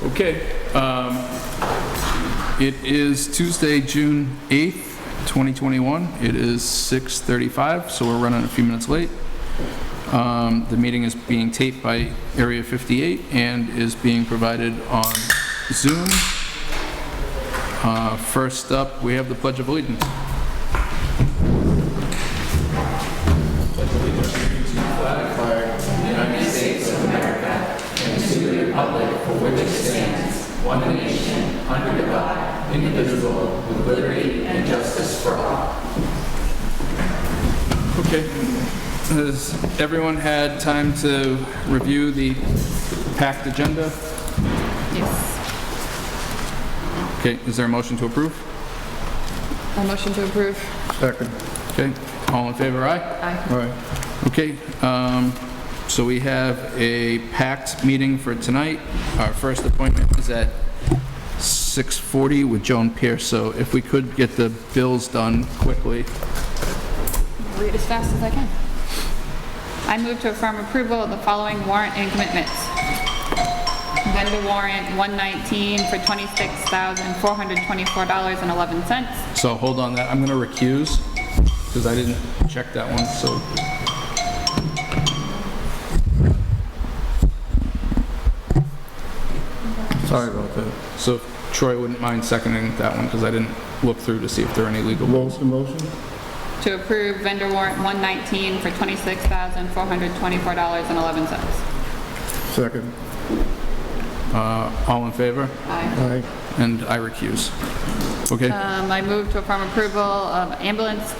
Okay, it is Tuesday, June 8th, 2021. It is 6:35, so we're running a few minutes late. The meeting is being taped by Area 58 and is being provided on Zoom. First up, we have the Pledge of Allegiance. One nation, under God, indivisible, with liberty and justice for all. Okay. Has everyone had time to review the packed agenda? Yes. Okay, is there a motion to approve? A motion to approve. Second. Okay, all in favor, aye? Aye. All right. Okay, so we have a packed meeting for tonight. Our first appointment is at 6:40 with Joan Pierce, so if we could get the bills done quickly. Read as fast as I can. I move to affirm approval of the following warrant and commitments. Vendor warrant 119 for $26,424.11. So hold on that, I'm gonna recuse, because I didn't check that one, so. Sorry about that. So if Troy wouldn't mind seconding that one, because I didn't look through to see if there are any legal bills. The motion? To approve vendor warrant 119 for $26,424.11. Second. All in favor? Aye. Aye. And I recuse. Okay, I move to affirm approval of ambulance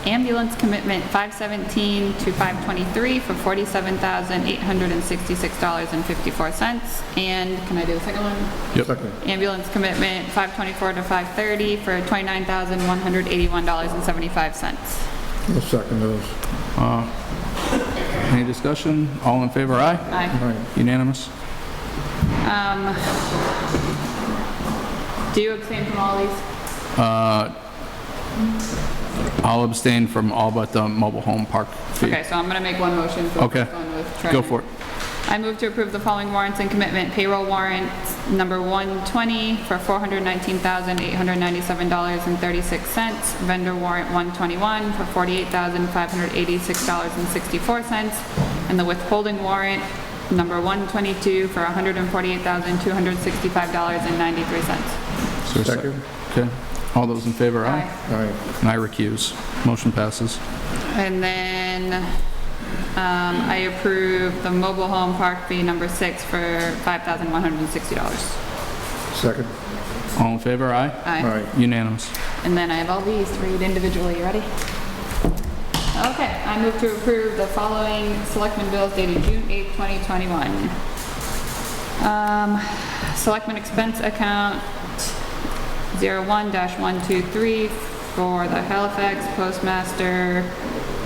commitment 517 to 523 for $47,866.54. And can I do the second one? yep. Second. Ambulance commitment 524 to 530 for $29,181.75. I'll second those. Any discussion? All in favor, aye? Aye. All right. Unanimous? Do you abstain from all these? I'll abstain from all but the mobile home park fee. Okay, so I'm going to make one motion for Okay. this one with Trent. Go for it. I move to approve the following warrants and commitment. Payroll warrant number 120 for $419,897.36. Vendor warrant 121 for $48,586.64. And the withholding warrant number 122 for $148,265.93. Is there a Second. Okay. All those in favor, aye? Aye. All right. And I recuse. Motion passes. And then I approve the mobile home park fee number 6 for $5,160. Second. All in favor, aye? Aye. All right. Unanimous. And then I have all these to read individually. You ready? Okay, I move to approve the following selectmen bills dated June 8th, 2021. Selectmen expense account 01-123 for the Halifax postmaster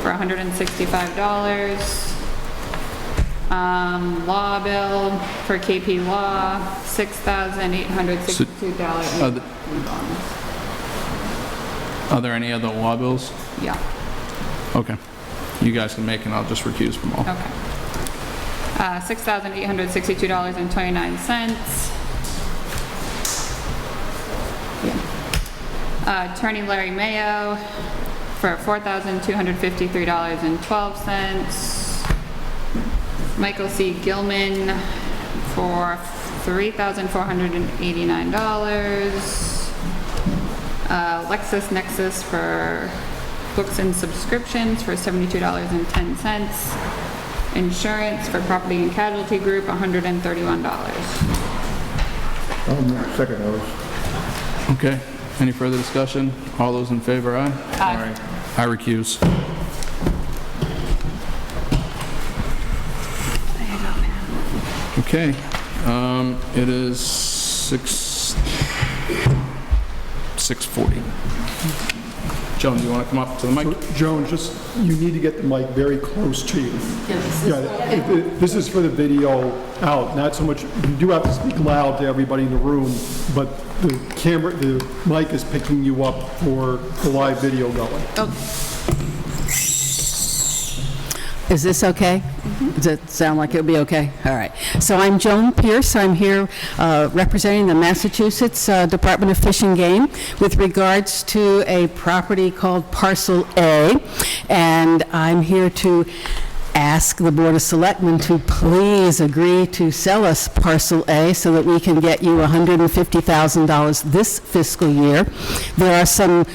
for $165. Law bill for KP Law, $6,862. Are there any other law bills? Yeah, Okay. You guys can make and I'll just recuse from all. okay. $6,862.29. Yeah. Attorney Larry Mayo for $4,253.12. Michael C. Gilman for $3,489. LexisNexis for books and subscriptions for $72.10. Insurance for property and casualty group, $131. I'll second those. Okay. Any further discussion? All those in favor, aye? All right. I recuse. Okay. It is 6:40. Joan, do you want to come up to the mic? Joan, just, you need to get the mic very close to you. This is for the video out, not so much, you do have to speak loud to everybody in the room, but the camera, the mic is picking you up for the live video going. Is this okay? Does it sound like it'll be okay? All right. So I'm Joan Pierce. I'm here representing the Massachusetts Department of Fish and Game with regards to a property called Parcel A. And I'm here to ask the Board of Selectmen to please agree to sell us Parcel A so that we can get you $150,000 this fiscal year. There are some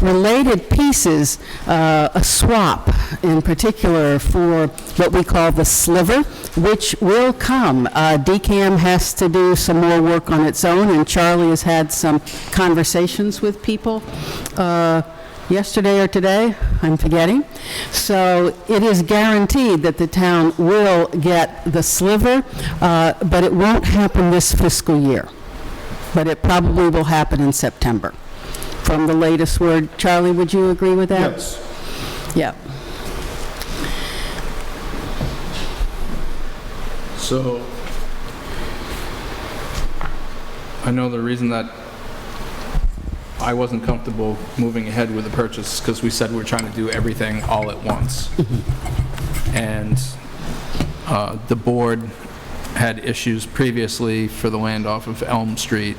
related pieces, a swap in particular for what we call the sliver, which will come. DCAM has to do some more work on its own, and Charlie has had some conversations with people yesterday or today, I'm forgetting. So it is guaranteed that the town will get the sliver, but it won't happen this fiscal year. But it probably will happen in September. From the latest word, Charlie, would you agree with that? Yes. Yeah. So, I know the reason that I wasn't comfortable moving ahead with the purchase because we said we're trying to do everything all at once. And the board had issues previously for the land off of Elm Street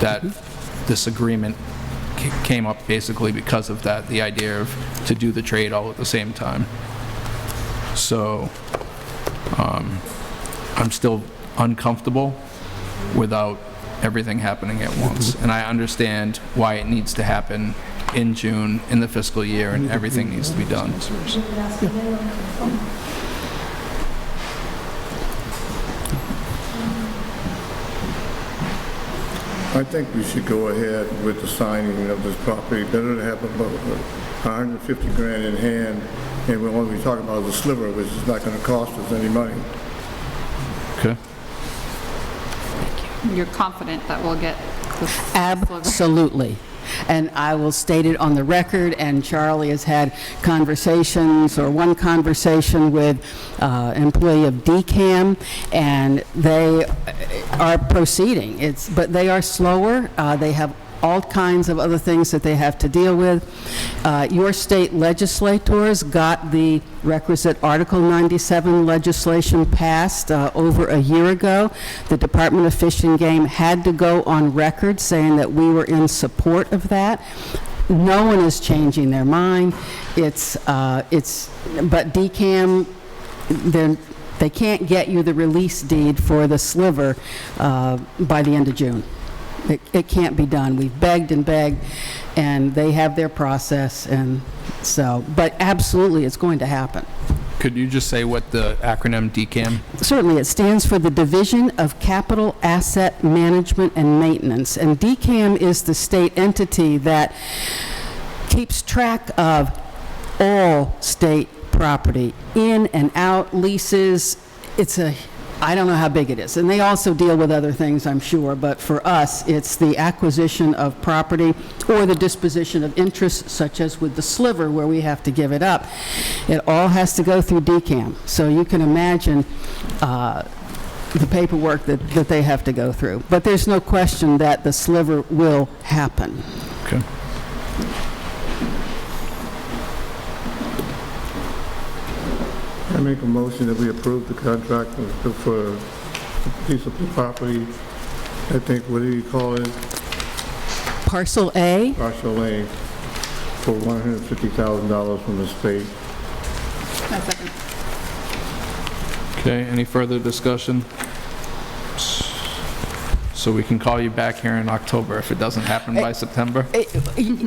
that this agreement came up basically because of that, the idea of to do the trade all at the same time. So I'm still uncomfortable without everything happening at once. And I understand why it needs to happen in June, in the fiscal year, and everything needs to be done. I think we should go ahead with the signing of this property. Better to have about 150 grand in hand, and we're only talking about the sliver, which is not going to cost us any money. Okay. You're confident that we'll get the sliver? Absolutely. And I will state it on the record, and Charlie has had conversations, or one conversation with an employee of DCAM, and they are proceeding. But they are slower. They have all kinds of other things that they have to deal with. Your state legislators got the requisite Article 97 legislation passed over a year ago. The Department of Fish and Game had to go on record saying that we were in support of that. No one is changing their mind. But DCAM, they can't get you the release deed for the sliver by the end of June. It can't be done. We've begged and begged, and they have their process, and so, but absolutely, it's going to happen. Could you just say what the acronym DCAM? Certainly, it stands for the Division of Capital Asset Management and Maintenance, and DCAM is the state entity that keeps track of all state property, in and out, leases. I don't know how big it is. And they also deal with other things, I'm sure, but for us, it's the acquisition of property or the disposition of interests, such as with the sliver where we have to give it up. It all has to go through DCAM. So you can imagine the paperwork that they have to go through. But there's no question that the sliver will happen. Okay. I make a motion that we approve the contract for a piece of property. I think, what do you call it? Parcel A, Parcel A, for $150,000 from the state. No, second. Okay, any further discussion? So we can call you back here in October if it doesn't happen by September?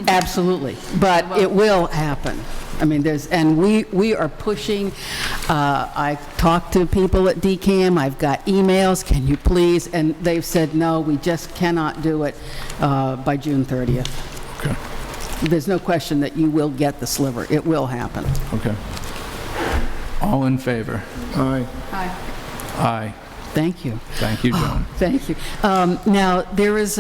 absolutely, but it will happen. I mean, and we are pushing. I talked to people at DCAM. I've got emails. Can you please? And they've said, no, we just cannot do it by June 30th. Okay. There's no question that you will get the sliver. It will happen. Okay. All in favor? Aye. Aye. Aye. Thank you. Thank you, Joan. Thank you. Now, there is,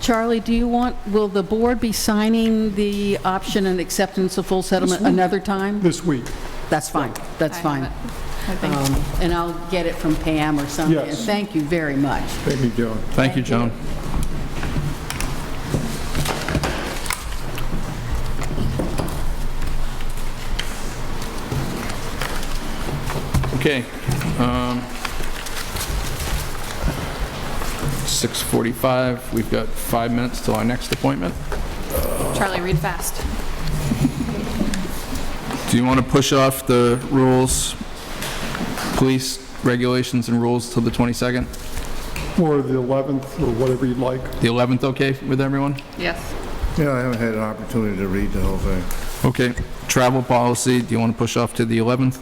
Charlie, will the board be signing the option and acceptance of full settlement another time? This week. That's fine. That's I fine. have it. I think. And I'll get it from Pam or something. Yes. And thank you very much. Thank you, John. Thank you, Joan. Okay. 6:45, we've got 5 minutes till our next appointment. Charlie, read fast. Do you want to push off the rules, police regulations and rules till the 22nd? Or the 11th, or whatever you'd like. The 11th okay with everyone? Yes. Yeah, I haven't had an opportunity to read the whole thing. Okay. Travel policy, do you want to push off to the 11th?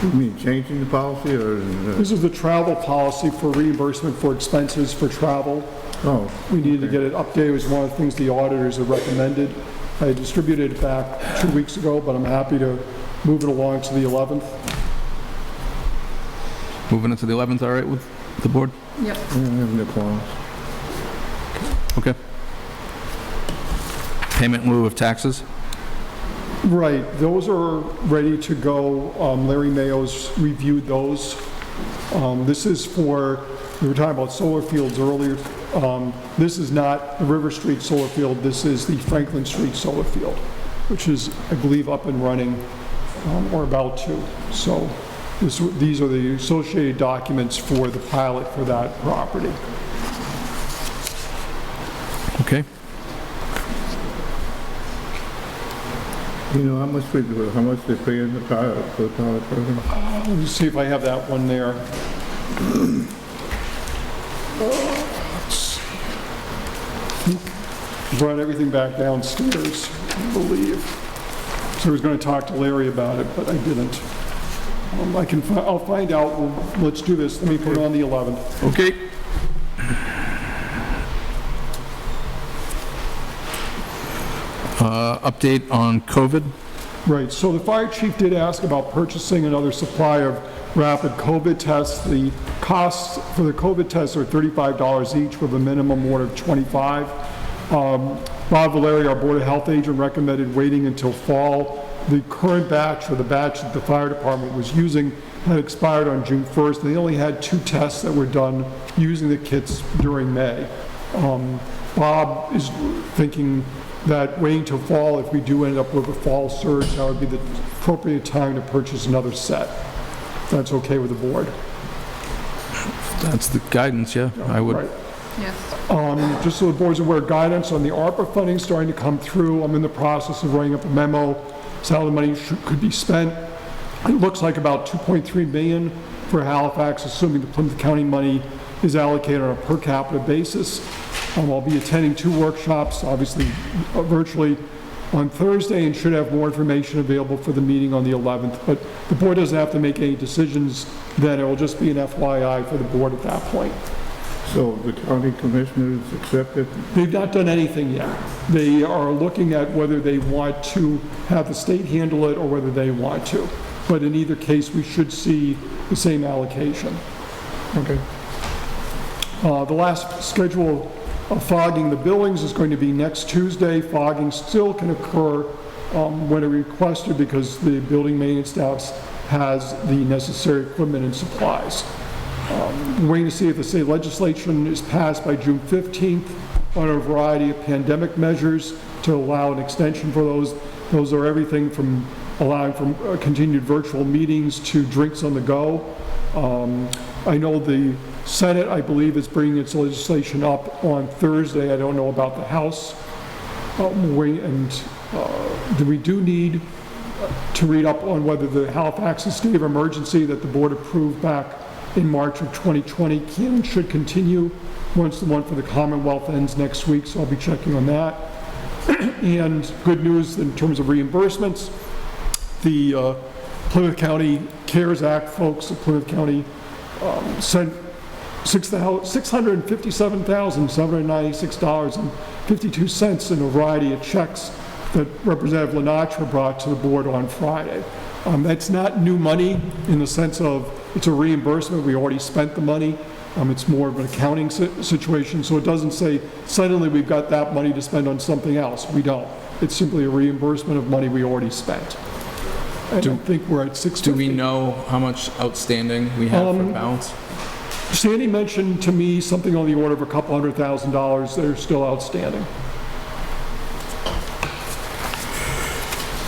You mean changing the policy, or is it, This is the travel policy for reimbursement for expenses for travel. oh, We needed to get it updated. It was one of the things the auditors had recommended. I distributed it back 2 weeks ago, but I'm happy to move it along to the 11th. Moving it to the 11th, all right with the board? Yep. I don't have no qualms. Okay. Payment in lieu of taxes? Right, those are ready to go. Larry Mayo's reviewed those. This is for, we were talking about solar fields earlier. This is not the River Street solar field, this is the Franklin Street solar field, which is, I believe, up and running, or about to. So these are the associated documents for the pilot for that property. Okay. You know, how much they pay in the pilot, for the pilot program? Let me see if I have that one there. Brought everything back downstairs, I believe. So I was going to talk to Larry about it, but I didn't. I'll find out. Let's do this. Let me put it on the 11th. Okay. Update on COVID? Right, so the fire chief did ask about purchasing another supply of rapid COVID tests. The costs for the COVID tests are $35 each with a minimum order of $25. Bob Valeri, our Board of Health agent, recommended waiting until fall. The current batch, or the batch that the fire department was using, had expired on June 1st. They only had 2 tests that were done using the kits during May. Bob is thinking that waiting till fall, if we do end up with a fall surge, that would be the appropriate time to purchase another set. That's okay with the board. That's the guidance, yeah. I would. Right. Yes. Just so the board's aware, guidance on the ARPA funding starting to come through. I'm in the process of writing up a memo, so how the money could be spent. It looks like about $2.3 million for Halifax, assuming the Plymouth County money is allocated on a per capita basis. I'll be attending 2 workshops, obviously virtually, on Thursday, and should have more information available for the meeting on the 11th. But the board doesn't have to make any decisions then. It will just be an FYI for the board at that point. So the county commissioners accepted? They've not done anything yet. They are looking at whether they want to have the state handle it or whether they want to. But in either case, we should see the same allocation. Okay. The last schedule of fogging the buildings is going to be next Tuesday. Fogging still can occur when requested because the building maintenance staff has the necessary equipment and supplies. We're waiting to see if the state legislation is passed by June 15th on a variety of pandemic measures to allow an extension for those. Those are everything from allowing for continued virtual meetings to drinks on the go. I know the Senate, I believe, is bringing its legislation up on Thursday. I don't know about the House. We do need to read up on whether the Halifax state of emergency that the board approved back in March of 2020 can and should continue once the one for the Commonwealth ends next week, so I'll be checking on that. And good news in terms of reimbursements, the Plymouth County CARES Act folks at Plymouth County sent $657,796.52 in a variety of checks that Representative Lenatra brought to the board on Friday. That's not new money in the sense of it's a reimbursement. We already spent the money. It's more of an accounting situation, so it doesn't say suddenly we've got that money to spend on something else. We don't. It's simply a reimbursement of money we already spent. And I think we're at $650. Do we know how much outstanding we have for balance? Sandy mentioned to me something on the order of a couple $100,000 that are still outstanding.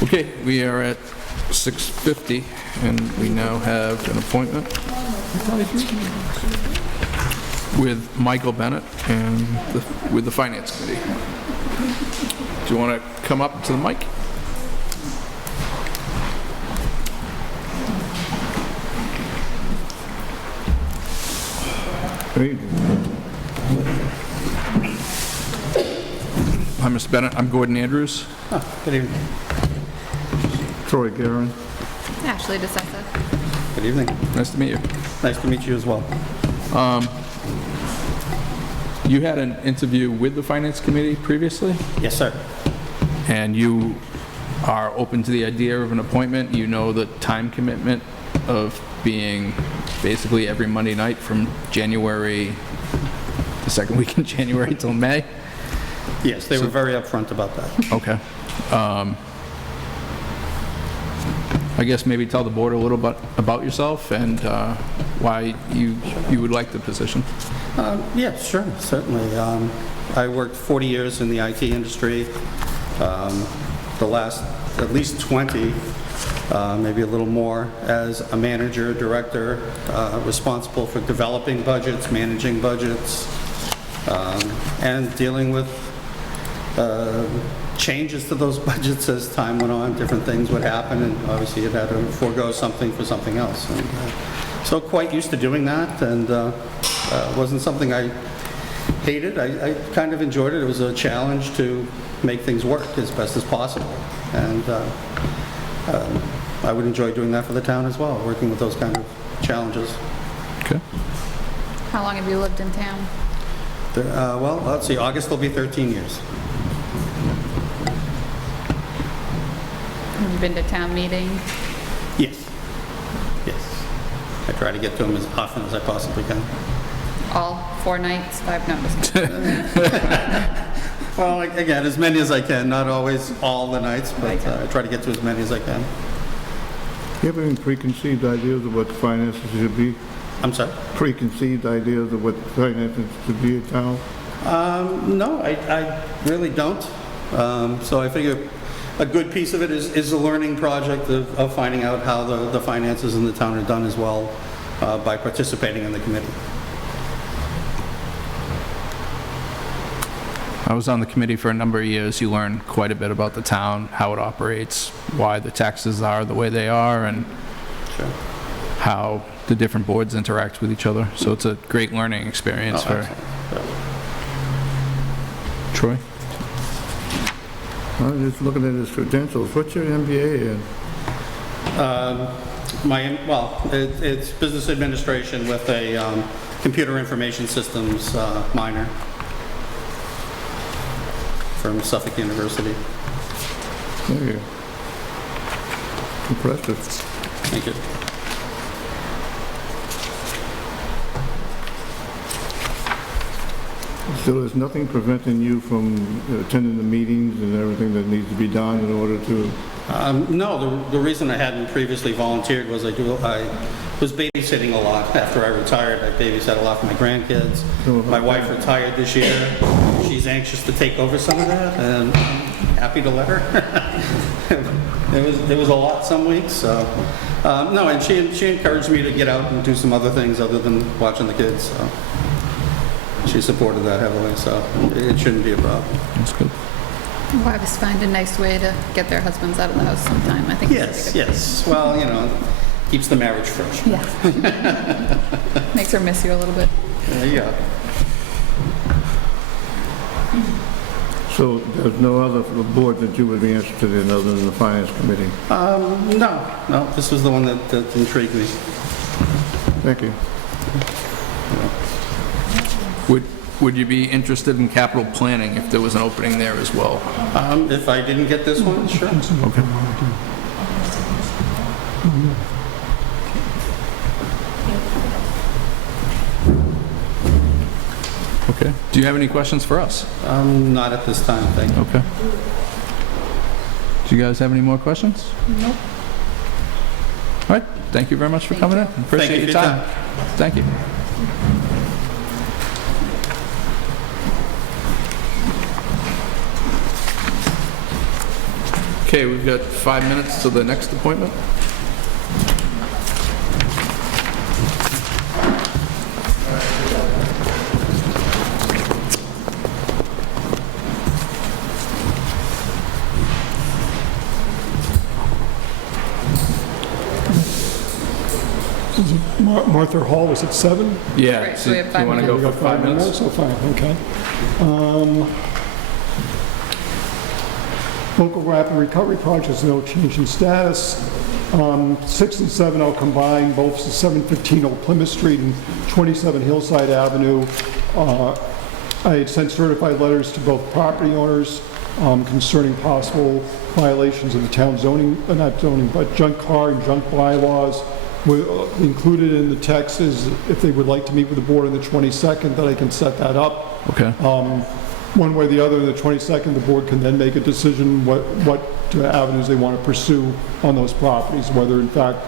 Okay, we are at 6:50, and we now have an appointment with Michael Bennett and with the Finance Committee. Do you want to come up to the mic? Great. Hi, Mr. Bennett. I'm Gordon Andrews. Good evening. Troy Guerin. Ashley DeSessa. Good evening. Nice to meet you. Nice to meet you as well. You had an interview with the Finance Committee previously, Yes, sir. and you are open to the idea of an appointment. You know the time commitment of being basically every Monday night from January, the second week in January till May. Yes, they were very upfront about that. Okay. I guess maybe tell the board a little bit about yourself and why you would like the position. Yeah, sure, certainly. I worked 40 years in the IT industry, the last at least 20, maybe a little more, as a manager, director, responsible for developing budgets, managing budgets, and dealing with changes to those budgets as time went on. Different things would happen, and obviously you'd have to forego something for something else. And, so quite used to doing that, and wasn't something I hated. I kind of enjoyed it. It was a challenge to make things work as best as possible, and I would enjoy doing that for the town as well, working with those kind of challenges. Okay. How long have you lived in town? Well, let's see, August will be 13 years. Have you been to town meetings? Yes. Yes. I try to get to them as often as I possibly can. All 4 nights? 5? No, just kidding. Well, again, as many as I can, not always all the nights, but I try to get to as many as I can. Do you have any preconceived ideas of what finances should be? I'm sorry? Preconceived ideas of what finances should be in town? No, I really don't. So I figure a good piece of it is a learning project of finding out how the finances in the town are done as well by participating in the committee. I was on the committee for a number of years. You learn quite a bit about the town, how it operates, why the taxes are the way they are, and Sure. how the different boards interact with each other. So it's a great learning experience for Excellent. Troy. I'm just looking at his credentials. What's your MBA in? It's business administration with a computer information systems minor from Suffolk University. There you go. Impressive. Thank you. So there's nothing preventing you from attending the meetings and everything that needs to be done in order to... No, the reason I hadn't previously volunteered was I was babysitting a lot. After I retired, I babysat a lot for my grandkids. My wife retired this year. She's anxious to take over some of that, and I'm happy to let her. It was a lot some weeks, so... no, and she encouraged me to get out and do some other things other than watching the kids, so... She supported that heavily, so it shouldn't be a problem. That's good. Wives find a nice way to get their husbands out of the house sometime. I think Yes, yes. Well, keeps the marriage fresh. Yeah. Makes her miss you a little bit. There you go. So there's no other board that you would be interested in other than the Finance Committee? No, this was the one that intrigued me. Thank you. Would you be interested in capital planning if there was an opening there as well? If I didn't get this one, sure. Okay. Okay. Do you have any questions for us? Not at this time, thank you. Okay. Do you guys have any more questions? Nope. All right. Thank you very much for coming in. Appreciate you your for your time. Thank you. Okay, we've got 5 minutes to the next appointment. Martha Hall was at 7? Yeah, Right, so so we do have you 5 want to go We for got 5 minutes? So fine, okay. Local rapid recovery projects, no change in status. 6 and 7 I'll combine, both 715 Old Plymouth Street and 27 Hillside Avenue. I had sent certified letters to both property owners concerning possible violations of the town zoning, not zoning, but junk car and junk bylaws. Included in the text is if they would like to meet with the board on the 22nd, that I can set that up. Okay. One way or the other, the 22nd, the board can then make a decision what avenues they want to pursue on those properties, whether in fact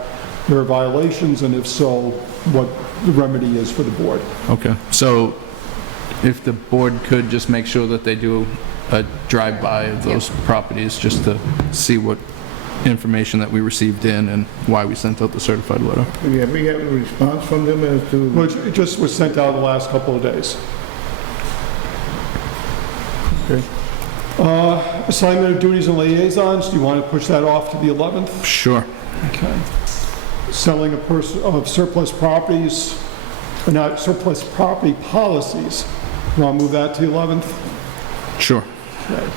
there are violations, and if so, what the remedy is for the board. Okay, so if the board could just make sure that they do a drive-by of those properties, just to see what information that we received in and why we sent out the certified letter. Yeah, we have a response from them as to... Which it just was sent out the last couple of days. Okay. Assignment of duties and liaisons, do you want to push that off to the 11th? Sure. Okay. Selling of surplus properties, not surplus property policies. You want to move that to the 11th? Sure. Okay.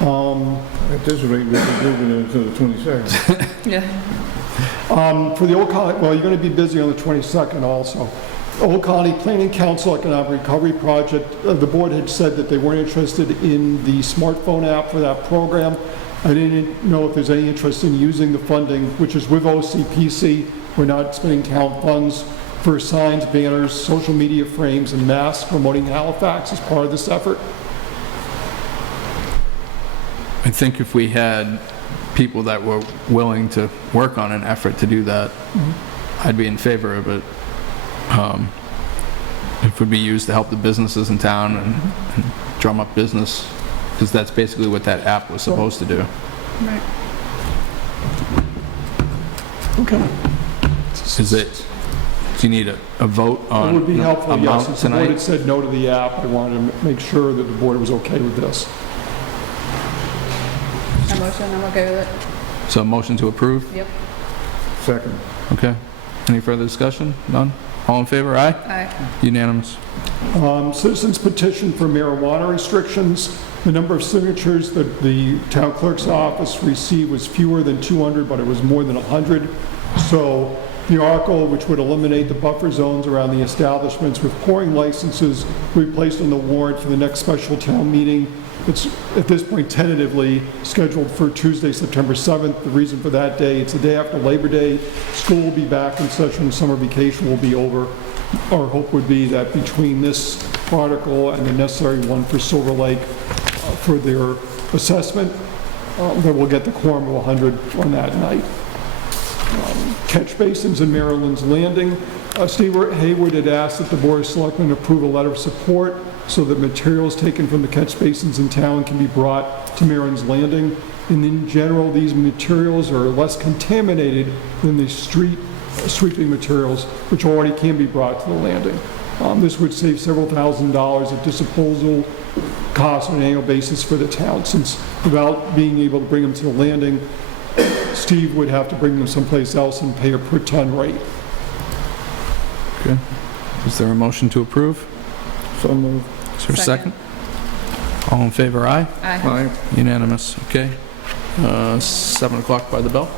At this rate, we'll be moving into the 22nd. Yeah. For the Old Colony, well, you're going to be busy on the 22nd also. Old Colony Planning Council Economic Recovery Project, the board had said that they weren't interested in the smartphone app for that program. I didn't know if there's any interest in using the funding, which is with OCPC. We're not spending town funds for signs, banners, social media frames, and masks promoting Halifax as part of this effort. I think if we had people that were willing to work on an effort to do that, I'd be in favor of it. If it would be used to help the businesses in town and drum up business, because that's basically what that app was supposed to do. Right. Okay. Is it, do you need a vote It on would be the helpful, yes. amount Since the board had tonight? said no to the app, I wanted to make sure that the board was okay with this. A motion, I'm okay with it. So a motion to approve? Yep. Second. Okay. Any further discussion? None? All in favor? Aye? Aye. Unanimous. Citizens petition for marijuana restrictions. The number of signatures that the town clerk's office received was fewer than 200, but it was more than 100. So the article, which would eliminate the buffer zones around the establishments with pouring licenses, will be placed on the warrant for the next special town meeting. It's, at this point, tentatively scheduled for Tuesday, September 7th. The reason for that day, it's the day after Labor Day. School will be back in session, summer vacation will be over. Our hope would be that between this article and the necessary one for Silver Lake for their assessment, that we'll get the quorum of 100 on that night. Catch basins in Maryland's Landing. Steve Hayward had asked that the Board of Selectmen approve a letter of support so that materials taken from the catch basins in town can be brought to Maryland's Landing. And in general, these materials are less contaminated than the sweeping materials, which already can be brought to the landing. This would save several $1,000s of disposal costs on an annual basis for the town, since without being able to bring them to the landing, Steve would have to bring them someplace else and pay a per ton rate. Okay. Is there a motion to approve? So moved. Is there a second? Second. All in favor? Aye? Aye. Aye. Unanimous. Okay. 7 o'clock by the bell.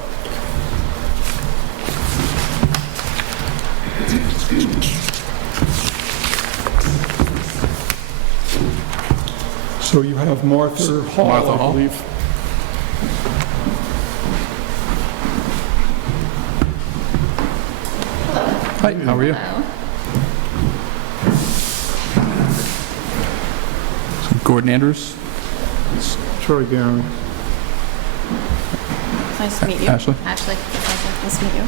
So you have Martha Hall, Martha I Hall. believe. Hi, how are you? Hello. Gordon Andrews? Troy Garron. Nice to meet you. Ashley? Ashley, nice to meet you.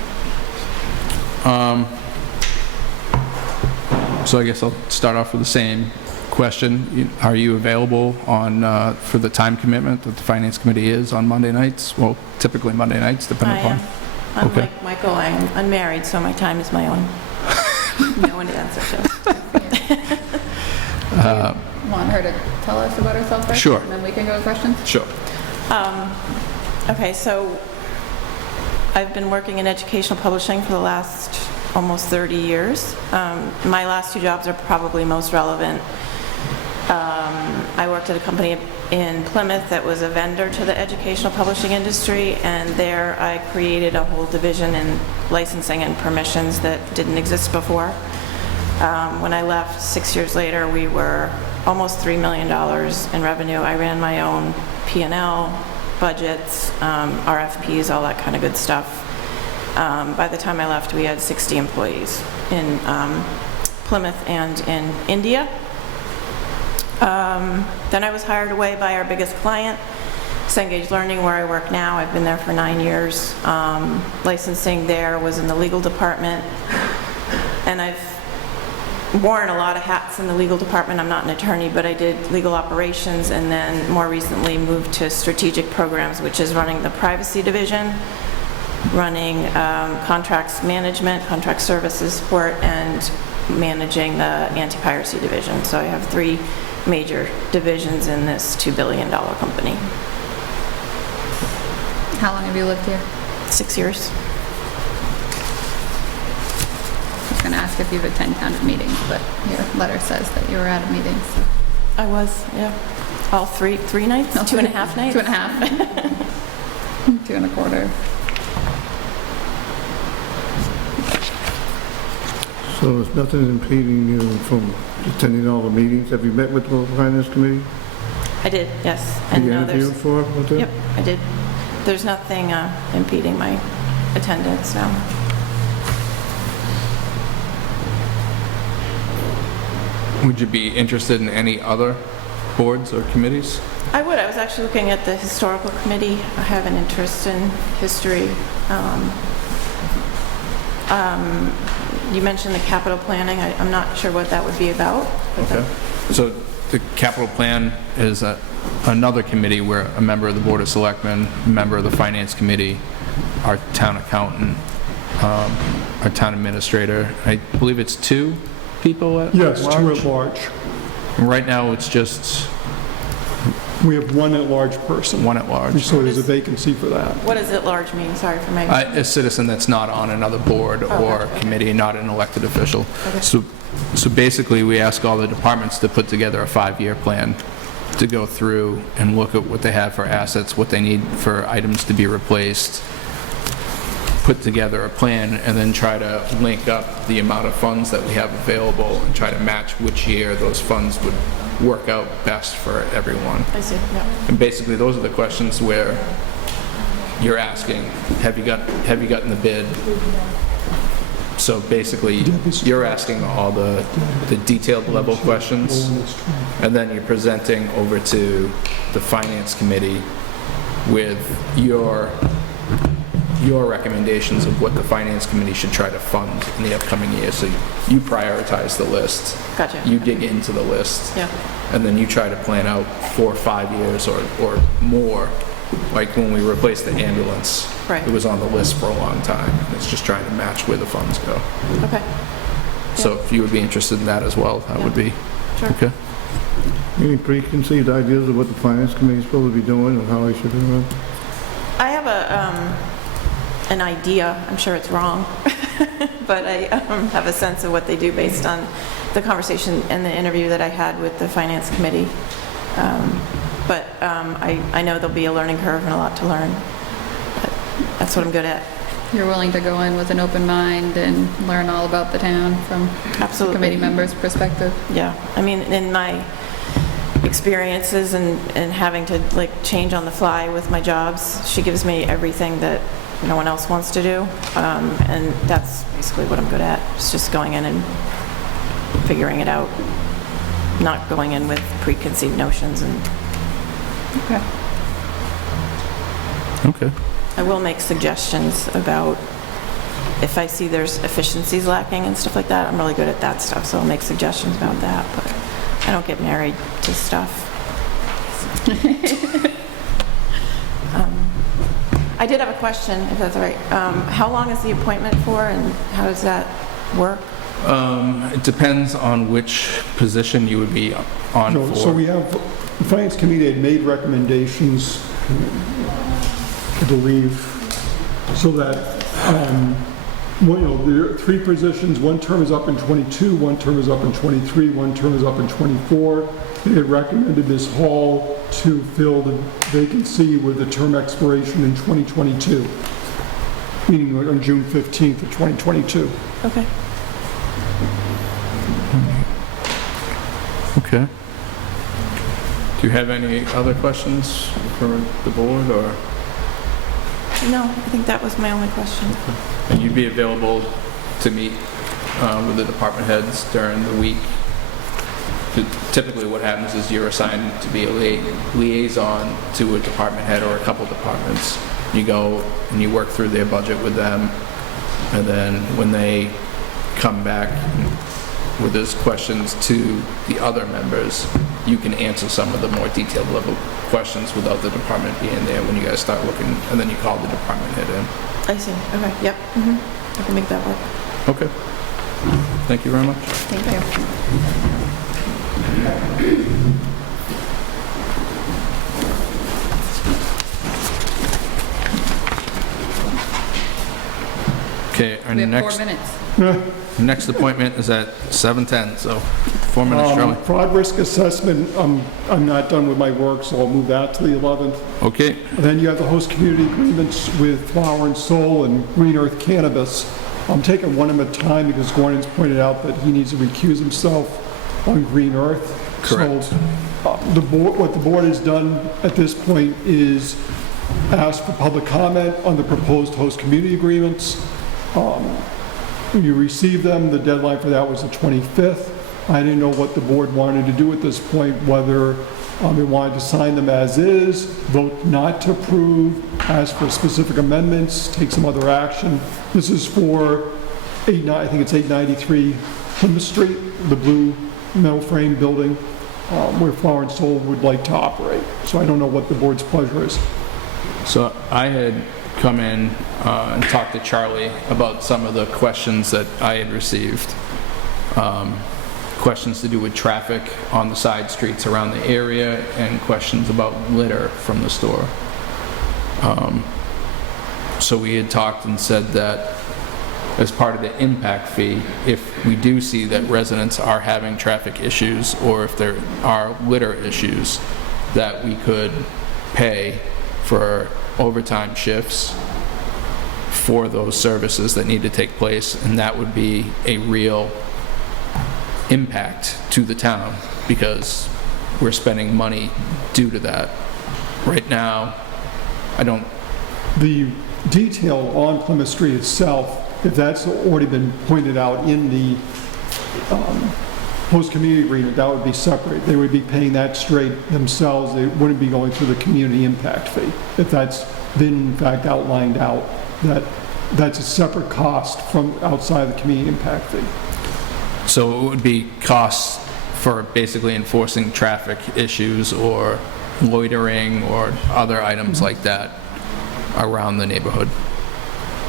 So I guess I'll start off with the same question, are you available on, for the time commitment that the Finance Committee is on Monday nights? Well, typically Monday nights, I depending upon. am. I'm Okay. like Michael, I'm unmarried, so my time is my own. No one to answer to. Want her to tell us about herself first? Sure. And then we can go to questions? Sure. Okay, so I've been working in educational publishing for the last almost 30 years. My last 2 jobs are probably most relevant. I worked at a company in Plymouth that was a vendor to the educational publishing industry, and there I created a whole division in licensing and permissions that didn't exist before. When I left 6 years later, we were almost $3 million in revenue. I ran my own P&L, budgets, RFPs, all that kind of good stuff. By the time I left, we had 60 employees in Plymouth and in India. Then I was hired away by our biggest client, Cengage Learning, where I work now. I've been there for 9 years. Licensing there was in the legal department, and I've worn a lot of hats in the legal department. I'm not an attorney, but I did legal operations, and then more recently moved to strategic programs, which is running the privacy division, running contracts management, contract services support, and managing the anti-piracy division. So I have 3 major divisions in this $2 billion company. How long have you lived here? 6 years. I was going to ask if you've attended town meetings, but your letter says that you were at a meeting. So. I was, yeah. All three nights? 2.5 nights? 2.5. 2.25. So there's nothing impeding you from attending all the meetings? Have you met with the Finance Committee? I did, yes. Did you no, interview there's- for it with them? Yep, I did. There's nothing impeding my attendance now. Would you be interested in any other boards or committees? I would. I was actually looking at the historical committee. I have an interest in history. You mentioned the capital planning. I'm not sure what that would be about. Okay. So the capital plan is another committee where a member of the Board of Selectmen, a member of the Finance Committee, our town accountant, our town administrator, I believe it's 2 people at Yes, large? 2 at large. Right now, it's just We have 1 at-large person. 1 at large. So there's a vacancy for that. What does at large mean? Sorry for my... A citizen that's not on another board or okay. committee, not an elected official. So basically, we ask all the departments to put together a 5-year plan to go through and look at what they have for assets, what they need for items to be replaced, put together a plan, and then try to link up the amount of funds that we have available and try to match which year those funds would work out best for everyone. I see, yeah. And basically, those are the questions where you're asking, have you gotten the bid? So basically, you're asking all the detailed level questions, and then you're presenting over to the Finance Committee with your recommendations of what the Finance Committee should try to fund in the upcoming year. So you prioritize the list. Gotcha. You dig into the list. Yeah. And then you try to plan out 4 or 5 years or more. Like when we replaced the ambulance, Right. it was on the list for a long time. It's just trying to match where the funds go. Okay. So if you would be interested in that as well, that would be, Sure. okay? Any preconceived ideas of what the Finance Committee is supposed to be doing and how they should do it? I have an idea. I'm sure it's wrong, but I have a sense of what they do based on the conversation and the interview that I had with the Finance Committee. But I know there'll be a learning curve and a lot to learn. But that's what I'm good at. You're willing to go in with an open mind and learn all about the town from Absolutely. the committee member's perspective. Yeah, I mean, in my experiences and having to like change on the fly with my jobs, she gives me everything that no one else wants to do, and that's basically what I'm good at. It's just going in and figuring it out, not going in with preconceived notions. And Okay. Okay. I will make suggestions about if I see there's efficiencies lacking and stuff like that. I'm really good at that stuff, so I'll make suggestions about that. But I don't get married to stuff. I did have a question, if that's all right. How long is the appointment for, and how does that work? It depends on which position you would be on for. So we have, the Finance Committee had made recommendations, I believe, so that, there are 3 positions. One term is up in '22, one term is up in '23, one term is up in '24. They had recommended Ms. Hall to fill the vacancy with a term expiration in 2022, meaning on June 15th of 2022. Okay. Okay. Do you have any other questions for the board, or? No, I think that was my only question. And you'd be available to meet with the department heads during the week? Typically what happens is you're assigned to be a liaison to a department head or a couple departments. You go and you work through their budget with them, and then when they come back with those questions to the other members, you can answer some of the more detailed level questions without the department being there when you guys start looking, and then you call the department head in. I see. Okay. Yep. I can make that work. Okay. Thank you very much. Thank you. Okay, our We have 4 next minutes. next appointment is at 7:10, so 4 minutes, Charlie. Fraud risk assessment, I'm not done with my work, so I'll move that to the 11th. Okay, Then you have the host community agreements with Flower and Soul and Green Earth Cannabis. I'm taking one at a time because Gordon's pointed out that he needs to recuse himself on Green Earth. Correct. So what the board has done at this point is ask for public comment on the proposed host community agreements. You received them, the deadline for that was the 25th. I didn't know what the board wanted to do at this point, whether they wanted to sign them as is, vote not to approve, ask for specific amendments, take some other action. This is for, I think it's 893 Plymouth Street, the blue metal frame building, where Flower and Soul would like to operate. So I don't know what the board's pleasure is. so I had come in and talked to Charlie about some of the questions that I had received. Questions to do with traffic on the side streets around the area, and questions about litter from the store. So we had talked and said that as part of the impact fee, if we do see that residents are having traffic issues, or if there are litter issues, that we could pay for overtime shifts for those services that need to take place, and that would be a real impact to the town, because we're spending money due to that. Right now, The detail on Plymouth Street itself, if that's already been pointed out in the host community agreement, that would be separate. They would be paying that straight themselves. They wouldn't be going through the community impact fee. If that's been in fact outlined out, that's a separate cost from outside the community impact fee. So it would be costs for basically enforcing traffic issues or loitering or other items like that around the neighborhood.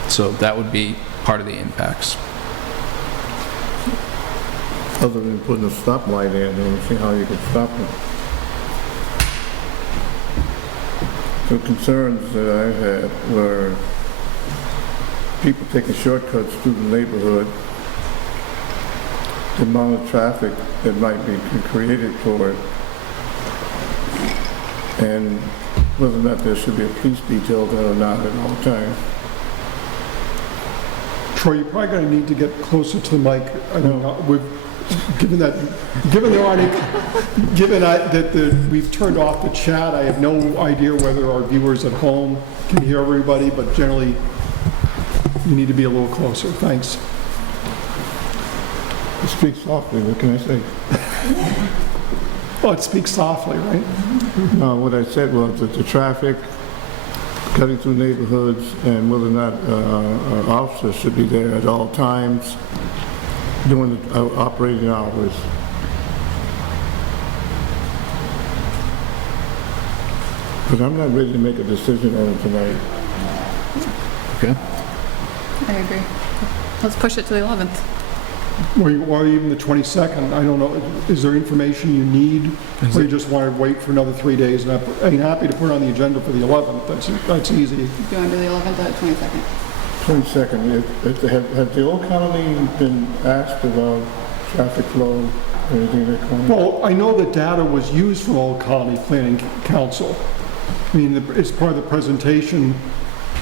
So that would be part of the impacts. Other than putting a stoplight in, I don't see how you could stop it. The concerns that I had were people taking shortcuts through the neighborhood, the amount of traffic that might be created for it, and whether or not there should be a police detail there or not at all times. Troy, you're probably going to need to get closer to the mic. I mean, given that we've turned off the chat, I have no idea whether our viewers at home can hear everybody, but generally you need to be a little closer. Thanks. Speak softly, what can I say? Well, it speaks softly, right? No, what I said was that the traffic cutting through neighborhoods, and whether or not officers should be there at all times during the operating hours. But I'm not ready to make a decision on it tonight. Okay. I agree. Let's push it to the 11th. Or even the 22nd, I don't know, is there information you need? Or you just want to wait for another 3 days? And I'm happy to put it on the agenda for the 11th, that's easy. Do you want to do the 11th or the 22nd? 22nd, has the Old Colony been asked about traffic flow, or anything like that? Well, I know that data was used from Old Colony Planning Council. I mean, it's part of the presentation,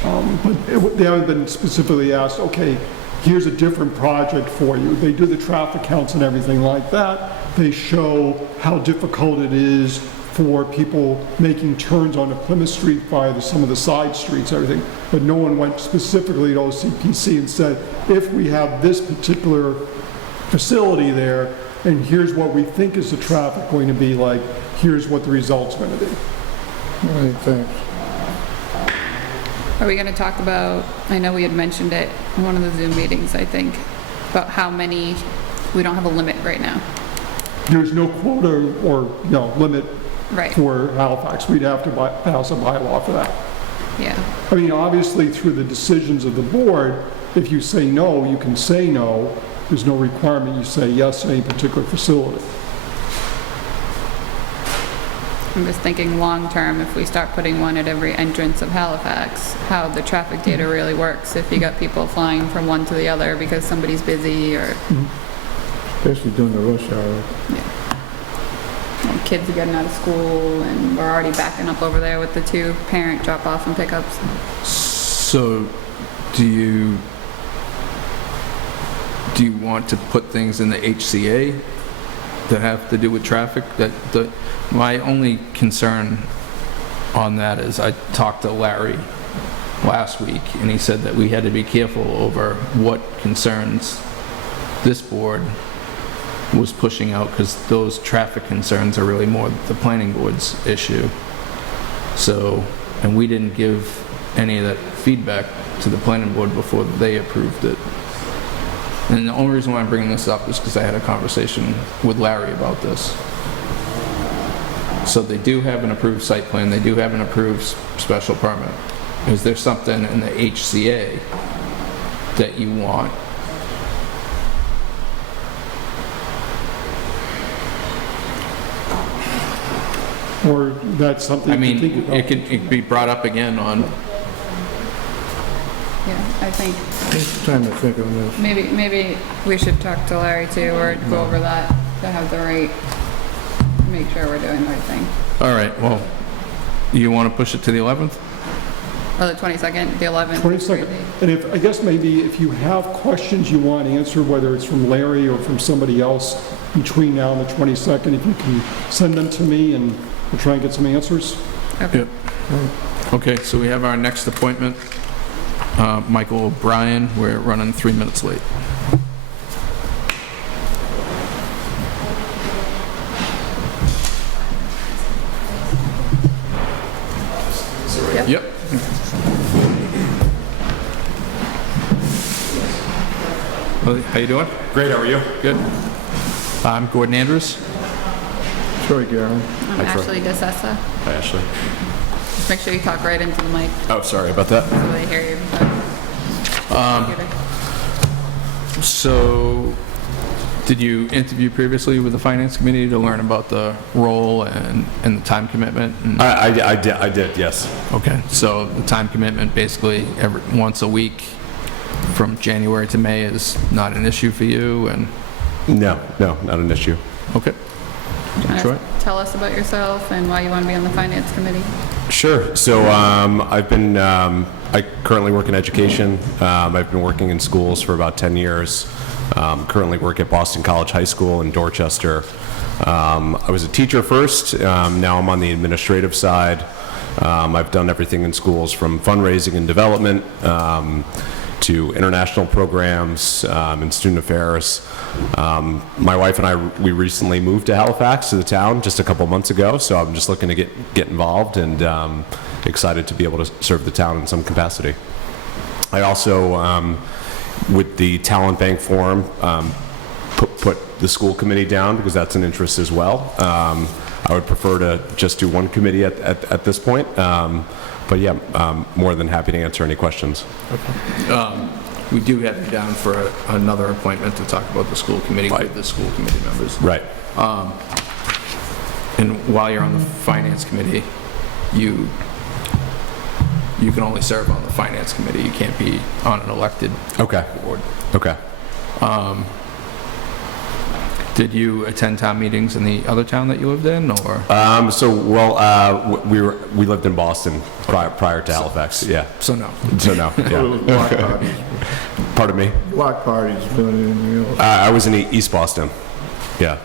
but they haven't been specifically asked, okay, here's a different project for you. They do the traffic counts and everything like that. They show how difficult it is for people making turns onto Plymouth Street via some of the side streets, everything. But no one went specifically to OCPC and said, if we have this particular facility there, and here's what we think is the traffic going to be like, here's what the result's going to be. All right, thanks. Are we going to talk about, I know we had mentioned it in one of the Zoom meetings, I think, about how many, we don't have a limit right now. There's no quota or, limit Right. for Halifax. We'd have to pass a bylaw for that. Yeah. I mean, obviously, through the decisions of the board, if you say no, you can say no. There's no requirement you say yes to any particular facility. I'm just thinking long-term, if we start putting one at every entrance of Halifax, how the traffic data really works, if you got people flying from one to the other because somebody's busy or... Especially during the rush hour. And kids are getting out of school and we're already backing up over there with the 2 parent drop-off and pickups. So, do you want to put things in the HCA that have to do with traffic? My only concern on that is I talked to Larry last week and he said that we had to be careful over what concerns this board was pushing out, because those traffic concerns are really more the planning board's issue. So, and we didn't give any of that feedback to the planning board before they approved it. And the only reason why I'm bringing this up is because I had a conversation with Larry about this. So they do have an approved site plan, they do have an approved special permit. Is there something in the HCA that you want? Or that's something I you mean, can think about. it could be brought up again on, Yeah, I think Take some time to think on this. maybe we should talk to Larry too, or go over that to have the right, make sure we're doing the right thing. all right, well, you want to push it to the 11th? Or the 22nd, the 11th. 22nd. And I guess maybe if you have questions you want answered, whether it's from Larry or from somebody else between now and the 22nd, if you can send them to me and we'll try and get some answers. Okay. Yep. Okay, so we have our next appointment, Michael O'Brien. We're running 3 minutes late. Yep. Well, how you doing? Great, how are you? Good. I'm Gordon Andrews. Sorry, Garen. I'm Ashley DeSessa. Hi, Ashley. Just make sure you talk right into the mic Oh, sorry about that. so they hear you. So, did you interview previously with the Finance Committee to learn about the role and the time commitment? And- I did, yes. Okay, so the time commitment basically once a week from January to May is not an issue for you, and, No, not an issue. okay. Troy? Tell us about yourself and why you want to be on the Finance Committee. Sure. So I currently work in education. I've been working in schools for about 10 years. Currently work at Boston College High School in Dorchester. I was a teacher first. Now I'm on the administrative side. I've done everything in schools from fundraising and development to international programs and student affairs. My wife and I, we recently moved to Halifax, to the town, just a couple months ago, so I'm just looking to get involved and excited to be able to serve the town in some capacity. I also, with the Talent Bank Forum, put the school committee down because that's an interest as well. I would prefer to just do one committee at this point. But yeah, more than happy to answer any questions. We do have you down for another appointment to talk about the school committee with the school committee members. Right. And while you're on the finance committee, you can only serve on the finance committee. You can't be on an elected board. Okay. Did you attend town meetings in the other town that you lived in, or? We lived in Boston prior to Halifax. Yeah. So no. Yeah. Block parties, Pardon me. block parties, doing it in New York. I was in East Boston. Yeah.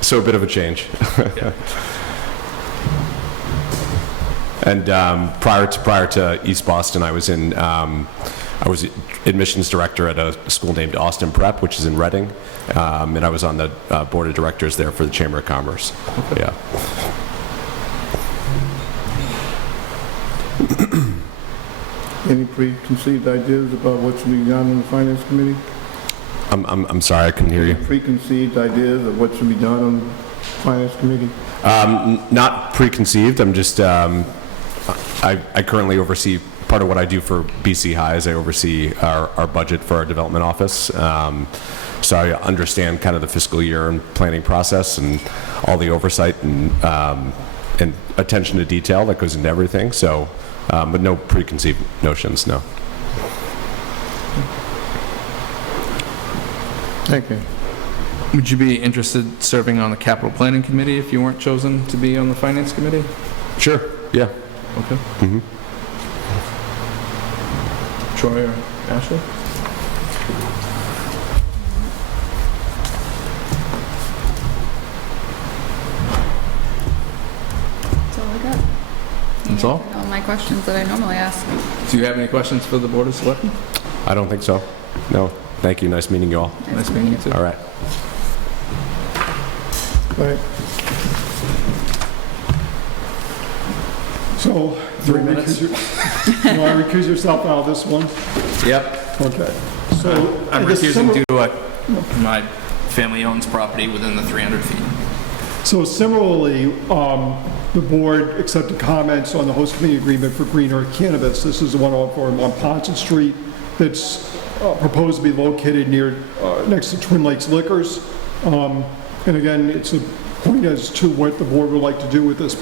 So a bit of a change. And prior to East Boston, I was admissions director at a school named Austin Prep, which is in Reading, and I was on the board of directors there for the Chamber of Commerce. Yeah. Any preconceived ideas about what should be done in the finance committee? I'm sorry, I couldn't hear you. Preconceived ideas of what should be done on the finance committee? Not preconceived. I'm just I currently oversee part of what I do for BC High is I oversee our budget for our development office. So I understand kind of the fiscal year and planning process and all the oversight and attention to detail that goes into everything. So, but no preconceived notions, no. Thank you. Would you be interested serving on the capital planning committee if you weren't chosen to be on the finance committee? Sure, yeah. Okay. Mm-hmm. Troy or Ashley? That's all I got. That's all? All my questions that I normally ask. Do you have any questions for the Board of Selectmen? I don't think so. No. Thank you. Nice meeting you all. Nice meeting you too. All right. Right. So, 3 minutes. You want to recuse yourself out of this one? Yep. Okay. So, I'm I guess recusing due to my family owns property within the 300 feet. So similarly, the board accepted comments on the host community agreement for Green Earth Cannabis. This is the one on Ponson Street that's proposed to be located next to Twin Lakes Liquors. And again, it's a point as to what the board would like to do with this,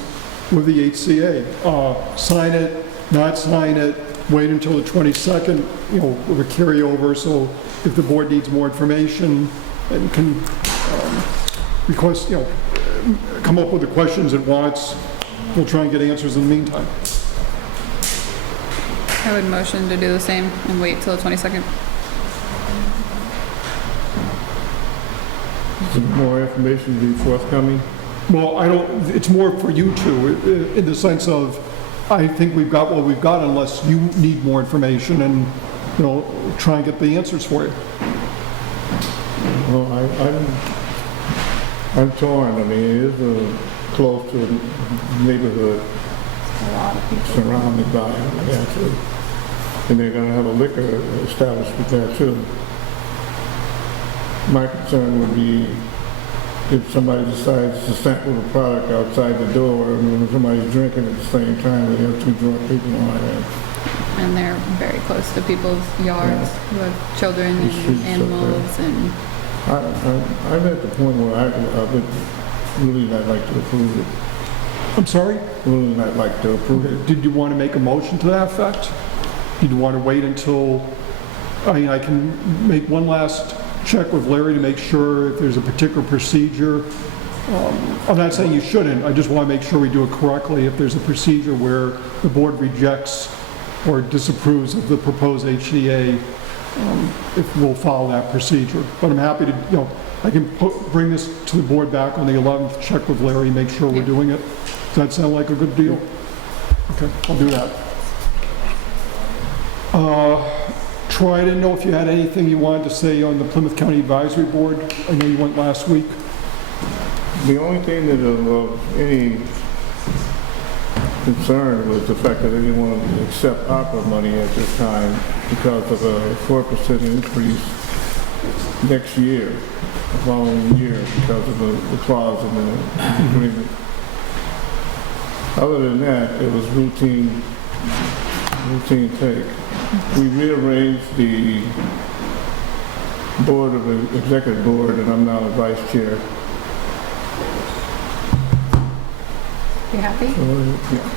with the HCA. Sign it, not sign it, wait until the 22nd, with a carryover, so if the board needs more information and can request, come up with the questions it wants, we'll try and get answers in the meantime. I would motion to do the same and wait till the 22nd. Some more information be forthcoming? Well, it's more for you two, in the sense of, I think we've got what we've got unless you need more information and, try and get the answers for you. Well, I'm torn. I mean, it is close to the neighborhood. A lot of people. Surrounded by it, yeah, too. And they're gonna have a liquor establishment there too. My concern would be if somebody decides to sample the product outside the door and when somebody's drinking at the same time, we have two drunk people on it. And they're very close to people's yards who have children and animals and... I'm at the point where I would really not like to approve it. I'm sorry? Really not like to approve it. Did you want to make a motion to that effect? Did you want to wait until, I can make one last check with Larry to make sure if there's a particular procedure. I'm not saying you shouldn't, I just want to make sure we do it correctly. If there's a procedure where the board rejects or disapproves of the proposed HCA, if we'll follow that procedure. But I'm happy to, I can bring this to the board back on the 11th, check with Larry, make sure we're doing it. Does that sound like a good deal? Okay, I'll do that. Troy, I didn't know if you had anything you wanted to say on the Plymouth County Advisory Board. I know you went last week. The only thing that of any concern was the fact that they didn't want to accept opera money at this time because of a 4% increase next year, the following year, because of the clause in the agreement. Other than that, it was routine take. We rearranged the board of the executive board, and I'm now the vice chair. You happy?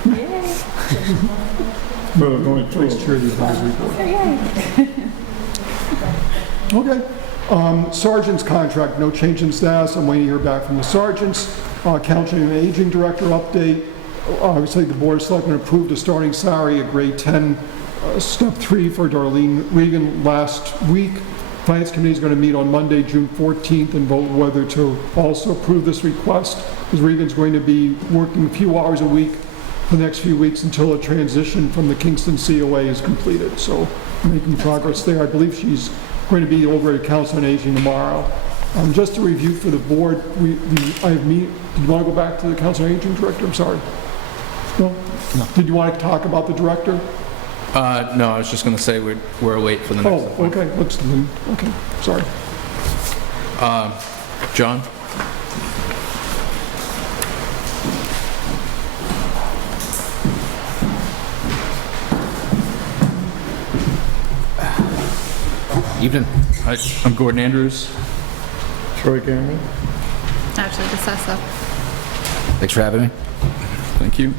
Yeah. Yay. Well, going through. Vice chair of the advisory board. Okay. Sergeant's contract, no change in status. I'm waiting to hear back from the sergeants. Council and Aging Director update. Obviously, the Board of Selectmen approved a starting salary at grade 10, step 3 for Darlene Regan last week. Finance Committee is going to meet on Monday, June 14th, and vote whether to also approve this request, because Regan's going to be working a few hours a week for the next few weeks until a transition from the Kingston COA is completed. So making progress there. I believe she's going to be over at Council on Aging tomorrow. Just to review for the board, did you want to go back to the Council on Aging Director? I'm sorry. No? Did you want to talk about the director? No, I was just going to say we're late for the next Oh, one. okay, okay, sorry. John? Evening. Hi, I'm Gordon Andrews. Troy Cameron. Actually, the Sessa. Thanks for having me. Thank you.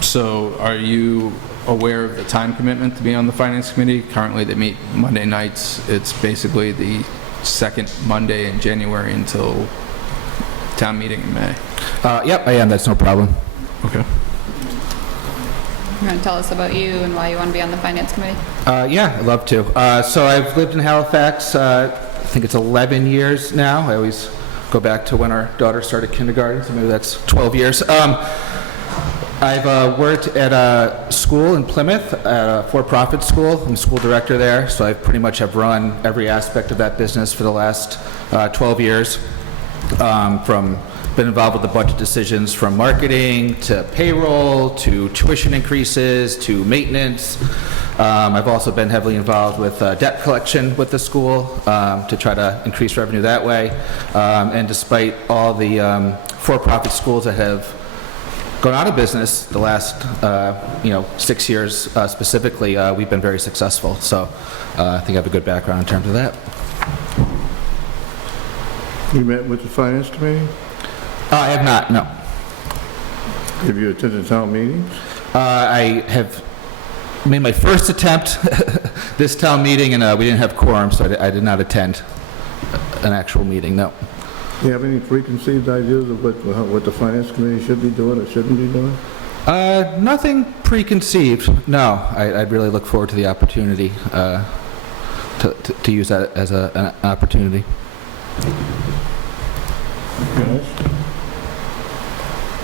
So are you aware of the time commitment to be on the Finance Committee? Currently, they meet Monday nights. It's basically the second Monday in January until town meeting in May. Yep, I am. That's no problem. Okay. You want to tell us about you and why you want to be on the Finance Committee? Yeah, I'd love to. So I've lived in Halifax, I think it's 11 years now. I always go back to when our daughter started kindergarten, so maybe that's 12 years. I've worked at a school in Plymouth, at a for-profit school. I'm school director there, so I pretty much have run every aspect of that business for the last 12 years. Been involved with the budget decisions from marketing to payroll to tuition increases to maintenance. I've also been heavily involved with debt collection with the school to try to increase revenue that way. And despite all the for-profit schools that have gone out of business the last 6 years specifically, we've been very successful. So I think I have a good background in terms of that. You met with the Finance Committee? I have not, no. Have you attended town meetings? I have made my first attempt this town meeting, and we didn't have quorum, so I did not attend an actual meeting, no. Do you have any preconceived ideas of what the Finance Committee should be doing or shouldn't be doing? Nothing preconceived, no. I'd really look forward to the opportunity to use that as an opportunity. Yes.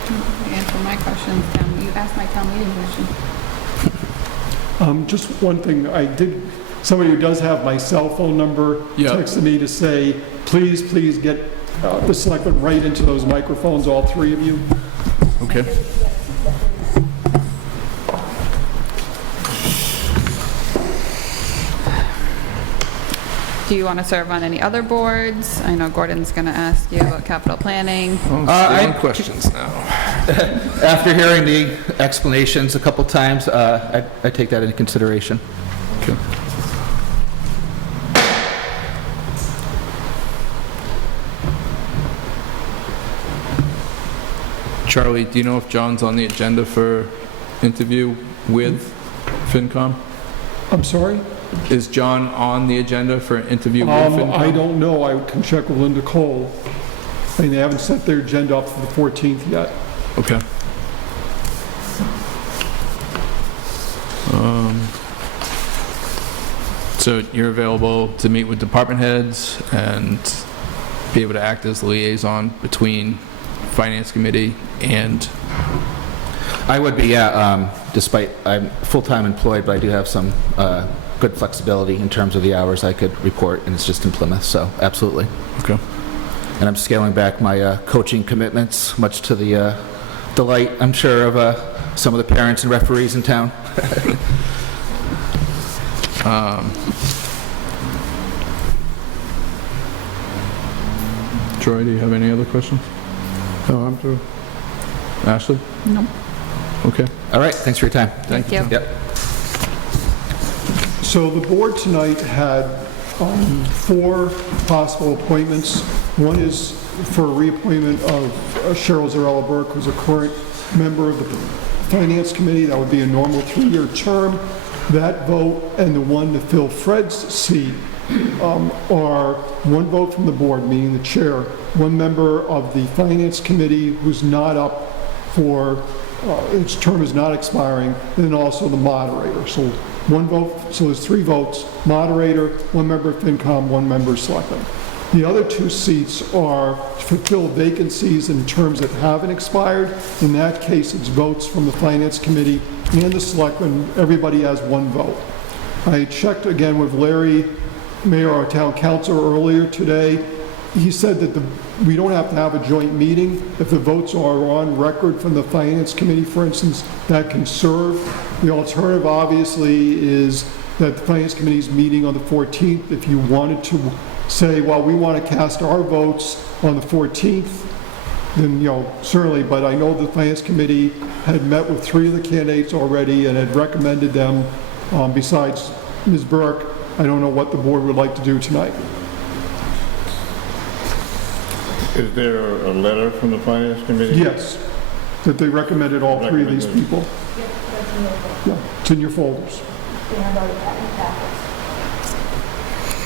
You answered my questions. You asked my town meeting question. Just one thing, somebody who does have my cell phone number Yeah. texted me to say, please get the selectmen right into those microphones, all three of you. Okay. Do you want to serve on any other boards? I know Gordon's going to ask you about capital planning. Oh, I- stealing questions now. After hearing the explanations a couple times, I take that into consideration. Okay. Charlie, do you know if John's on the agenda for interview with FinCom? I'm sorry? Is John on the agenda for an interview with FinCom? I don't know, I can check with Linda Cole. I mean, they haven't set their agenda up for the 14th yet. Okay. So you're available to meet with department heads and be able to act as the liaison between Finance Committee and... I would be, yeah, despite I'm full-time employed, but I do have some good flexibility in terms of the hours I could report, and it's just in Plymouth, so absolutely. Okay. And I'm scaling back my coaching commitments, much to the delight, I'm sure, of some of the parents and referees in town. Troy, do you have any other questions? No, I'm through. Ashley? No. Okay. All right, thanks for your time. Thank you. Yep. So the board tonight had 4 possible appointments. One is for a reappointment of Cheryl Zarella Burke, who's a current member of the Finance Committee. That would be a normal 3-year term. That vote and the one to fill Fred's seat are 1 vote from the board, meaning the chair, 1 member of the Finance Committee who's not up for, its term is not expiring, and then also the moderator. So 1 vote, so there's 3 votes, moderator, 1 member of FinCom, 1 member of Selectmen. The other 2 seats are to fill vacancies in terms that haven't expired. In that case, it's votes from the Finance Committee and the Selectmen. Everybody has 1 vote. I checked again with Larry, Mayor, our town council, earlier today. He said that we don't have to have a joint meeting. If the votes are on record from the Finance Committee, for instance, that can serve. The alternative, obviously, is that the Finance Committee is meeting on the 14th. If you wanted to say, well, we want to cast our votes on the 14th, then, certainly, but I know the Finance Committee had met with 3 of the candidates already and had recommended them. Besides Ms. Burke, I don't know what the board would like to do tonight. Is there a letter from the Finance Committee? Yes, that they recommended all 3 of these people. Yeah, it's in your folders.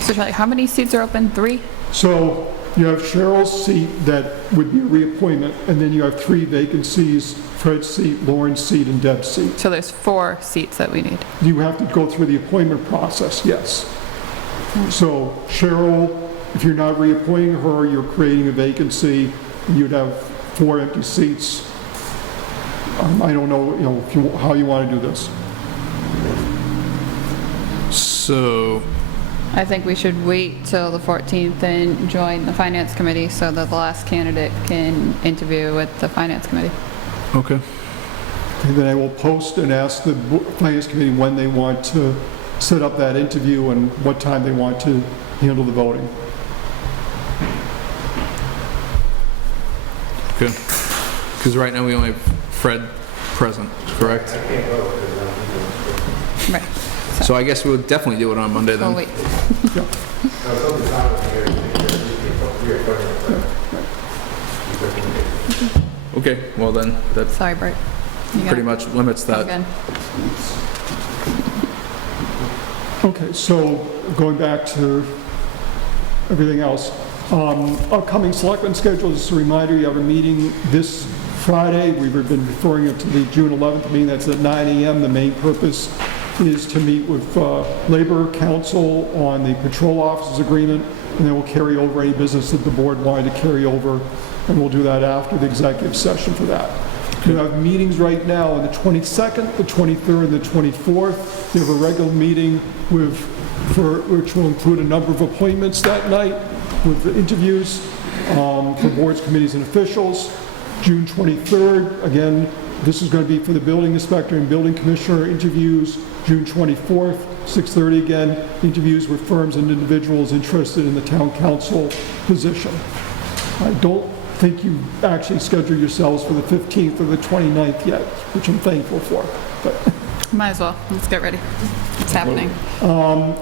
So Charlie, how many seats are open? 3? So you have Cheryl's seat that would be a reappointment, and then you have 3 vacancies, Fred's seat, Lauren's seat, and Deb's seat. So there's 4 seats that we need. You have to go through the appointment process, yes. So Cheryl, if you're not reappointing her, you're creating a vacancy, and you'd have 4 empty seats. I don't know, how you want to do this. So, I think we should wait till the 14th and join the Finance Committee so that the last candidate can interview with the Finance Committee. okay. And then I will post and ask the Finance Committee when they want to set up that interview and what time they want to handle the voting. Okay. Because right now we only have Fred present, correct? Right. So I guess we'll definitely do it on Monday then. Oh, wait. Okay, well then, that Sorry, Bert. You got pretty it. much limits All that. good. Okay, so going back to everything else, upcoming selectmen schedule, just a reminder, you have a meeting this Friday. We've been referring it to the June 11th meeting. That's at 9 a.m. The main purpose is to meet with Labor Council on the patrol officers agreement, and then we'll carry over any business that the board wanted to carry over, and we'll do that after the executive session for that. We have meetings right now on the 22nd, the 23rd, and the 24th. We have a regular meeting which will include a number of appointments that night with the interviews for boards, committees, and officials. June 23rd, again, this is going to be for the building inspector and building commissioner interviews. June 24th, 6:30 again, interviews with firms and individuals interested in the town council position. I don't think you actually scheduled yourselves for the 15th or the 29th yet, which I'm thankful for. But Might as well. Let's get ready. It's happening.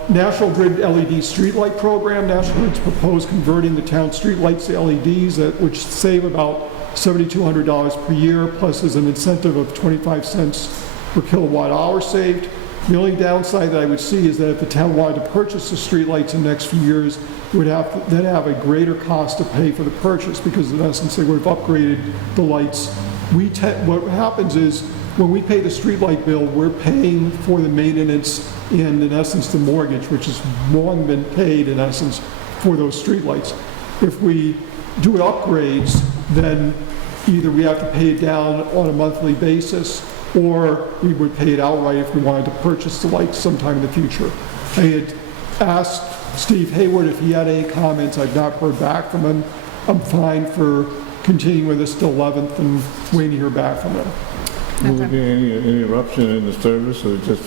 National Grid LED streetlight program. National Grid's proposed converting the town streetlights to LEDs, which save about $7,200 per year, plus there's an incentive of 25 cents per kilowatt hour saved. The only downside that I would see is that if the town wanted to purchase the streetlights in the next few years, it would have to then have a greater cost to pay for the purchase, because in essence they would have upgraded the lights. What happens is when we pay the streetlight bill, we're paying for the maintenance and in essence the mortgage, which has long been paid in essence for those streetlights. If we do upgrades, then either we have to pay it down on a monthly basis, or we would pay it outright if we wanted to purchase the lights sometime in the future. I had asked Steve Hayward if he had any comments. I've not heard back from him. I'm fine for continuing with this till 11th and waiting to hear back from him. Will there be any interruption in the service, or just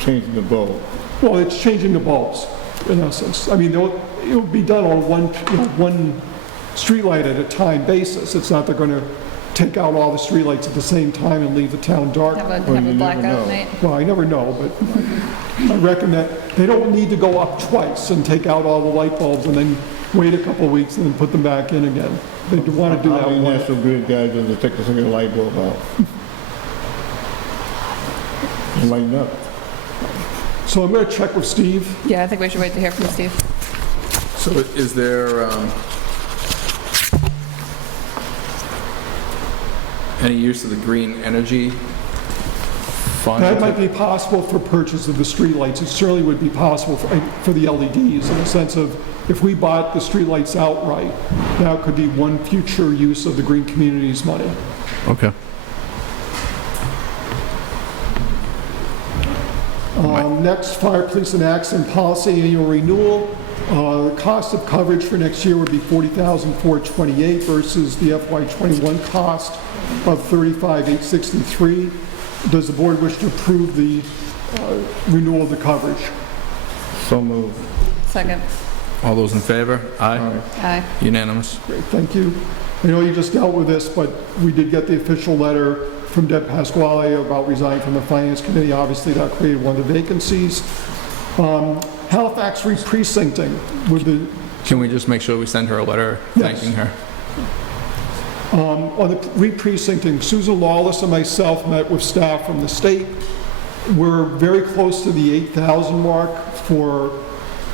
changing the bulb? Well, it's changing the bulbs, in essence. I mean, it'll be done on one streetlight at a time basis. It's not they're going to take out all the streetlights at the same time and leave the town dark. Have Well, a you never blackout know. night? Well, I never know, but I reckon that they don't need to go up twice and take out all the light bulbs and then wait a couple of weeks and then put them back in again. They want to do How that many once. National Grid guys does it take to take a light bulb out? Lighten up. So I'm going to check with Steve. Yeah, I think we should wait to hear from Steve. So is there any use of the green energy fund? That might be possible for purchase of the streetlights. It certainly would be possible for the LEDs, in the sense of if we bought the streetlights outright, that could be one future use of the Green Communities money. Okay. Next, fire, police, and accident policy annual renewal. The cost of coverage for next year would be $40,428 versus the FY21 cost of $35,863. Does the board wish to approve the renewal of the coverage? So moved. Second. All those in favor? Aye. Aye. Unanimous. Great, thank you. I know you just dealt with this, but we did get the official letter from Deb Pasquale about resigning from the Finance Committee. Obviously, that created one of the vacancies. Halifax re-precincting with the, Can we just make sure we send her a letter Yes. thanking her? on the re-precincting, Susan Lawless and myself met with staff from the state. We're very close to the 8,000 mark for,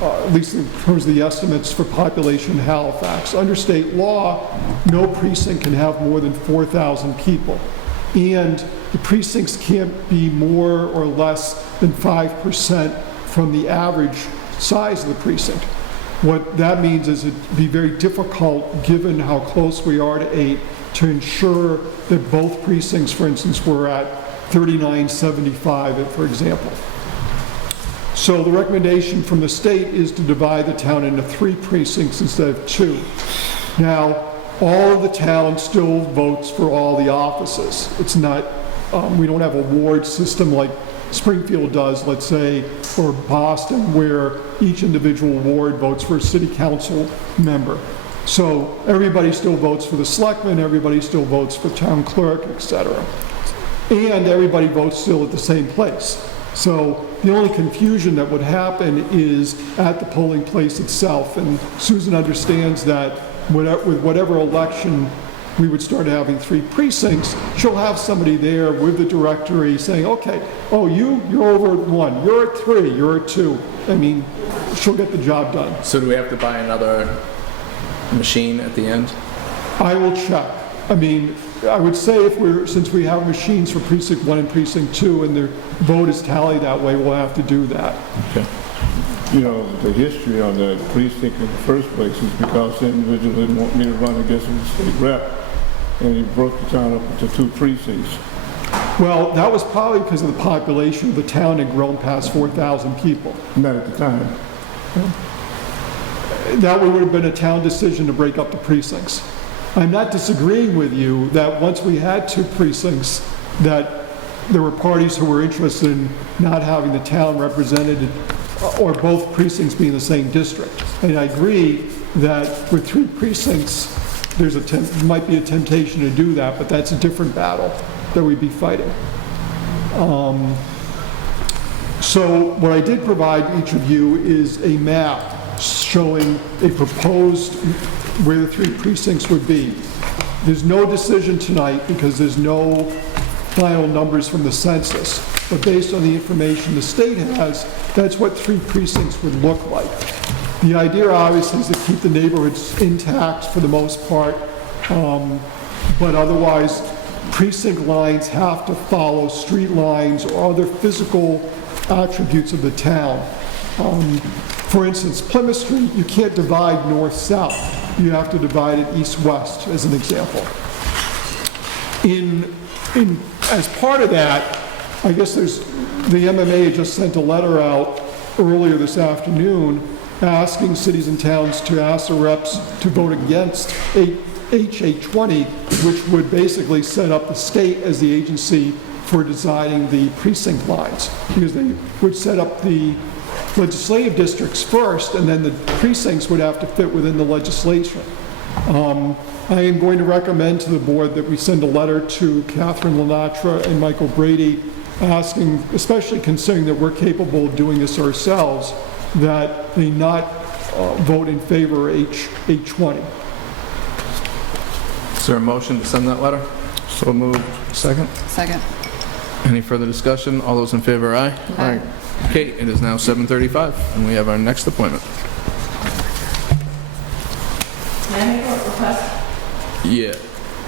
at least in terms of the estimates for population in Halifax. Under state law, no precinct can have more than 4,000 people. And the precincts can't be more or less than 5% from the average size of the precinct. What that means is it'd be very difficult, given how close we are to 8, to ensure that both precincts, for instance, were at 3975, for example. So the recommendation from the state is to divide the town into 3 precincts instead of 2. Now, all of the town still votes for all the offices. It's not, we don't have a ward system like Springfield does, let's say, or Boston, where each individual ward votes for a city council member. So everybody still votes for the selectmen, everybody still votes for town clerk, etc. And everybody votes still at the same place. So the only confusion that would happen is at the polling place itself. And Susan understands that with whatever election we would start having 3 precincts, she'll have somebody there with the directory saying, okay, oh, you're over at 1, you're at 3, you're at 2. I mean, she'll get the job done. So do we have to buy another machine at the end? I will check. I mean, I would say since we have machines for precinct 1 and precinct 2 and the vote is tallied that way, we'll have to do that. Okay. You know, the history on the precinct in the first place is because the individual didn't want me to run against him as state rep, and he broke the town up into 2 precincts. Well, that was probably because of the population of the town had grown past 4,000 people. Not at the time. That would have been a town decision to break up the precincts. I'm not disagreeing with you that once we had 2 precincts, that there were parties who were interested in not having the town represented or both precincts being the same district. And I agree that with 3 precincts, might be a temptation to do that, but that's a different battle that we'd be fighting. So what I did provide each of you is a map showing a proposed where the 3 precincts would be. There's no decision tonight because there's no final numbers from the census, but based on the information the state has, that's what 3 precincts would look like. The idea obviously is to keep the neighborhoods intact for the most part, but otherwise precinct lines have to follow street lines or other physical attributes of the town. For instance, Plymouth Street, you can't divide north-south. You have to divide it east-west, as an example. As part of that, I guess the MMA just sent a letter out earlier this afternoon asking cities and towns to ask the reps to vote against H.820, which would basically set up the state as the agency for deciding the precinct lines, because they would set up the legislative districts first, and then the precincts would have to fit within the legislation. I am going to recommend to the board that we send a letter to Catherine Lenatra and Michael Brady asking, especially considering that we're capable of doing this ourselves, that they not vote in favor of H20. Is there a motion to send that letter? So moved. Second? Second. Any further discussion? All those in favor, aye? Aye. Okay, it is now 7:35, and we have our next appointment. May I make a request? Yeah.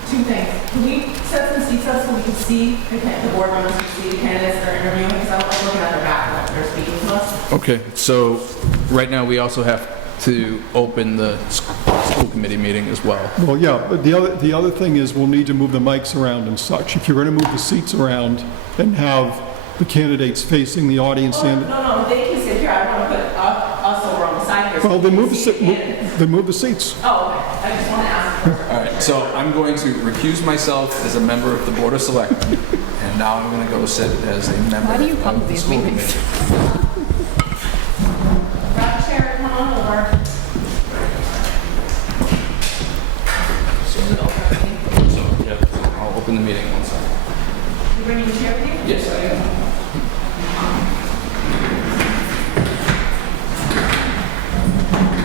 Two things. Can we set some seats up so we can see the board members can see the candidates that are interviewing? Because I don't like looking at their back when they're speaking to us. Okay, so right now we also have to open the school committee meeting as well. Well, yeah, but the other thing is we'll need to move the mics around and such. If you're going to move the seats around and have the candidates facing the audience Oh, and... no, they can sit here. I don't want to put us over on the side here. so Well, we then can move the, see candidates. then move the seats. Oh, okay. I just want to ask. All right, so I'm going to recuse myself as a member of the Board of Selectmen, and now I'm going to go sit as a member Why do you come to of the these school meetings? committee. Grab a chair, come on over. I'll open the meeting one second. You bringing the chair with you? Yes, I am.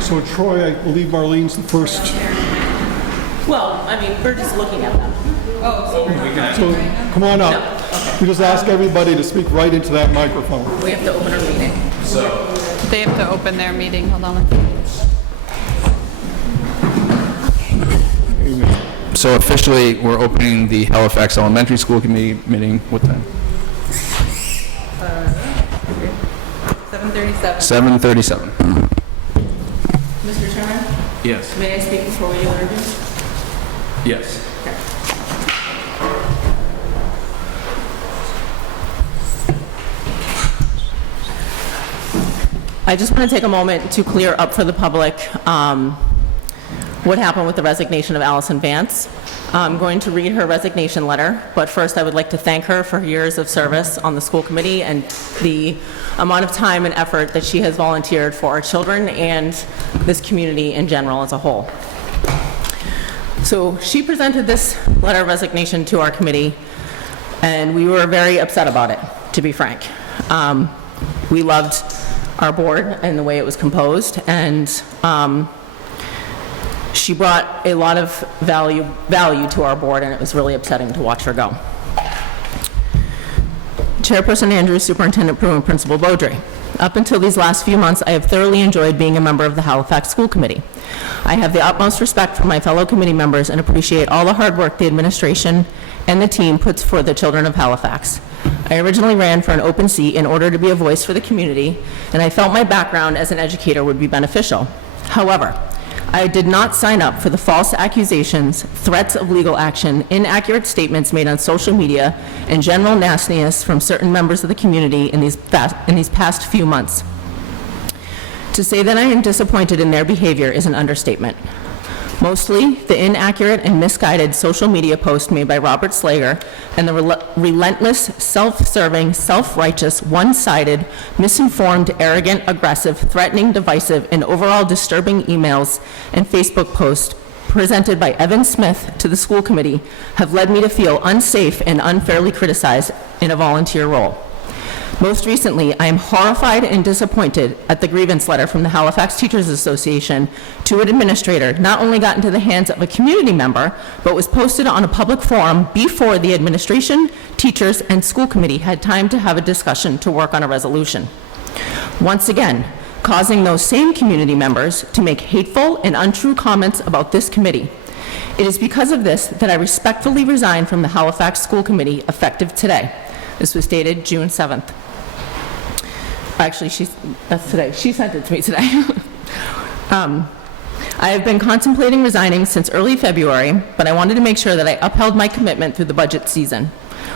So Troy, I believe Marlene's the first. Well, I mean, we're just looking at them. So come on up. We just ask everybody to speak right into that microphone. We have to open our meeting. They have to open their meeting. Hold on. So officially, we're opening the Halifax Elementary School Committee meeting. What time? 7:37. 7:37. Mr. Chairman, Yes. may I speak before we introduce? Yes. I just want to take a moment to clear up for the public what happened with the resignation of Allison Vance. I'm going to read her resignation letter, but first I would like to thank her for her years of service on the school committee and the amount of time and effort that she has volunteered for our children and this community in general as a whole. So she presented this letter of resignation to our committee, and we were very upset about it, to be frank. We loved our board and the way it was composed, and she brought a lot of value to our board, and it was really upsetting to watch her go. Chairperson Andrews, Superintendent Prue, and Principal Beaudry. Up until these last few months, I have thoroughly enjoyed being a member of the Halifax School Committee. I have the utmost respect for my fellow committee members and appreciate all the hard work the administration and the team puts for the children of Halifax. I originally ran for an open seat in order to be a voice for the community, and I felt my background as an educator would be beneficial. However, I did not sign up for the false accusations, threats of legal action, inaccurate statements made on social media, and general nastiness from certain members of the community in these past few months. To say that I am disappointed in their behavior is an understatement. Mostly, the inaccurate and misguided social media post made by Robert Slager and the relentless, self-serving, self-righteous, one-sided, misinformed, arrogant, aggressive, threatening, divisive, and overall disturbing emails and Facebook posts presented by Evan Smith to the school committee have led me to feel unsafe and unfairly criticized in a volunteer role. Most recently, I am horrified and disappointed at the grievance letter from the Halifax Teachers Association to an administrator not only got into the hands of a community member, but was posted on a public forum before the administration, teachers, and school committee had time to have a discussion to work on a resolution. Once again, causing those same community members to make hateful and untrue comments about this committee. It is because of this that I respectfully resign from the Halifax School Committee effective today. This was dated June 7th. Actually, that's today. She sent it to me today. I have been contemplating resigning since early February, but I wanted to make sure that I upheld my commitment through the budget season.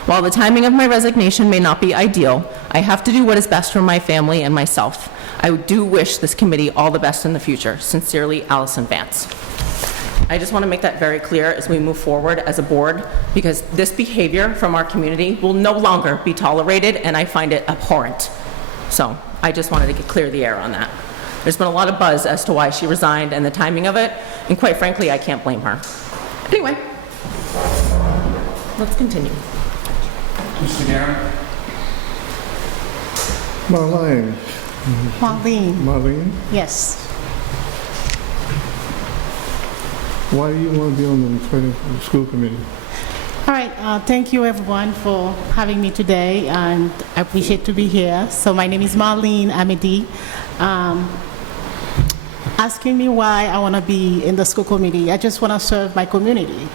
While the timing of my resignation may not be ideal, I have to do what is best for my family and myself. I do wish this committee all the best in the future. Sincerely, Allison Vance. I just want to make that very clear as we move forward as a board, because this behavior from our community will no longer be tolerated, and I find it abhorrent. So I just wanted to clear the air on that. There's been a lot of buzz as to why she resigned and the timing of it, and quite frankly, I can't blame her. Anyway, let's continue. Mr. Guerin? Marlene, Marlene, Marlene, yes. why do you want to be on the school committee? All right, thank you everyone for having me today, and I appreciate to be here. So my name is Marlene Amity. Asking me why I want to be in the school committee, I just want to serve my community.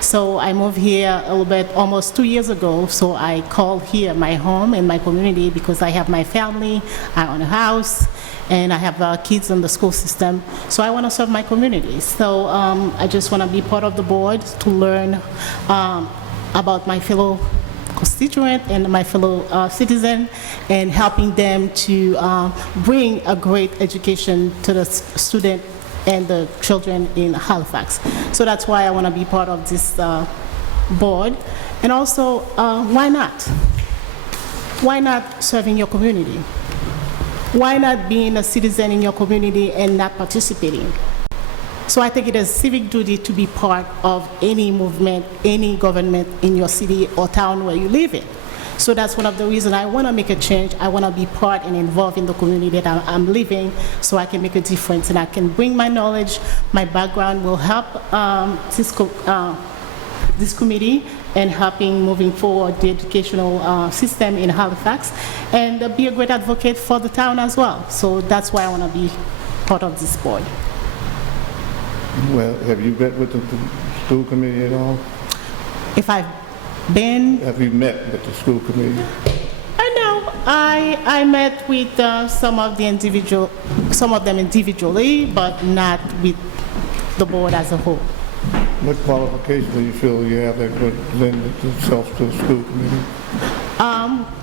So I moved here a little bit, almost 2 years ago, so I called here my home and my community because I have my family, I own a house, and I have kids in the school system, so I want to serve my community. So I just want to be part of the board to learn about my fellow constituent and my fellow citizen, and helping them to bring a great education to the student and the children in Halifax. So that's why I want to be part of this board. And also, why not? Why not serving your community? Why not being a citizen in your community and not participating? So I think it is civic duty to be part of any movement, any government in your city or town where you live in. So that's one of the reasons I want to make a change. I want to be part and involved in the community that I'm living, so I can make a difference and I can bring my knowledge, my background will help this committee and helping moving forward the educational system in Halifax, and be a great advocate for the town as well. So that's why I want to be part of this board. Well, have you met with the school committee at all? If I've been... Have you met with the school committee? I know. I met with some of them individually, but not with the board as a whole. What qualifications do you feel you have that could lend itself to the school committee?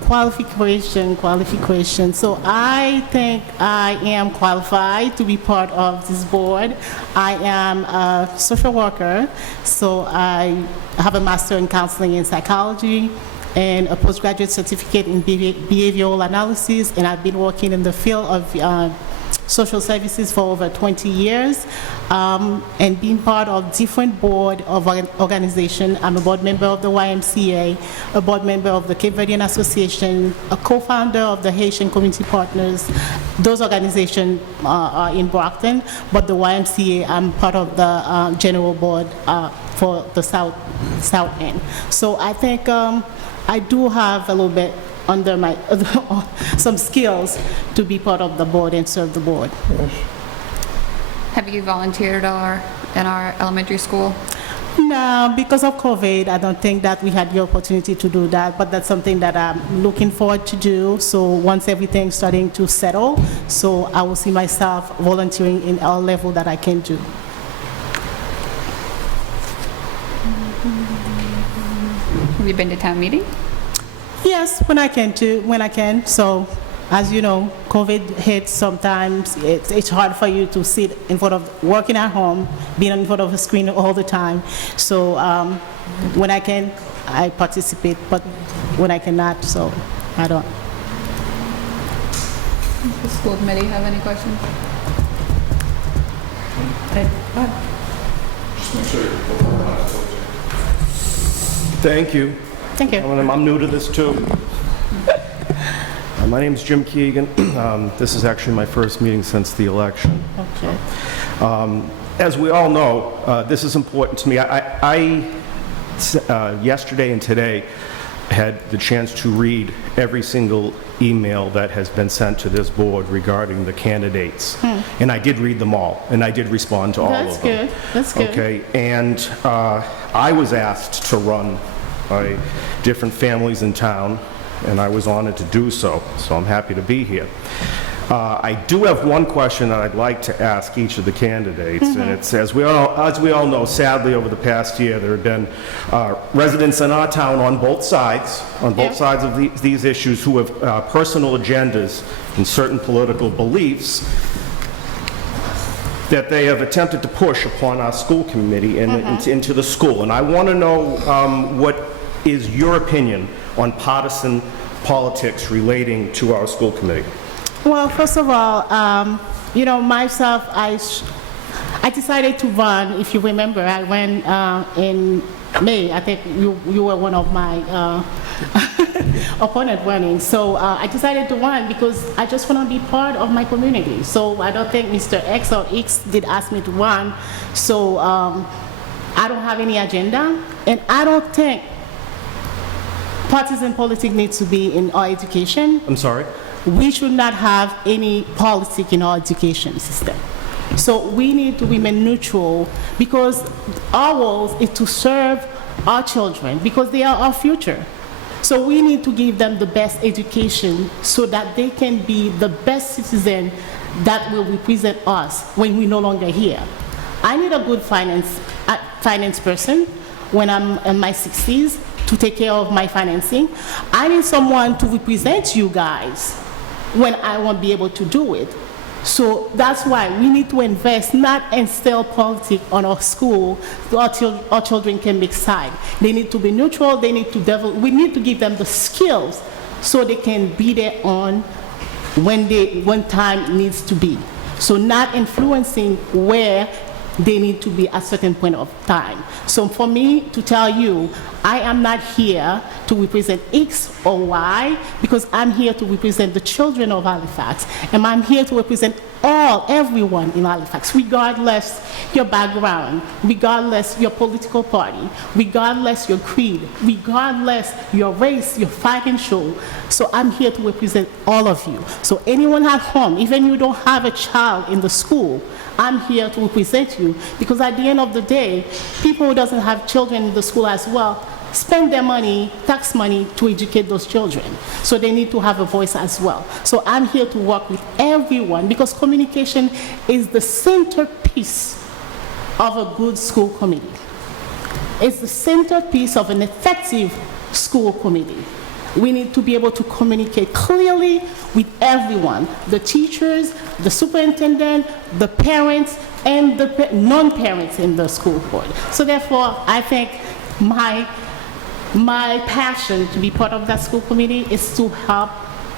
Qualification. So I think I am qualified to be part of this board. I am a social worker, so I have a master in counseling and psychology and a postgraduate certificate in behavioral analysis, and I've been working in the field of social services for over 20 years, and being part of different board of organization. I'm a board member of the YMCA, a board member of the Cape Verdean Association, a co-founder of the Haitian Community Partners. Those organizations are in Brockton, but the YMCA, I'm part of the general board for the South End. So I think I do have a little bit under my some skills to be part of the board and serve the board. Yes. Have you volunteered in our elementary school? No, because of COVID, I don't think that we had the opportunity to do that, but that's something that I'm looking forward to do. So once everything's starting to settle, so I will see myself volunteering in all level that I can do. Have you been to town meeting? Yes, when I can. So, as you know, COVID hits sometimes. It's hard for you to sit in front of, working at home, being in front of a screen all the time. So, when I can, I participate, but when I cannot, so I don't. Does the school committee have any questions? Thank you. Thank you. I'm new to this too. My name's Jim Keegan. This is actually my first meeting since the election. Okay. As we all know, this is important to me. I yesterday and today had the chance to read every single email that has been sent to this board regarding the candidates. And I did read them all, and I did respond to all of them. That's good. Okay, and I was asked to run by different families in town, and I was honored to do so, so I'm happy to be here. I do have one question that I'd like to ask each of the candidates, and it's, as we all know, sadly over the past year, there have been residents in our town on both sides of these issues who have personal agendas and certain political beliefs that they have attempted to push upon our school committee and into the school. And I want to know what is your opinion on partisan politics relating to our school committee? Well, first of all, Myself, I decided to run. If you remember, I ran in May. I think you were one of my opponent running. So I decided to run because I just want to be part of my community. So I don't think Mr. X or X did ask me to run. So I don't have any agenda, and I don't think partisan politics needs to be in our education. I'm sorry? We should not have any politics in our education system. So we need to remain neutral because our role is to serve our children because they are our future. So we need to give them the best education so that they can be the best citizen that will represent us when we're no longer here. I need a good finance person when I'm in my 60s to take care of my financing. I need someone to represent you guys when I won't be able to do it. So that's why we need to invest, not instill politics on our school so our children can make side. They need to be neutral, they need to develop, we need to give them the skills so they can be there on when time needs to be. So not influencing where they need to be at a certain point of time. So for me to tell you, I am not here to represent X or Y because I'm here to represent the children of Halifax, and I'm here to represent everyone in Halifax, regardless your background, regardless your political party, regardless your creed, regardless your race, your financial. So I'm here to represent all of you. So anyone at home, even you don't have a child in the school, I'm here to represent you because at the end of the day, people who doesn't have children in the school as well spend their money, tax money, to educate those children. So they need to have a voice as well. So I'm here to work with everyone because communication is the centerpiece of a good school committee. It's the centerpiece of an effective school committee. We need to be able to communicate clearly with everyone, the teachers, the superintendent, the parents, and the non-parents in the school board. So therefore, I think my passion to be part of that school committee is to help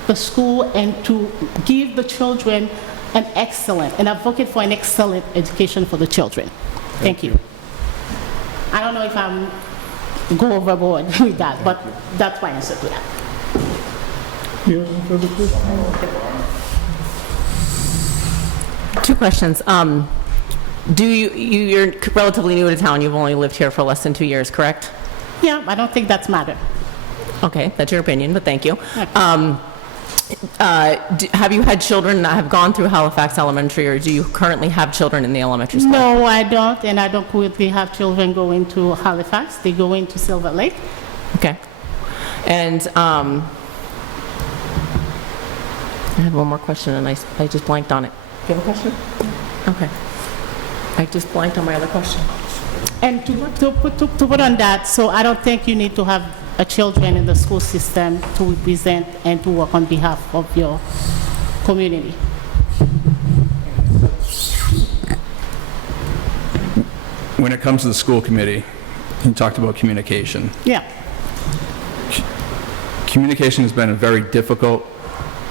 the school and to give the children an advocate for an excellent education for the children. Thank you. I don't know if I'm go overboard with that, but that's my answer to that. You have any further questions? Two questions. You're relatively new to town. You've only lived here for less than 2 years, correct? Yeah, I don't think that's matter. Okay, that's your opinion, but thank you. Have you had children that have gone through Halifax Elementary, or do you currently have children in the elementary school? No, I don't, and I don't currently have children going to Halifax. They go into Silver Lake. Okay. And I had one more question, and I just blanked on it. Do you have a question? Okay. I just blanked on my other question. And to put on that, so I don't think you need to have children in the school system to represent and to work on behalf of your community. When it comes to the school committee, you talked about communication. Yeah. Communication has been a very difficult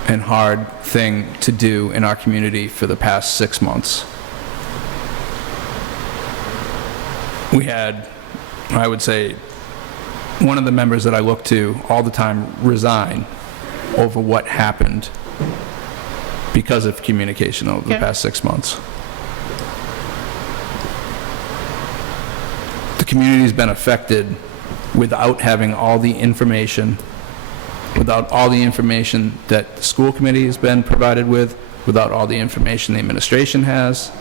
and hard thing to do in our community for the past 6 months. We had, I would say, one of the members that I look to all the time resign over what happened because of communication over the past 6 months. The community's been affected without having all the information, without all the information that the school committee has been provided with, without all the information the administration has.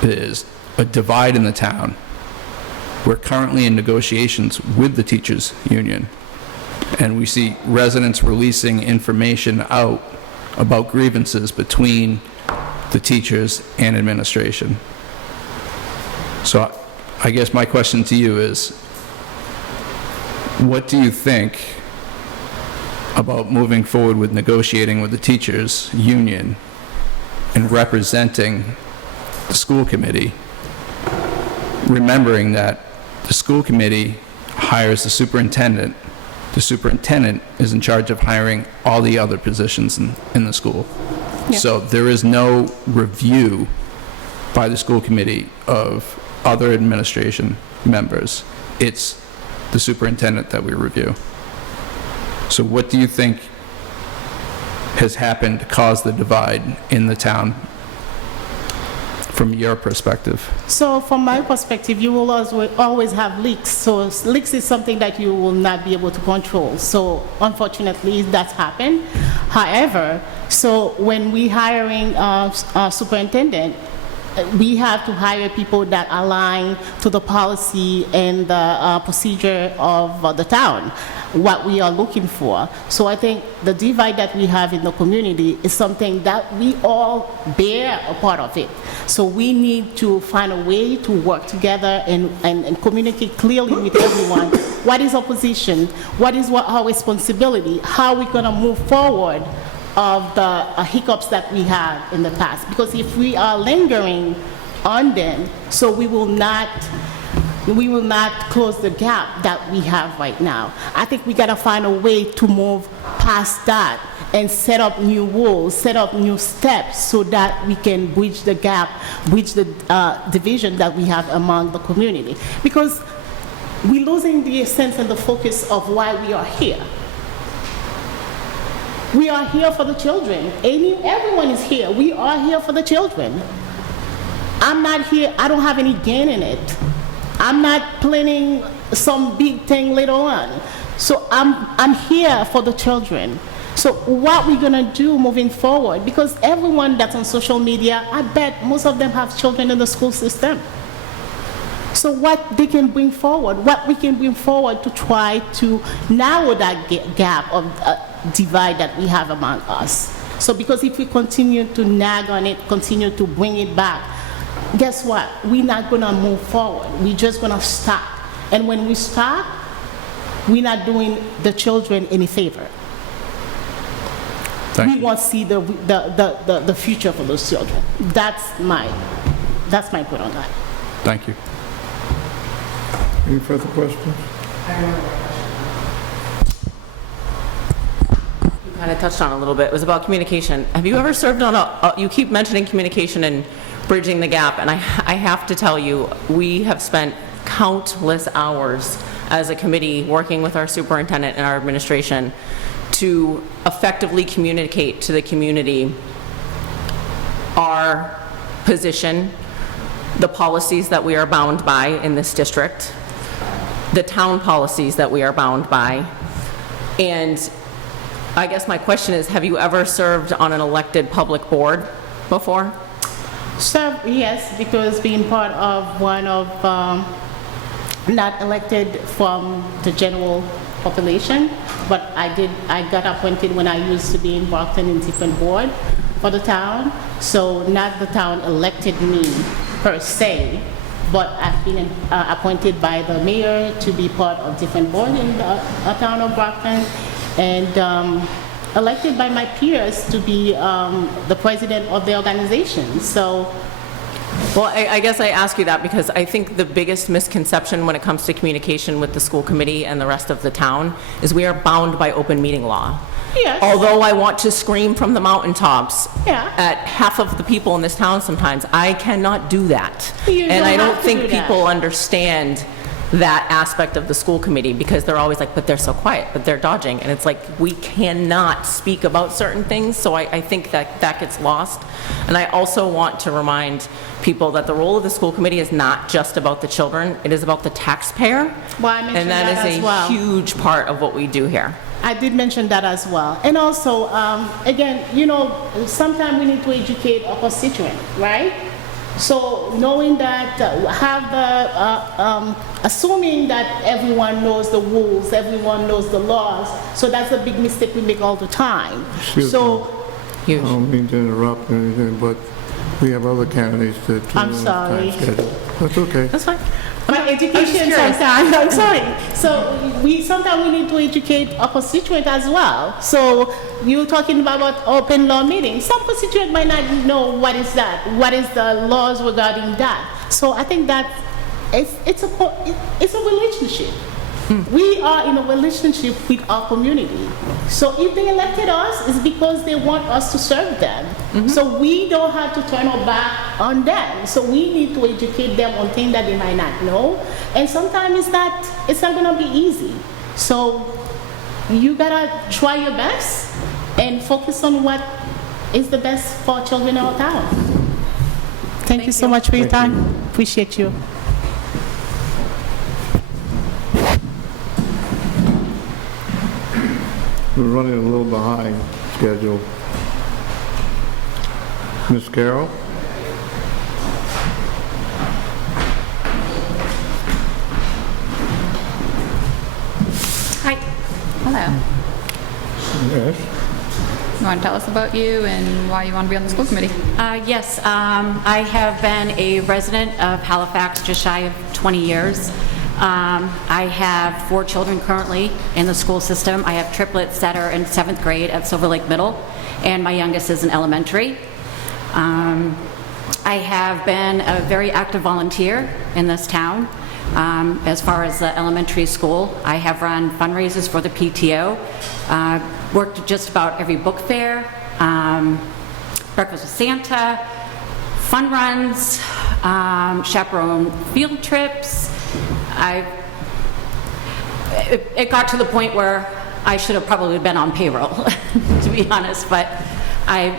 There's a divide in the town. We're currently in negotiations with the teachers union, and we see residents releasing information out about grievances between the teachers and administration. So I guess my question to you is, what do you think about moving forward with negotiating with the teachers union and representing the school committee, remembering that the school committee hires the superintendent. The superintendent is in charge of hiring all the other positions in the school. So there is no review by the school committee of other administration members. It's the superintendent that we review. So what do you think has happened to cause the divide in the town from your perspective? So from my perspective, you will always have leaks. So leaks is something that you will not be able to control. So unfortunately, that's happened. However, so when we hiring a superintendent, we have to hire people that align to the policy and the procedure of the town, what we are looking for. So I think the divide that we have in the community is something that we all bear a part of it. So we need to find a way to work together and communicate clearly with everyone. What is our position? What is our responsibility? How are we going to move forward of the hiccups that we have in the past? Because if we are lingering on them, so we will not close the gap that we have right now. I think we gotta find a way to move past that and set up new rules, set up new steps so that we can bridge the gap, bridge the division that we have among the community. Because we're losing the sense and the focus of why we are here. We are here for the children. Everyone is here. We are here for the children. I'm not here, I don't have any gain in it. I'm not planning some big thing later on. So I'm here for the children. So what we're gonna do moving forward, because everyone that's on social media, I bet most of them have children in the school system. So what they can bring forward, what we can bring forward to try to narrow that gap of divide that we have among us. So because if we continue to nag on it, continue to bring it back, guess what? We're not gonna move forward. We're just gonna stop. And when we stop, we're not doing the children any favor. We want to see the future for those children. That's my point on that. Thank you. Any further questions? You kind of touched on it a little bit. It was about communication. Have you ever served on you keep mentioning communication and bridging the gap, and I have to tell you, we have spent countless hours as a committee working with our superintendent and our administration to effectively communicate to the community our position, the policies that we are bound by in this district, the town policies that we are bound by. And I guess my question is, have you ever served on an elected public board before? Yes, because being part of one of, not elected from the general population, but I got appointed when I used to be in Brockton in different board for the town. So not the town elected me per se, but I've been appointed by the mayor to be part of different board in the town of Brockton, and elected by my peers to be the president of the organization. So. Well, I guess I ask you that because I think the biggest misconception when it comes to communication with the school committee and the rest of the town is we are bound by open meeting law. Yes. Although I want to scream from the mountaintops Yeah. at half of the people in this town sometimes, I cannot do that. You And don't I don't have to think do that. people understand that aspect of the school committee because they're always like, but they're so quiet, but they're dodging. And it's like, we cannot speak about certain things, so I think that gets lost. And I also want to remind people that the role of the school committee is not just about the children, it is about the taxpayer. Well, I mentioned and that that is as a well. huge part of what we do here. I did mention that as well. And also, again, sometimes we need to educate our constituent, right? So knowing that, assuming that everyone knows the rules, everyone knows the laws, so that's a big mistake we make all the time. Excuse me. I don't mean to interrupt or anything, but we have other candidates that... I'm sorry. That's okay. That's fine. My education sometimes, I'm sorry. So sometimes we need to educate our constituent as well. So you're talking about open law meetings. Some constituent might not know what is that, what is the laws regarding that. So I think that it's a relationship. We are in a relationship with our community. So if they elected us, it's because they want us to serve them. So we don't have to turn our back on them. So we need to educate them on things that they might not know. And sometimes it's not gonna be easy. So you gotta try your best and focus on what is the best for children in our town. Thank you so much for your time. Appreciate you. We're running a little behind schedule. Ms. Carroll? Hi. Hello. Yes. You want to tell us about you and why you want to be on the school committee? Yes, I have been a resident of Halifax just shy of 20 years. I have 4 children currently in the school system. I have triplets that are in 7th grade at Silver Lake Middle, and my youngest is in elementary. I have been a very active volunteer in this town. As far as the elementary school, I have run fundraisers for the PTO, worked at just about every book fair, Breakfast with Santa, fun runs, chaperone field trips. It got to the point where I should have probably been on payroll, to be honest, but I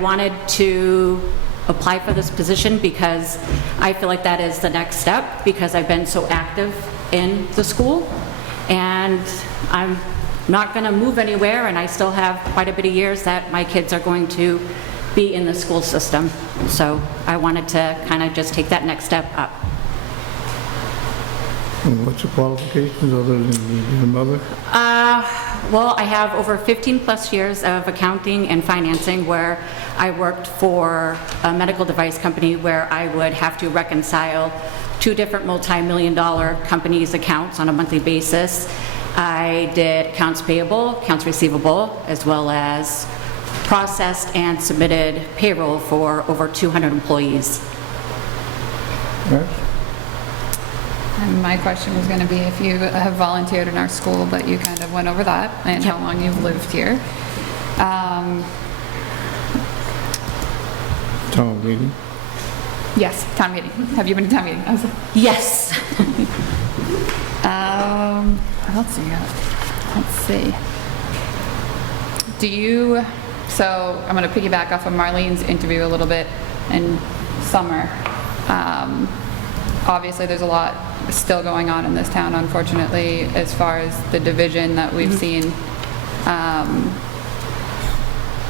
wanted to apply for this position because I feel like that is the next step, because I've been so active in the school, and I'm not going to move anywhere, and I still have quite a bit of years that my kids are going to be in the school system. So I wanted to kind of just take that next step up. And what's your qualifications other than being a mother? Well, I have over 15 plus years of accounting and financing, where I worked for a medical device company where I would have to reconcile 2 different multi-million-dollar companies' accounts on a monthly basis. I did accounts payable, accounts receivable, as well as processed and submitted payroll for over 200 employees. Yes. And my question was going to be if you have volunteered in our school, but you kind of went over that, and how long you've lived here. Town meeting? Yes, town meeting. Have you been to town meeting? Yes. Let's see. Do you, so I'm going to piggyback off of Marlene's interview a little bit in summer. Obviously, there's a lot still going on in this town, unfortunately, as far as the division that we've seen.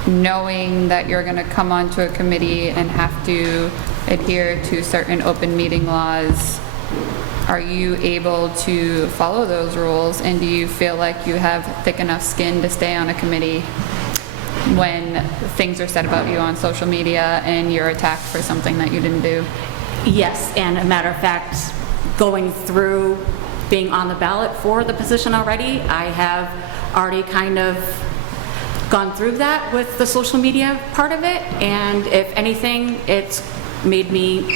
Knowing that you're going to come onto a committee and have to adhere to certain open meeting laws, are you able to follow those rules? And do you feel like you have thick enough skin to stay on a committee when things are said about you on social media and you're attacked for something that you didn't do? Yes, and a matter of fact, going through being on the ballot for the position already, I have already kind of gone through that with the social media part of it, and if anything, it's made me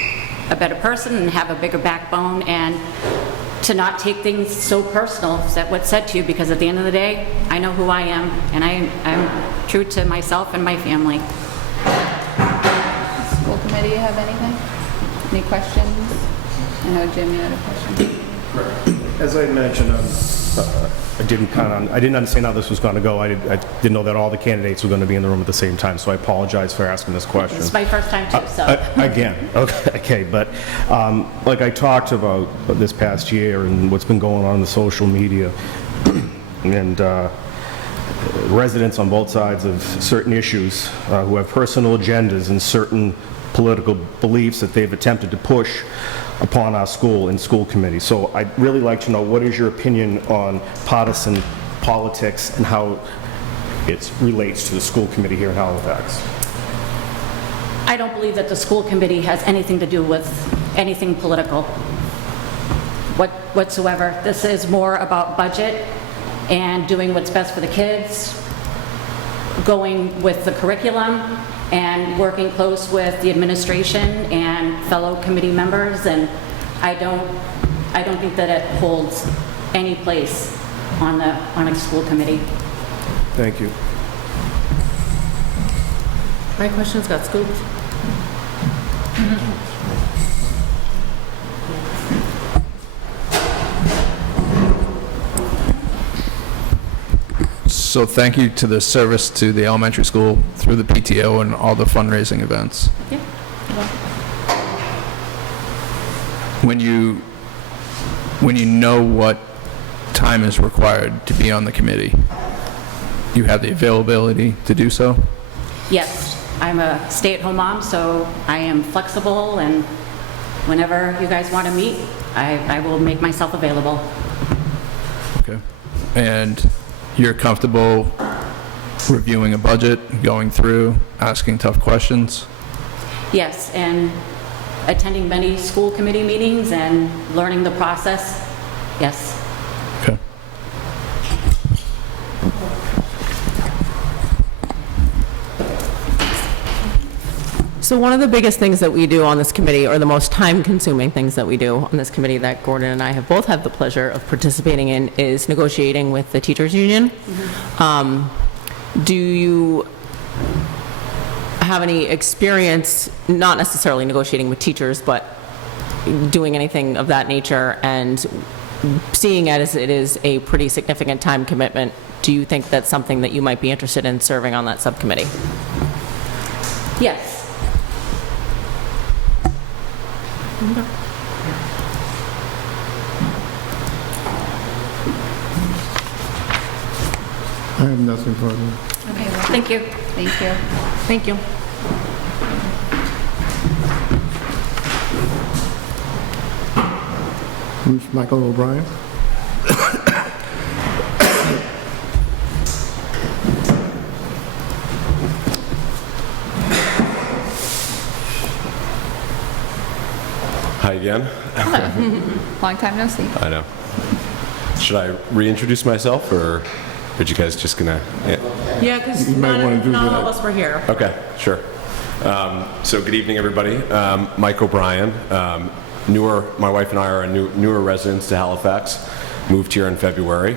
a better person and have a bigger backbone, and to not take things so personal that what's said to you, because at the end of the day, I know who I am, and I'm true to myself and my family. School committee have anything? Any questions? I know Jim, you had a question. As I mentioned, I didn't understand how this was going to go. I didn't know that all the candidates were going to be in the room at the same time, so I apologize for asking this question. It's my first time too, so. Again, okay, but like I talked about this past year and what's been going on in the social media, and residents on both sides of certain issues who have personal agendas and certain political beliefs that they've attempted to push upon our school and school committee. So I'd really like to know, what is your opinion on partisan politics and how it relates to the school committee here in Halifax? I don't believe that the school committee has anything to do with anything political whatsoever. This is more about budget and doing what's best for the kids, going with the curriculum, and working close with the administration and fellow committee members, and I don't think that it holds any place on a school committee. Thank you. My questions got scooped. So thank you to the service to the elementary school through the PTO and all the fundraising events. Yeah. When you know what time is required to be on the committee, you have the availability to do so? Yes, I'm a stay-at-home mom, so I am flexible, and whenever you guys want to meet, I will make myself available. Okay. And you're comfortable reviewing a budget, going through, asking tough questions? Yes, and attending many school committee meetings and learning the process, yes. Okay. So one of the biggest things that we do on this committee, or the most time-consuming things that we do on this committee that Gordon and I have both had the pleasure of participating in, is negotiating with the teachers union. Do you have any experience, not necessarily negotiating with teachers, but doing anything of that nature, and seeing it as it is a pretty significant time commitment, do you think that's something that you might be interested in serving on that subcommittee? Yes. I have nothing further. Okay, well, thank you. Thank you. Thank you. Who's Michael O'Brien? Hi again. Long time no see. I know. Should I reintroduce myself, or are you guys just gonna? Yeah, because You might wanna do none that. of us were here. Okay, sure. So good evening, everybody. Mike O'Brien. My wife and I are newer residents to Halifax. Moved here in February.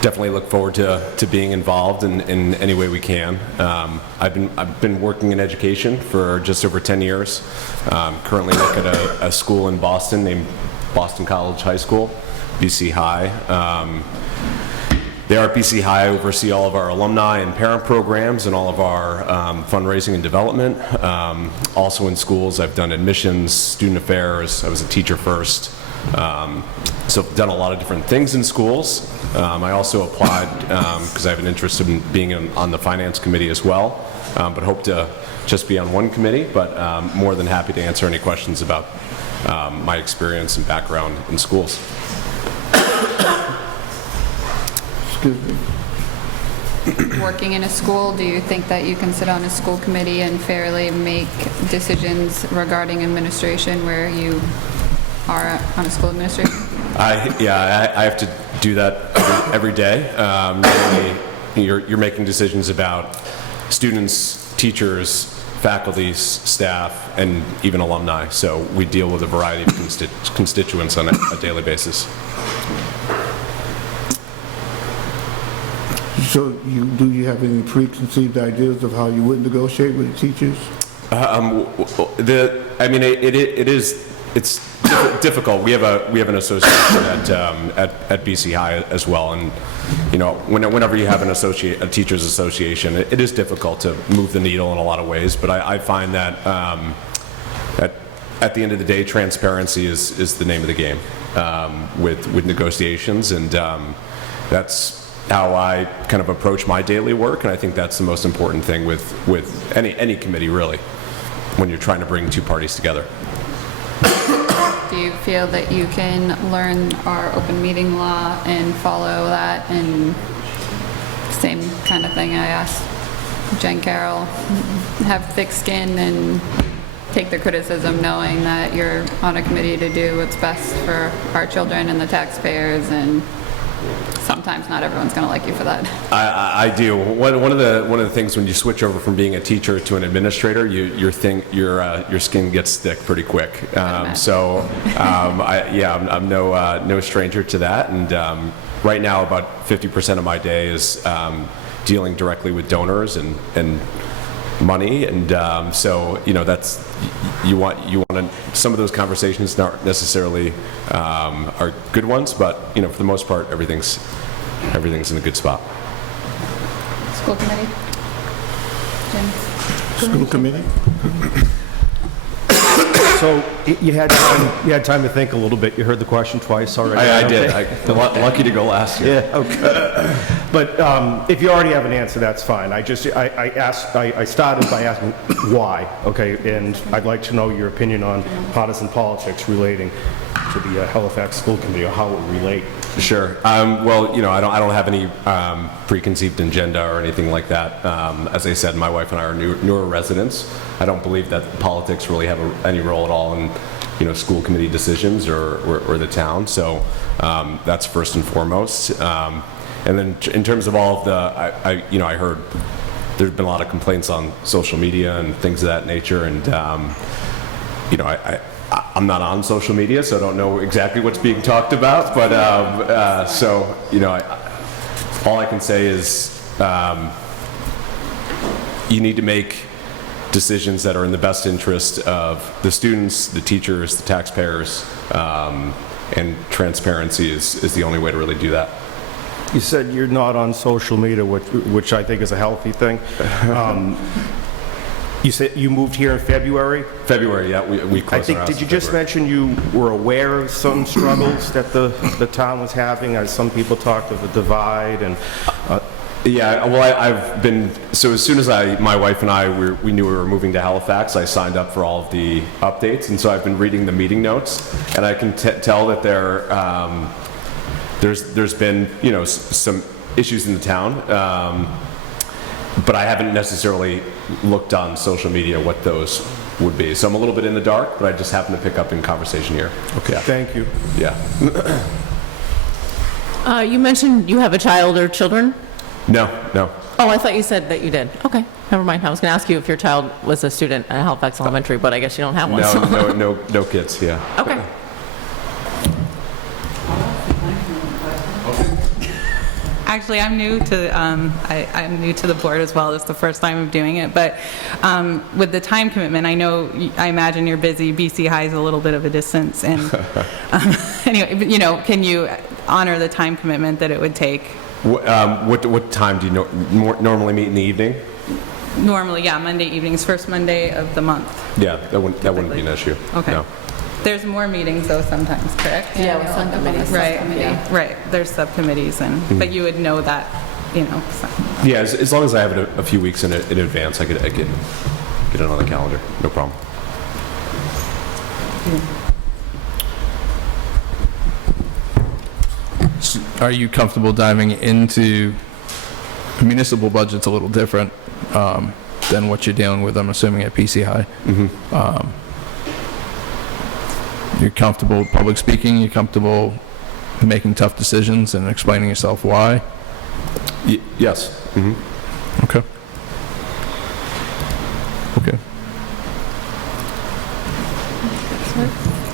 Definitely look forward to being involved in any way we can. I've been working in education for just over 10 years. Currently work at a school in Boston named Boston College High School, BC High. There at BC High, I oversee all of our alumni and parent programs and all of our fundraising and development. Also in schools, I've done admissions, student affairs. I was a teacher first. So I've done a lot of different things in schools. I also applied because I have an interest in being on the finance committee as well, but hope to just be on one committee, but more than happy to answer any questions about my experience and background in schools. Excuse me. Working in a school, do you think that you can sit on a school committee and fairly make decisions regarding administration where you are on a school administration? I have to do that every day. Normally, you're making decisions about students, teachers, faculty, staff, and even alumni. So we deal with a variety of constituents on a daily basis. So do you have any preconceived ideas of how you would negotiate with the teachers? It's difficult. We have an association at BC High as well, and whenever you have a teachers association, it is difficult to move the needle in a lot of ways. But I find that at the end of the day, transparency is the name of the game with negotiations, and that's how I kind of approach my daily work. And I think that's the most important thing with any committee, really, when you're trying to bring two parties together. Do you feel that you can learn our open meeting law and follow that? And same kind of thing I asked Jen Carroll, have thick skin and take the criticism knowing that you're on a committee to do what's best for our children and the taxpayers, and sometimes sometimes not everyone's going to like you for that. I do. One of the things when you switch over from being a teacher to an administrator, your skin gets thick pretty quick. I'm no stranger to that. And right now, about 50% of my day is dealing directly with donors and money, and so that's you want to, some of those conversations not necessarily are good ones, but for the most part everything's in a good spot. School committee? Jim? School committee? So you had time to think a little bit. You heard the question twice already. I did. Lucky to go last year. Yeah, okay. But if you already have an answer, that's fine. I started by asking why, okay? And I'd like to know your opinion on partisan politics relating to the Halifax School Committee, or how it would relate. Sure. Well, I don't have any preconceived agenda or anything like that. As I said, my wife and I are newer residents. I don't believe that politics really have any role at all in, school committee decisions or the town. So that's first and foremost. And then in terms of all of the, I heard there's been a lot of complaints on social media and things of that nature, and I'm not on social media, so I don't know exactly what's being talked about. But all I can say is you need to make decisions that are in the best interest of the students, the teachers, the taxpayers, and transparency is the only way to really do that. You said you're not on social media, which I think is a healthy thing. You said you moved here in February? February, yeah. We closed I think, did you just mention you were aware of some struggles that the town was having, as some people talked of a divide and... Yeah, well, I've been, so as soon as my wife and I, we knew we were moving to Halifax, I signed up for all of the updates, and so I've been reading the meeting notes, and I can tell that there's been, some issues in the town, but I haven't necessarily looked on social media what those would be. So I'm a little bit in the dark, but I just happen to pick up in conversation here. Okay, yeah. Thank you. Yeah. You mentioned you have a child or children? No. Oh, I thought you said that you did. Okay, never mind. I was going to ask you if your child was a student at Halifax Elementary, but I guess you don't have one. No kids, yeah. Okay. Actually, I'm new to I'm new to the board as well. It's the first time I'm doing it, but with the time commitment, I imagine you're busy. BC High is a little bit of a distance, and anyway, but, can you honor the time commitment that it would take? What time do you normally meet in the evening? Normally, yeah, Monday evenings, first Monday of the month. Yeah, that wouldn't be an issue. Okay. No. There's more meetings though sometimes, correct? Yeah, with subcommittees. Right. There's subcommittees, but you would know that, So. Yeah, as long as I have it a few weeks in advance, I could get it on the calendar. No problem. Are you comfortable diving into municipal budget's a little different than what you're dealing with, I'm assuming, at PC High? Mm-hmm. You're comfortable with public speaking? You're comfortable making tough decisions and explaining yourself why? Yes. Mm-hmm. Okay.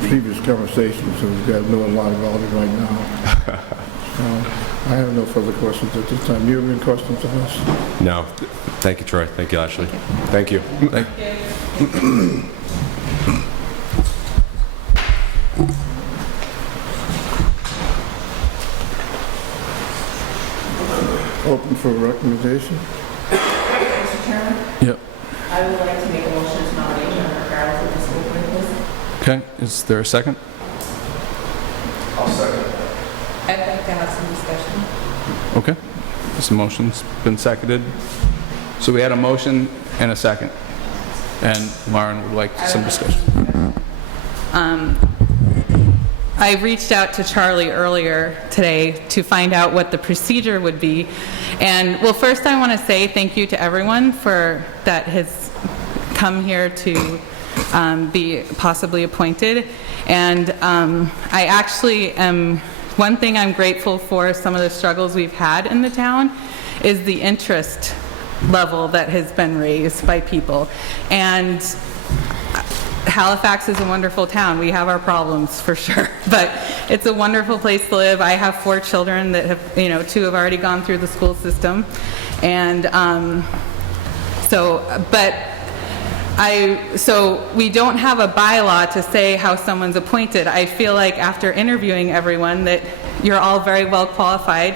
Previous conversations, so we've got a lot about it right now. I have no further questions at this time. Do you have any questions of us? No. Thank you, Troy. Thank you, Ashley. Thank you. Open for recommendation? Mr. Chairman? Yep. I would like to make a motion to nominate Jennifer Garrett to the school committee, please. Okay, is there a second? I'll second. I'd like to have some discussion. Okay. This motion's been seconded. So we had a motion and a second. And Lauren would like some discussion. I reached out to Charlie earlier today to find out what the procedure would be. And well, first I want to say thank you to everyone that has come here to be possibly appointed. And I actually am one thing I'm grateful for, some of the struggles we've had in the town, is the interest level that has been raised by people. And Halifax is a wonderful town. We have our problems for sure, but it's a wonderful place to live. I have 4 children that have, 2 have already gone through the school system. And so we don't have a bylaw to say how someone's appointed. I feel like after interviewing everyone that you're all very well qualified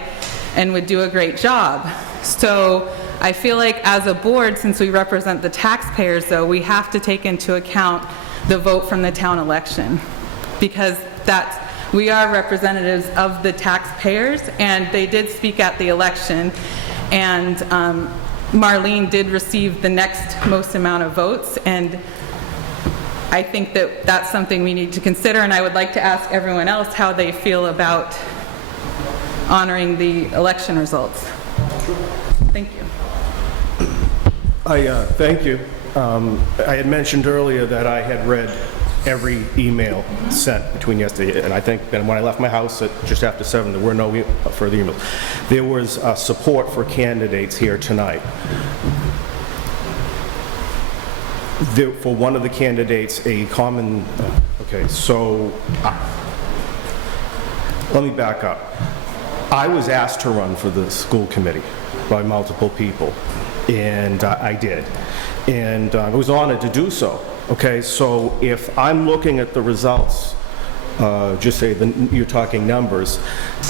and would do a great job. So I feel like as a board, since we represent the taxpayers, though, we have to take into account the vote from the town election, because we are representatives of the taxpayers, and they did speak at the election, and Marlene did receive the next most amount of votes, and I think that that's something we need to consider, and I would like to ask everyone else how they feel about honoring the election results. Thank you. Thank you. I had mentioned earlier that I had read every email sent between yesterday, and I think when I left my house at just after 7, there were no further emails. There was support for candidates here tonight. For one of the candidates, a common, okay, so let me back up. I was asked to run for the school committee by multiple people, and I did. And I was honored to do so. Okay, so if I'm looking at the results, just say you're talking numbers,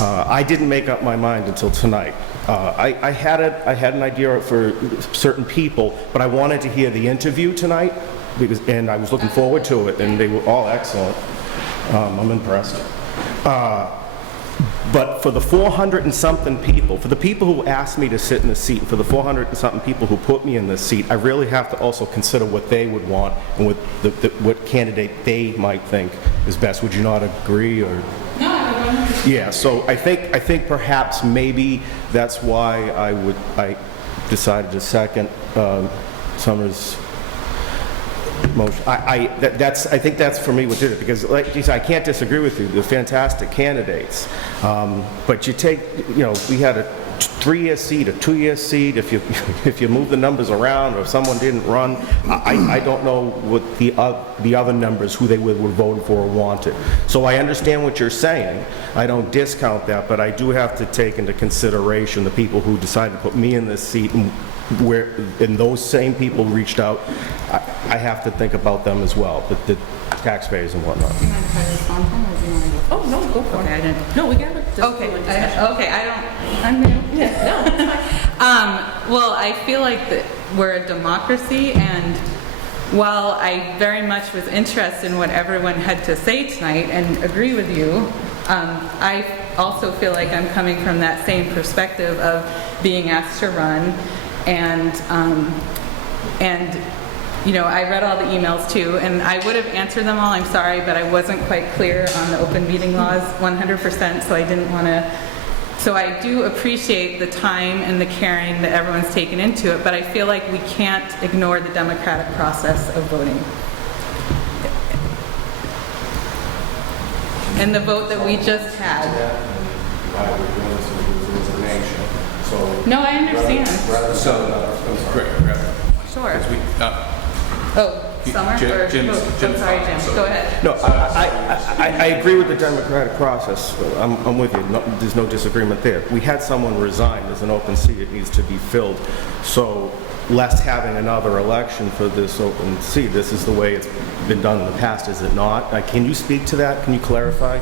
I didn't make up my mind until tonight. I had an idea for certain people, but I wanted to hear the interview tonight, and I was looking forward to it, and they were all excellent. I'm impressed. But for the 400 and something people, for the people who asked me to sit in the seat, for the 400 and something people who put me in this seat, I really have to also consider what they would want and what candidate they might think is best. Would you not agree? Or? No, I don't. Yeah, so I think perhaps maybe that's why I decided to second Summer's motion. I think that's for me what did it, because like you said, I can't disagree with you. They're fantastic candidates, but you take, we had a 3-year seat, a 2-year seat. If you move the numbers around, or if someone didn't run, I don't know what the other numbers, who they would vote for or wanted. So I understand what you're saying. I don't discount that, but I do have to take into consideration the people who decided to put me in this seat, and those same people reached out. I have to think about them as well, but the taxpayers and whatnot. Do you mind if I respond to him, or do you want to go? Oh, no, go for it. Okay, I didn't. No, we got it. Okay, I'm new. Yeah, no, it's fine. Well, I feel like that we're a democracy, and while I very much was interested in what everyone had to say tonight and agree with you, I also feel like I'm coming from that same perspective of being asked to run, and I read all the emails too, and I would have answered them all. I'm sorry, but I wasn't quite clear on the open meeting laws 100%, so I didn't want to. So I do appreciate the time and the caring that everyone's taken into it, but I feel like we can't ignore the democratic process of voting. And the vote that we just had. No, I understand. Sure. Summer? I'm sorry, Jim. Go ahead. No, I agree with the democratic process. I'm with you. There's no disagreement there. We had someone resign. There's an open seat. It needs to be filled. So less having another election for this open seat. This is the way it's been done in the past, is it not? Can you speak to that? Can you clarify?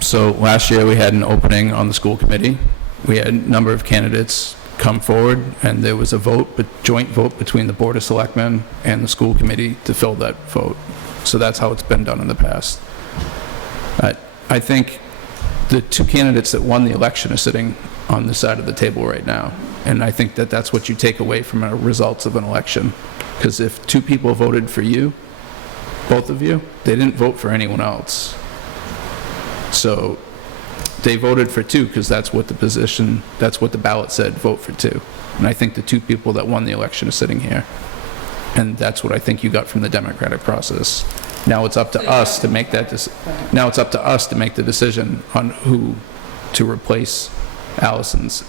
So last year we had an opening on the school committee. We had a number of candidates come forward, and there was a joint vote between the Board of Selectmen and the school committee to fill that vote. So that's how it's been done in the past. I think the 2 candidates that won the election are sitting on the side of the table right now, and I think that that's what you take away from the results of an election. Because if 2 people voted for you, both of you, they didn't vote for anyone else. So they voted for 2 because that's what the ballot said, vote for 2. And I think the 2 people that won the election are sitting here. And that's what I think you got from the democratic process. Now it's up to us to make that, now it's up to us to make the decision on who to replace Allison's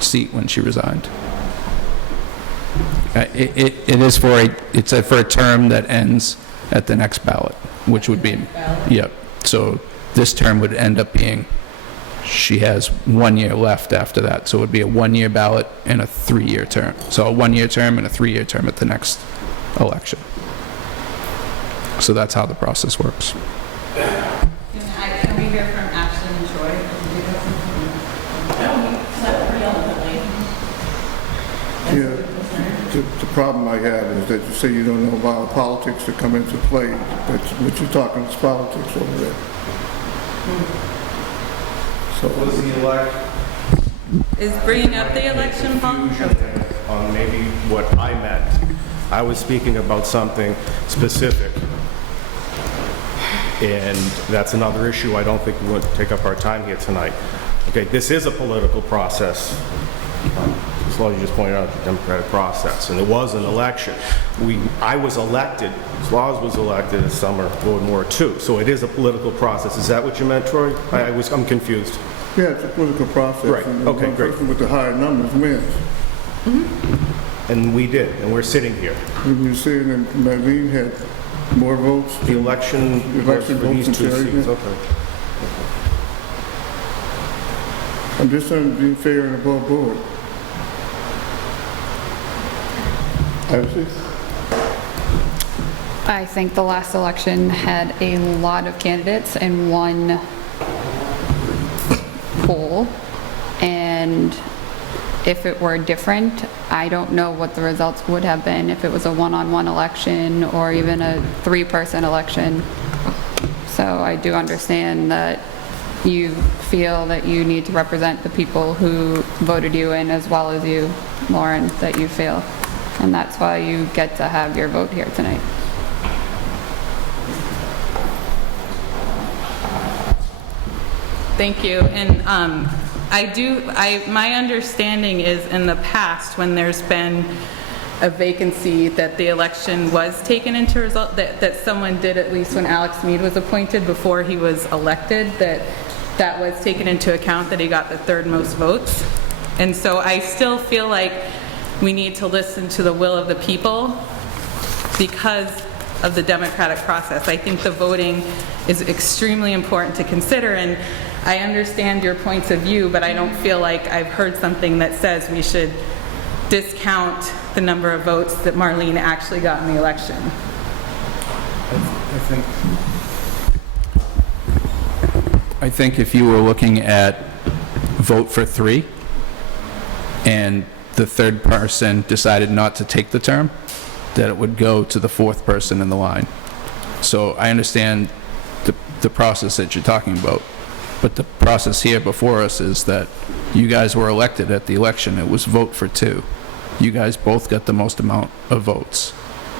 seat when she resigned. It is for a term that ends at the next ballot, which would be, yep. So this term would end up being, she has 1 year left after that. So it would be a 1 year ballot and a 3-year term. So a 1 year term and a 3 year term at the next election. So that's how the process works. Can we hear from Ashley and Troy? Yeah, the problem I have is that you say you don't know about politics that come into play, but you're talking is politics over there. So Was the election Is bringing up the election, Paul? on maybe what I meant? I was speaking about something specific. And that's another issue I don't think we want to take up our time here tonight. Okay, this is a political process. As long as you just pointed out the democratic process, and it was an election. I was elected, Slaws was elected this summer, World War II, so it is a political process. Is that what you meant, Troy? I'm confused. yeah, it's a political process. Right. And Okay, one great. person with the higher numbers wins. And we did, and we're sitting here. When you're saying that Marlene had more votes, The election was election for these votes two and seats. Sheridan. Okay. I'm just trying to be fair and above board. I think the last election had a lot of candidates in one pool, and if it were different, I don't know what the results would have been if it was a one-on-one election or even a three-person election. So I do understand that you feel that you need to represent the people who voted you in, as well as you, Lauren, that you feel. And that's why you get to have your vote here tonight. Thank you. And my understanding is in the past, when there's been a vacancy, that the election was taken into result, that someone did, at least when Alex Mead was appointed before he was elected, that was taken into account, that he got the third most votes. And so I still feel like we need to listen to the will of the people because of the democratic process. I think the voting is extremely important to consider, and I understand your points of view, but I don't feel like I've heard something that says we should discount the number of votes that Marlene actually got in the election. I think if you were looking at vote for 3 and the third person decided not to take the term, that it would go to the fourth person in the line. So I understand the process that you're talking about, but the process here before us is that you guys were elected at the election. It was vote for 2. You guys both got the most amount of votes.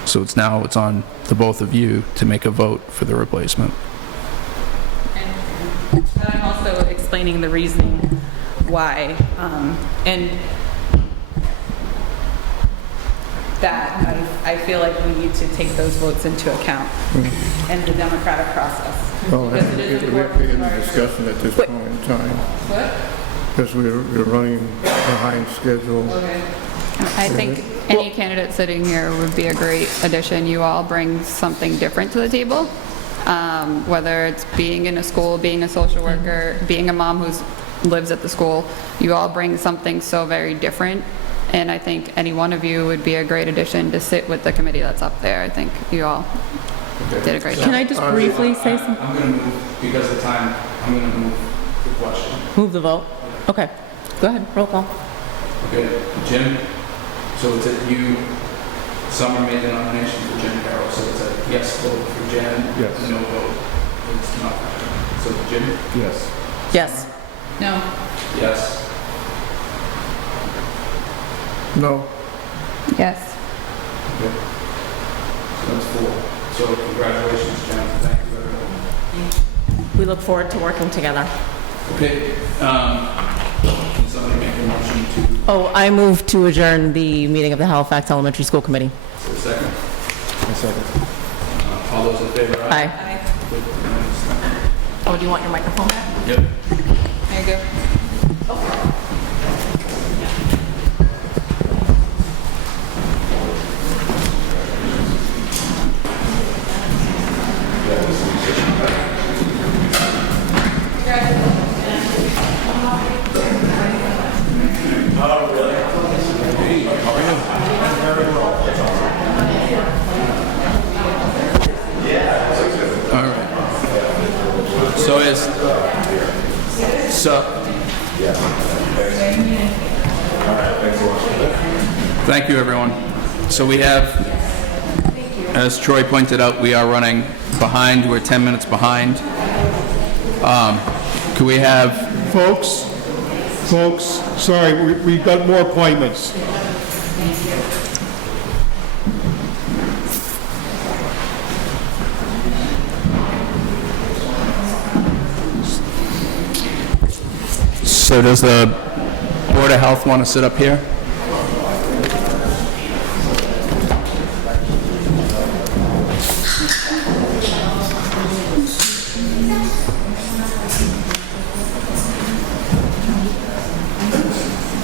So it's on the both of you to make a vote for the replacement. But I'm also explaining the reasoning why, and that I feel like we need to take those votes into account in the democratic process. Well, Because it is we're important in for our- discussion at this point in time, What? because we're running behind schedule. Okay. I think any candidate sitting here would be a great addition. You all bring something different to the table, whether it's being in a school, being a social worker, being a mom who lives at the school. You all bring something so very different, and I think any one of you would be a great addition to sit with the committee that's up there. I think you all did a great job. Can I just briefly say something? I'm going to move, because of time, I'm going to move the question. Move the vote? Okay. Go ahead, roll call. Okay, Jim, so it's you, Summer made the nomination for Jim Carroll, so it's a yes vote for Jen, Yes. no vote. It's not. So Jim? Yes. Yes. No. Yes. No, Yes. Okay. So that's 4. So congratulations, Jen, thank you very much. We look forward to working together. Okay, can somebody make a motion to, Oh, I move to adjourn the meeting of the Halifax Elementary School Committee. is there a second? A second. All those in favor? Aye. Oh, do you want your microphone back? Yep. There you go. All right. Thank you, everyone. So we have, as Troy pointed out, we are running behind. We're 10 minutes behind. Could we have... Folks, sorry, we've got more appointments. So does the Board of Health want to sit up here?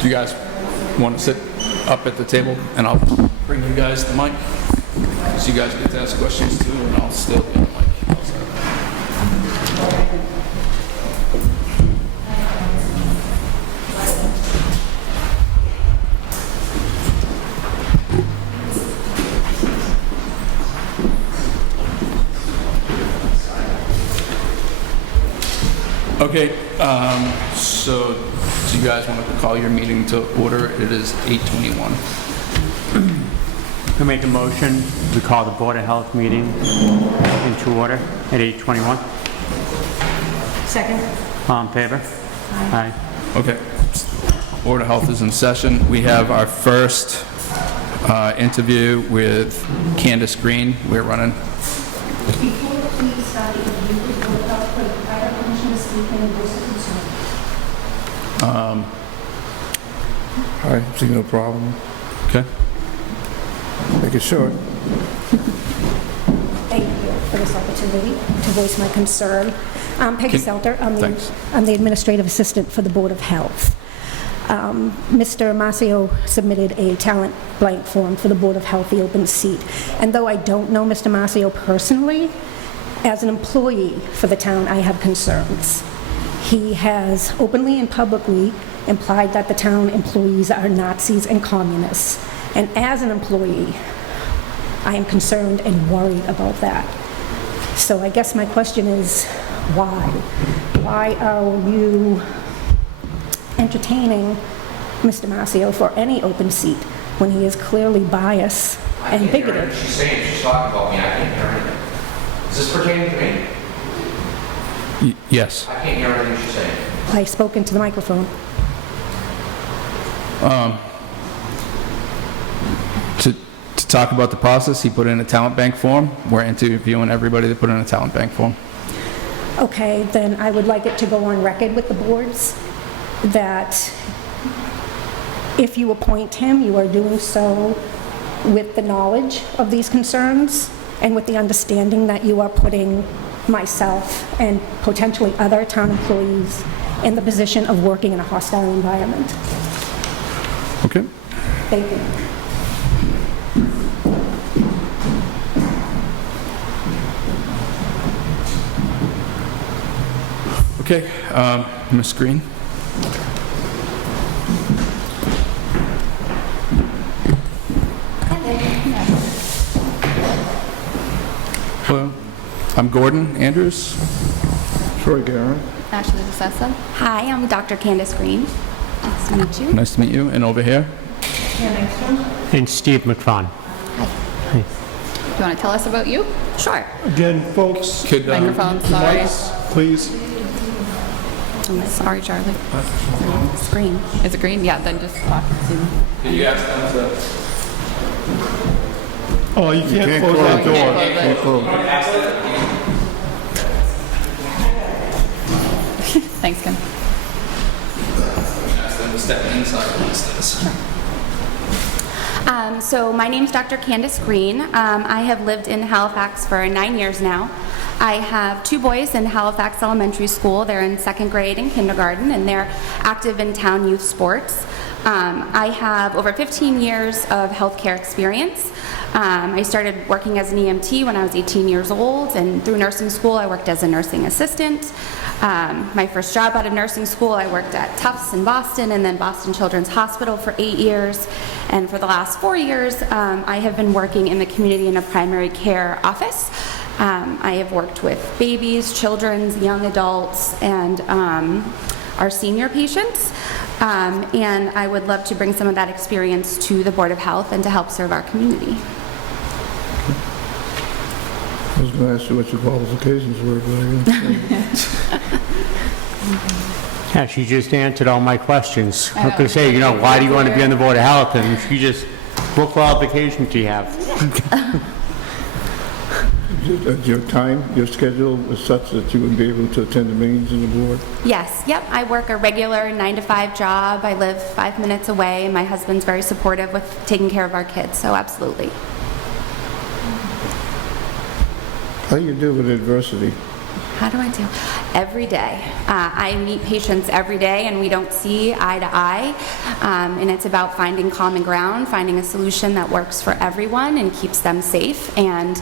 Do you guys want to sit up at the table, and I'll bring you guys the mic, so you guys get to ask questions too, and I'll still get the mic. Okay, so do you guys want to call your meeting to order? It is 8:21. I make a motion, we call the Board of Health meeting into order at 8:21. Second. All in favor? Aye. Okay. Board of Health is in session. We have our first interview with Candace Green. We're running. Before we start, if you could go up for the prior permission to speak and voice of concern. All right, see no problem. Okay. Make it short. Thank you for this opportunity to voice my concern. I'm Peggy Selter. I'm the administrative assistant for the Board of Health. Mr. Mascio submitted a talent blank form for the Board of Health, the open seat. And though I don't know Mr. Mascio personally, as an employee for the town, I have concerns. He has openly and publicly implied that the town employees are Nazis and communists. And as an employee, I am concerned and worried about that. So I guess my question is, why? Why are you entertaining Mr. Mascio for any open seat when he is clearly biased and bigoted? She's saying, she's talking about me, I can't hear anything. Is this pertaining to me? Yes. I can't hear anything she's saying. I spoke into the microphone. To talk about the process, he put in a talent bank form. We're interviewing everybody that put in a talent bank form. Okay, then I would like it to go on record with the boards that if you appoint him, you are doing so with the knowledge of these concerns and with the understanding that you are putting myself and potentially other town employees in the position of working in a hostile environment. Okay. Thank you. Okay, Ms. Green. Hello, I'm Gordon Andrews. Troy Guerin. Ashley DeSessa. Hi, I'm Dr. Candace Green. Nice to meet you. Nice to meet you. And over here? And Steve McFawn. Do you want to tell us about you? Sure. Again, folks. Could, Microphone, sorry. Mics, please. Oh, sorry, Charlie. It's green. Is it green? Yeah, then just talk to me. Can you ask them to... Oh, you can't close that door. Thanks, Ken. Ask them to step inside. So my name's Dr. Candace Green. I have lived in Halifax for 9 years now. I have 2 boys in Halifax Elementary School. They're in 2nd grade and kindergarten, and they're active in town youth sports. I have over 15 years of healthcare experience. I started working as an EMT when I was 18 years old, and through nursing school I worked as a nursing assistant. My first job out of nursing school, I worked at Tufts in Boston and then Boston Children's Hospital for 8 years. And for the last 4 years, I have been working in the community in a primary care office. I have worked with babies, children, young adults, and our senior patients. And I would love to bring some of that experience to the Board of Health and to help serve our community. I was going to ask you what your qualifications were, but Yeah, she just answered all my questions. I was going to say, why do you want to be on the Board of Health? And she just, what qualifications do you have? your schedule is such that you would be able to attend the meetings of the board? Yes, yep. I work a regular 9-to-5 job. I live 5 minutes away, and my husband's very supportive with taking care of our kids, so absolutely. How do you deal with adversity? How do I do? Every day. I meet patients every day, and we don't see eye to eye. And it's about finding common ground, finding a solution that works for everyone and keeps them safe, and,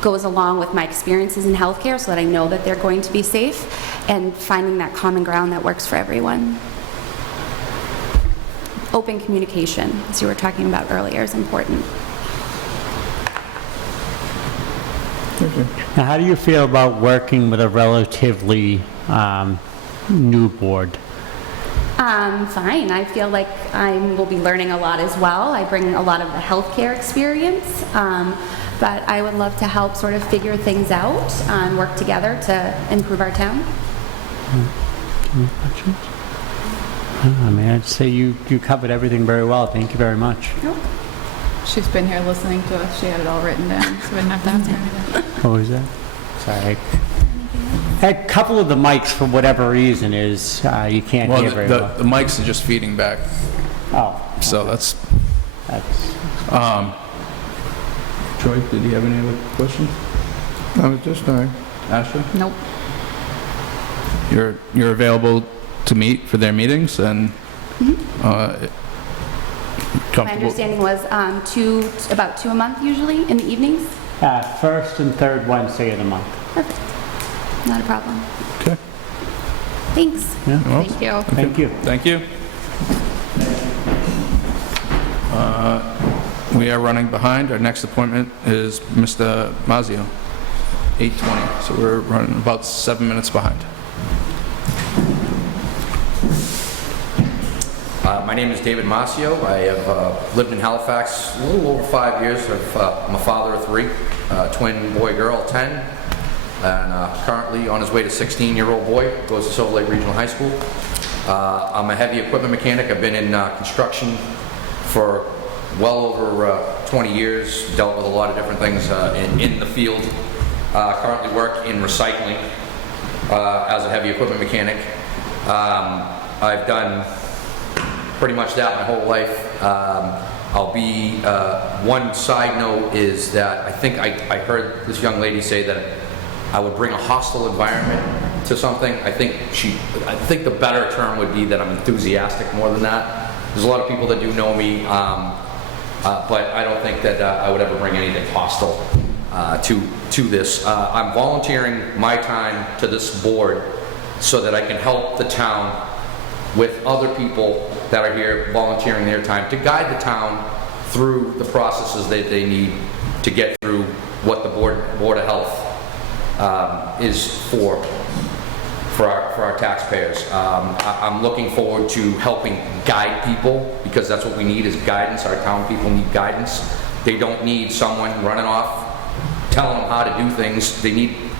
goes along with my experiences in healthcare so that I know that they're going to be safe, and finding that common ground that works for everyone. Open communication, as you were talking about earlier, is important. Now, how do you feel about working with a relatively new board? Fine. I feel like I will be learning a lot as well. I bring a lot of the healthcare experience, but I would love to help sort of figure things out and work together to improve our town. Any questions? I'd say you covered everything very well. Thank you very much. She's been here listening to us. She had it all written down, so we didn't have to ask her anything. What was that? Sorry. A couple of the mics, for whatever reason, is you can't hear very well. The mics are just feeding back. Oh. So that's Troy, did you have any other questions? Not at this time. Ashley? Nope. You're available to meet for their meetings, and My understanding was about 2 a month usually in the evenings. First and third Wednesday of the month. Perfect. Not a problem. Okay. Thanks. Yeah. Thank you. Thank you. Thank you. We are running behind. Our next appointment is Mr. Mazzio, 8:20. So we're running about 7 minutes behind. My name is David Massio. I have lived in Halifax a little over 5 years. I'm a father of 3, twin boy, girl, 10, and currently on his way to 16-year-old boy, goes to Silver Lake Regional High School. I'm a heavy equipment mechanic. I've been in construction for well over 20 years, dealt with a lot of different things in the field. Currently work in recycling as a heavy equipment mechanic. I've done pretty much that my whole life. One side note is that I think I heard this young lady say that I would bring a hostile environment to something. I think the better term would be that I'm enthusiastic more than that. There's a lot of people that do know me, but I don't think that I would ever bring anything hostile to this. I'm volunteering my time to this board so that I can help the town with other people that are here volunteering their time to guide the town through the processes that they need to get through what the Board of Health is for our taxpayers. I'm looking forward to helping guide people, because that's what we need, is guidance. Our town people need guidance. They don't need someone running off telling them how to do things.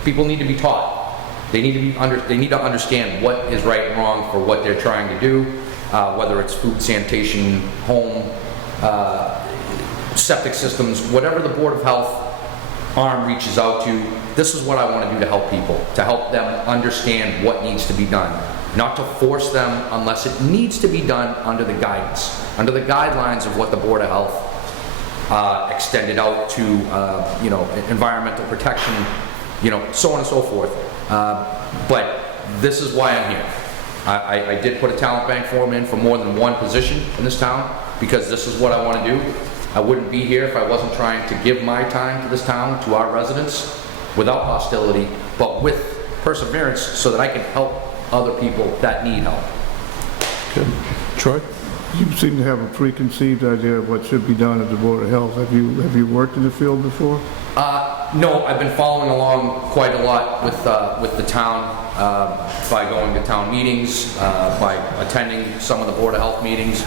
People need to be taught. They need to understand what is right and wrong for what they're trying to do, whether it's food, sanitation, home, septic systems, whatever the Board of Health arm reaches out to. This is what I want to do to help people, to help them understand what needs to be done. not to force them unless it needs to be done under the guidance, under the guidelines of what the Board of Health extended out to, you know, environmental protection, you know, so on and so forth. But this is why I'm here. I did put a talent bank form in for more than one position in this town because this is what I want to do. I wouldn't be here if I wasn't trying to give my time to this town, to our residents, without hostility, but with perseverance so that I can help other people that need help. Good. Troy? You seem to have a preconceived idea of what should be done at the Board of Health. Have you worked in the field before? No, I've been following along quite a lot with the town by going to town meetings, by attending some of the Board of Health meetings.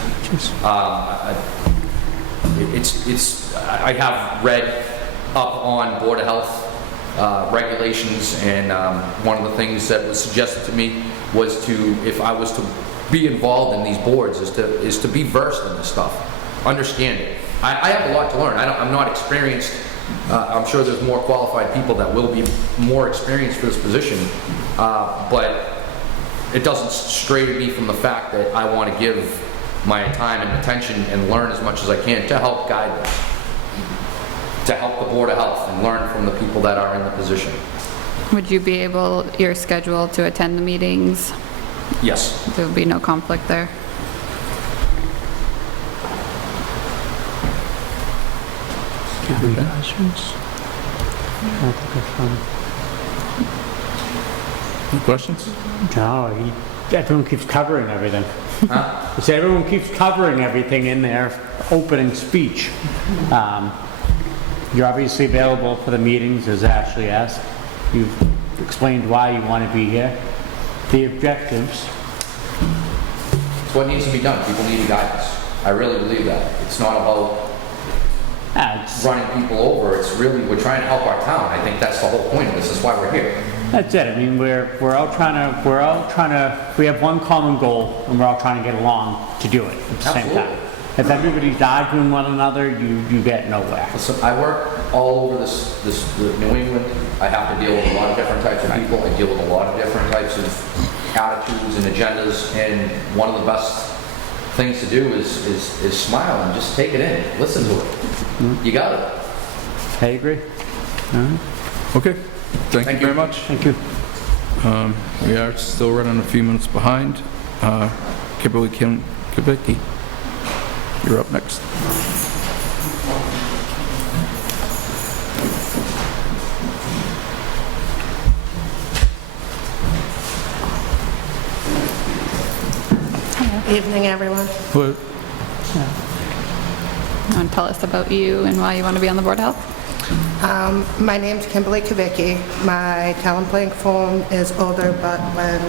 I have read up on Board of Health regulations, and one of the things that was suggested to me was if I was to be involved in these boards, is to be versed in this stuff, understand it. I have a lot to learn. I'm not experienced. I'm sure there's more qualified people that will be more experienced for this position, but it doesn't stray me from the fact that I want to give my time and attention and learn as much as I can to help guide them, to help the Board of Health and learn from the people that are in the position. Would you be able, your schedule, to attend the meetings? Yes. There would be no conflict there? Any questions? Any questions? No, everyone keeps covering everything. I said everyone keeps covering everything in their opening speech. You're obviously available for the meetings, as Ashley asked. You've explained why you want to be here. The objectives. It's what needs to be done. People need guidance. I really believe that. It's not about running people over. It's really, we're trying to help our town. I think that's the whole point of this. That's why we're here. That's it. I mean, we're all trying to, we have one common goal, and we're all trying to get along to do it at the same time. If everybody's arguing one another, you get nowhere. Listen, I work all over New England. I have to deal with a lot of different types of people. I deal with a lot of different types of attitudes and agendas, and one of the best things to do is smile and just take it in. Listen to it. You got it. I agree. Okay. Thank you very much. Thank you. We are still running a few minutes behind. Kimberly Kibicki, you're up next. Evening, everyone. What? You want to tell us about you and why you want to be on the Board of Health? My name's Kimberly Kavicki. My talent blank form is older, but when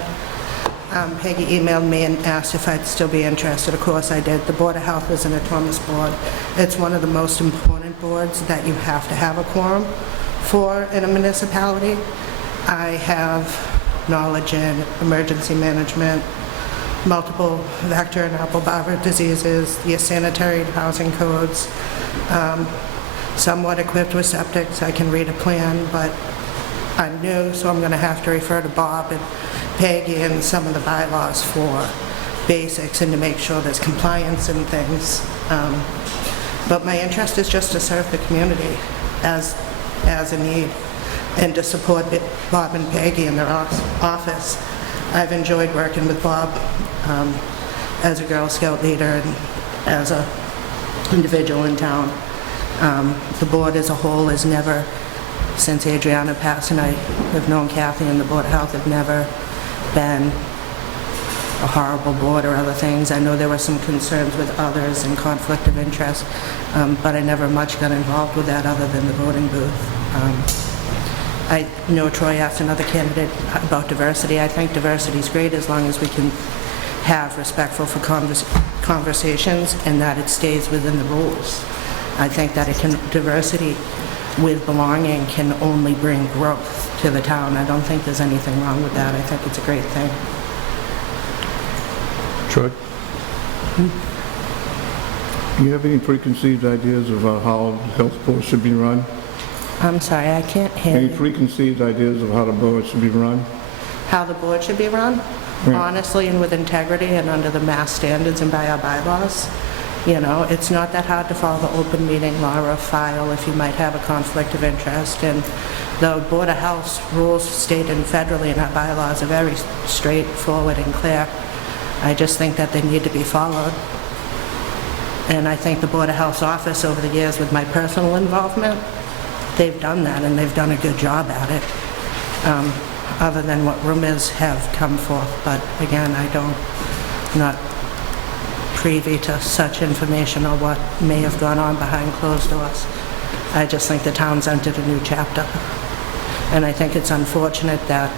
Peggy emailed me and asked if I'd still be interested, of course I did. The Board of Health is an autonomous board. It's one of the most important boards that you have to have a quorum for in a municipality. I have knowledge in emergency management, multiple vector and Epstein-Barr diseases, the sanitary housing codes, somewhat equipped with septics. I can read a plan, but I'm new, so I'm going to have to refer to Bob and Peggy and some of the bylaws for basics and to make sure there's compliance and things. But my interest is just to serve the community as a need and to support Bob and Peggy in their office. I've enjoyed working with Bob as a Girl Scout leader and as an individual in town. The board as a whole has never, since Adriana passed, and I have known Kathy and the Board of Health, have never been a horrible board or other things. I know there were some concerns with others and conflict of interest, but I never much got involved with that other than the voting booth. I know Troy asked another candidate about diversity. I think diversity is great as long as we can have respectful for conversations and that it stays within the rules. I think that diversity with belonging can only bring growth to the town. I don't think there's anything wrong with that. I think it's a great thing. Troy? Do you have any preconceived ideas of how the health board should be run? I'm sorry, I can't hear Any you. preconceived ideas of how the board should be run? How the board should be run? honestly and with integrity and under the mass standards and by our bylaws. You know, it's not that hard to follow the open meeting law or file if you might have a conflict of interest. And the Board of Health rules state and federally in our bylaws are very straightforward and clear. I just think that they need to be followed. And I think the Board of Health's office over the years with my personal involvement, they've done that and they've done a good job at it, other than what rumors have come forth. But again, not privy to such information or what may have gone on behind closed doors. I just think the town's entered a new chapter. And I think it's unfortunate that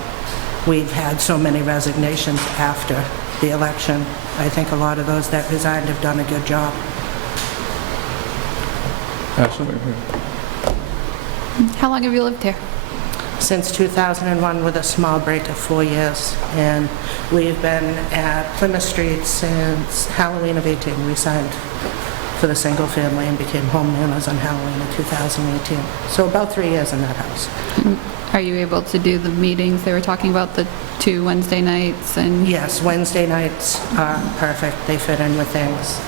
we've had so many resignations after the election. I think a lot of those that resigned have done a good job. Ashley? How long have you lived here? Since 2001 with a small break of 4 years. And we've been at Plymouth Street since Halloween of 18. We signed for the single family and became homeowners on Halloween of 2018. So about 3 years in that house. Are you able to do the meetings? They were talking about the 2 Wednesday nights and... Yes, Wednesday nights are perfect. They fit in with things.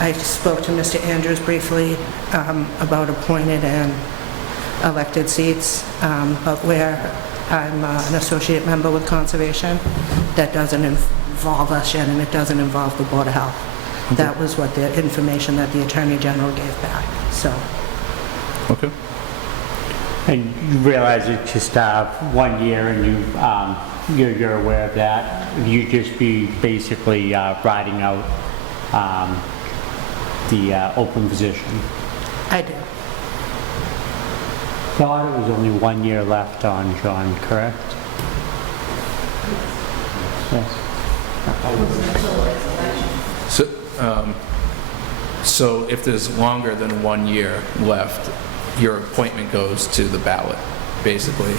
I spoke to Mr. Andrews briefly about appointed and elected seats, but where I'm an associate member with Conservation, that doesn't involve us yet, and it doesn't involve the Board of Health. Okay. That was what the information that the Attorney General gave back, so. Okay. And you realize it's just 1 year, and you're aware of that. You just be basically riding out the open position. I do. Thought it was only 1 year left on John, correct? Yes. So if there's longer than 1 year left, your appointment goes to the ballot, basically.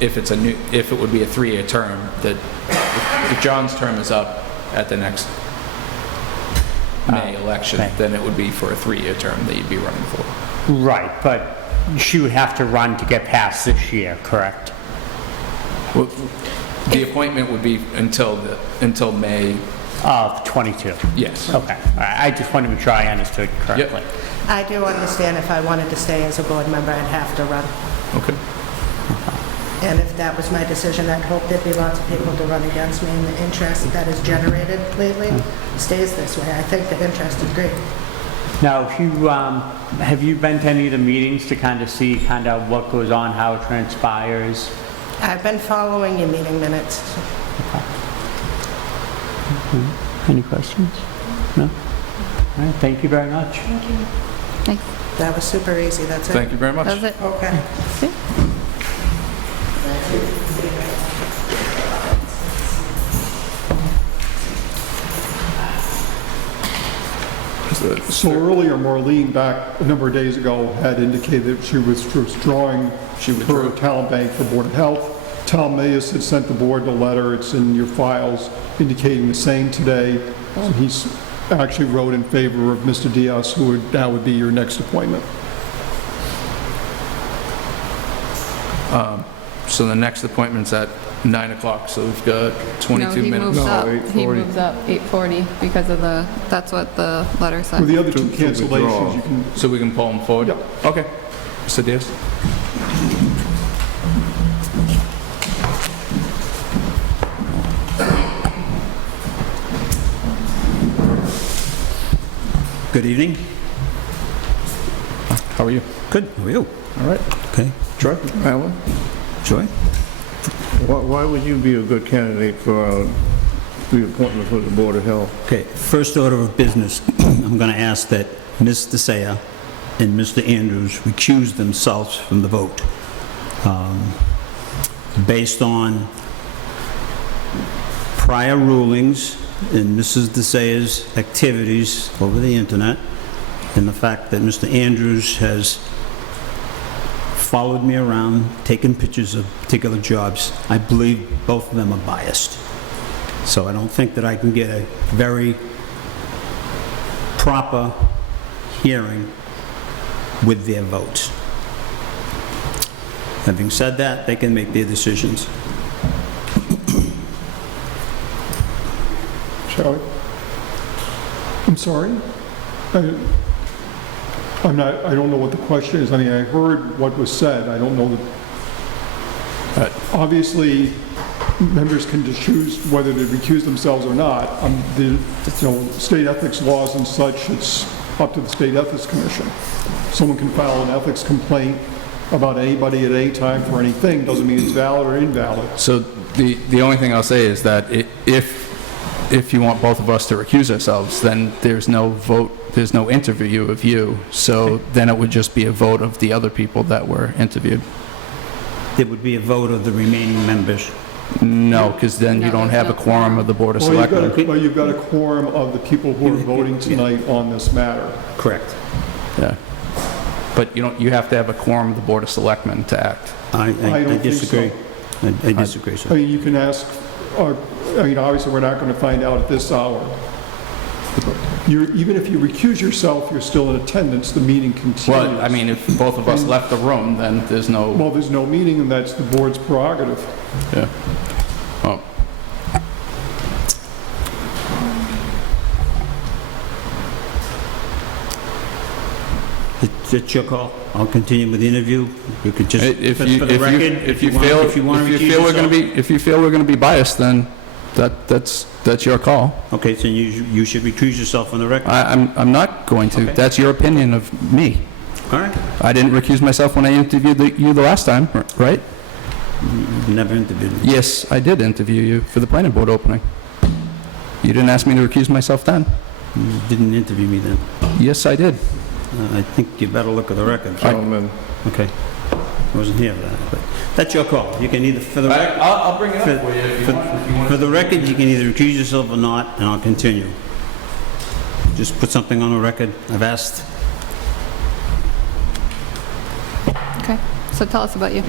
If it would be a 3-year term, that if John's term is up at the next May election, then it would be for a 3-year term that you'd be running for. Right, but she would have to run to get past this year, correct? Well, the appointment would be until May of 22. Yes. Okay. I just wanted to make sure I understood correctly. Yep. I do understand if I wanted to stay as a board member, I'd have to run. Okay. And if that was my decision, I'd hope there'd be lots of people to run against me, and the interest that is generated lately stays this way. I think the interest is great. Now, if you, have you been to any of the meetings to kind of see kind of what goes on, how it transpires? I've been following your meeting minutes. Any questions? No? All right, thank you very much. Thank you. Thanks. That was super easy, that's it. Thank you very much. That was it. Okay. So earlier, Marlene, back a number of days ago, had indicated that she was withdrawing her talent bank for Board of Health. Tom Mayes had sent the board the letter, it's in your files, indicating the same today. So he's actually wrote in favor of Mr. Diaz, that would be your next appointment. So the next appointment's at 9 o'clock, so we've got 22 minutes. He moves up 8:40 because of that's what the letter said. With the other two cancellations, you can... So we can pull them forward? Yep. Okay. Mr. Diaz? Good evening. How are you? Good. How are you? All right. Okay. Troy? Alan? Joy? Why would you be a good candidate for the appointment for the Board of Health? Okay, first order of business, I'm going to ask that Ms. DeSaya and Mr. Andrews recuse themselves from the vote. Based on prior rulings in Mrs. DeSaya's activities over the internet, and the fact that Mr. Andrews has followed me around, taken pictures of particular jobs, I believe both of them are biased. So I don't think that I can get a very proper hearing with their votes. Having said that, they can make their decisions. Shall we? I'm sorry? I don't know what the question is. I mean, I heard what was said. I don't know that. Obviously, members can just choose whether to recuse themselves or not. State ethics laws and such, it's up to the State Ethics Commission. Someone can file an ethics complaint about anybody at any time for anything. Doesn't mean it's valid or invalid. So the only thing I'll say is that if you want both of us to recuse ourselves, then there's no vote, there's no interview of you. So then it would just be a vote of the other people that were interviewed. There would be a vote of the remaining members. No, because then you don't have a quorum of the Board of Selectmen. Well, you've got a quorum of the people who are voting tonight on this matter. Correct. Yeah. But you have to have a quorum of the Board of Selectmen to act. I don't disagree. think so. I disagree, sir. I mean, you can ask, obviously, we're not going to find out at this hour. Even if you recuse yourself, you're still in attendance, the meeting continues. Well, I mean, if both of us left the room, then there's no... Well, there's no meeting, and that's the board's prerogative. Yeah. Oh. It's your call. I'll continue with the interview. You could just, If for the record, if you feel we're going to be biased, then that's your call. Okay, so you should recuse yourself on the record. I'm not going to. Okay. That's your opinion of me. All right. I didn't recuse myself when I interviewed you the last time, right? You never interviewed me. Yes, I did interview you for the planning board opening. You didn't ask me to recuse myself then. You didn't interview me then. Yes, I did. I think you better look at the record. Gentlemen, Okay. I wasn't here for that, but that's your call. You can either, for the record... I'll bring it up for you if you want. For the record, you can either recuse yourself or not, and I'll continue. Just put something on the record. I've asked. Okay, so tell us about you.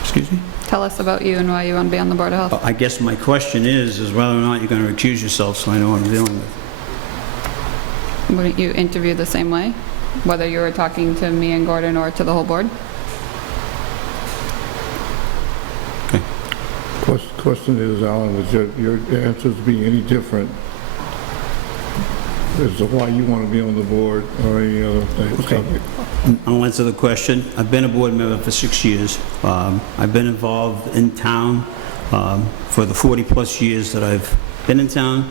Excuse me? Tell us about you and why you want to be on the Board of Health. I guess my question is whether or not you're going to recuse yourself so I know what I'm dealing with. Wouldn't you interview the same way, whether you were talking to me and Gordon or to the whole board? question is, Alan, would your answers be any different as to why you want to be on the board or any other subject? I'll answer the question. I've been a board member for 6 years. I've been involved in town for the 40-plus years that I've been in town.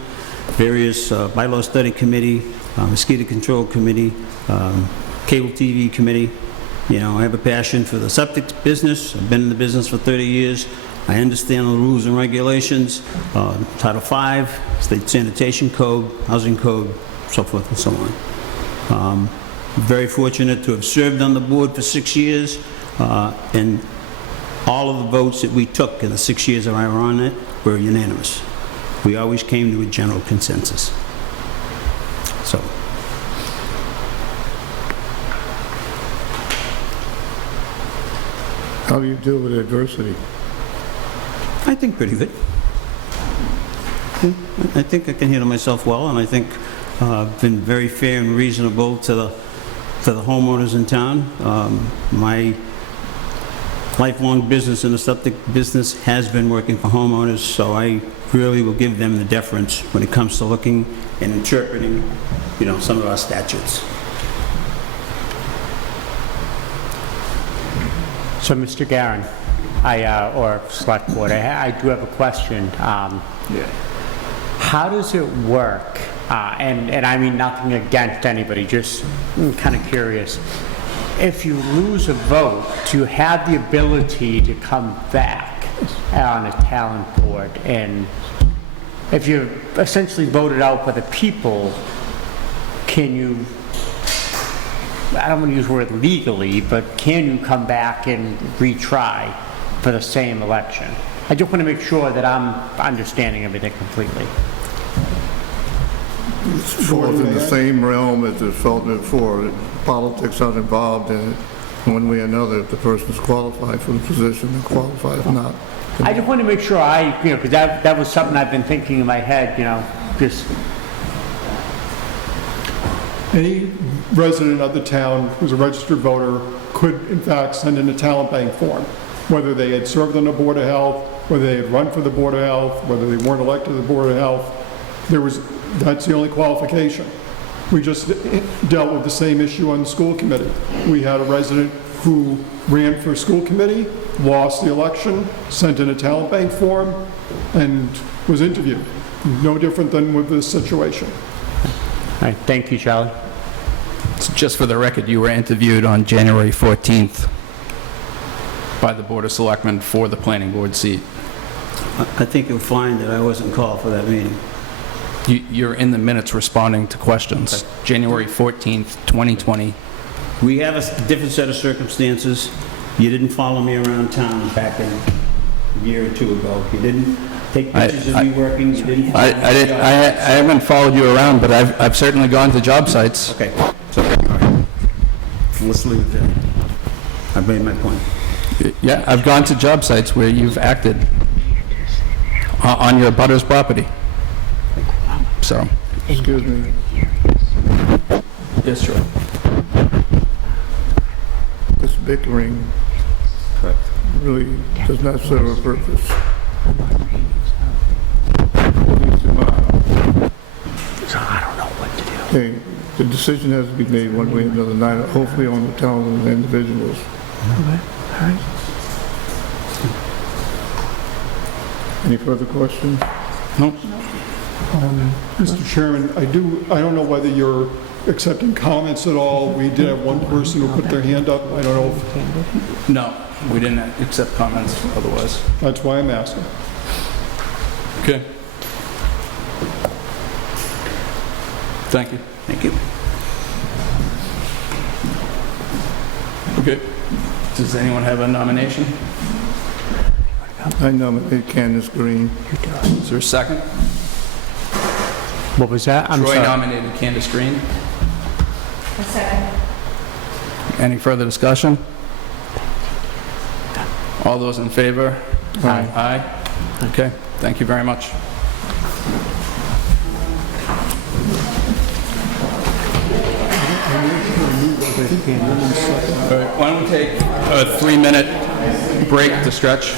Various bylaw study committee, mosquito control committee, cable TV committee. You know, I have a passion for the septic business. I've been in the business for 30 years. I understand the rules and regulations, Title V, State Sanitation Code, Housing Code, so forth and so on. Very fortunate to have served on the board for 6 years, and all of the votes that we took in the 6 years that I were on it were unanimous. We always came to a general consensus. So. How do you deal with adversity? I think pretty good. I think I can handle myself well, and I think I've been very fair and reasonable to the homeowners in town. My lifelong business in the septic business has been working for homeowners, so I really will give them the deference when it comes to looking and interpreting, you know, some of our statutes. So, Mr. Garin, or Select Board, I do have a question. How does it work? And I mean nothing against anybody, just kind of curious. If you lose a vote, do you have the ability to come back on a talent board? And if you're essentially voted out by the people, can you, I don't want to use the word legally, but can you come back and retry for the same election? I just want to make sure that I'm understanding everything completely. It falls in the same realm as it felt before. Politics are involved in it. One way or another, if the person is qualified for the position, they're qualified. If not, I just want to make sure because that was something I've been thinking in my head, just... Any resident of the town who's a registered voter could, in fact, send in a talent bank form, whether they had served on the Board of Health, whether they had run for the Board of Health, whether they weren't elected to the Board of Health. That's the only qualification. We just dealt with the same issue on the school committee. We had a resident who ran for school committee, lost the election, sent in a talent bank form, and was interviewed. No different than with this situation. All right, thank you, Charlie. Just for the record, you were interviewed on January 14th by the Board of Selectmen for the planning board seat. I think you'll find that I wasn't called for that meeting. You're in the minutes responding to questions. January 14th, 2020. We have a different set of circumstances. You didn't follow me around town back in a year or two ago. You didn't take pictures of me working. You didn't follow me to job sites. I haven't followed you around, but I've certainly gone to job sites. Okay. So, all right. Let's leave it there. I've made my point. Yeah, I've gone to job sites where you've acted on your butter's property. So. Excuse me. Yes, sure. This bickering really does not serve a purpose. So I don't know what to do. Okay, the decision has to be made one way or another night, hopefully on the town and the individuals. Okay, all right. Any further questions? No. Mr. Chairman, I don't know whether you're accepting comments at all. We did have one person who put their hand up. I don't know if... No, we didn't accept comments otherwise. That's why I'm asking. Okay. Thank you. Thank you. Okay. Does anyone have a nomination? I nominate Candace Green. Is there a second? What was that? I'm Troy sorry. nominated Candace Green. A second. Any further discussion? All those in favor? Aye. Aye. Okay, thank you very much. All right, why don't we take a 3-minute break to stretch?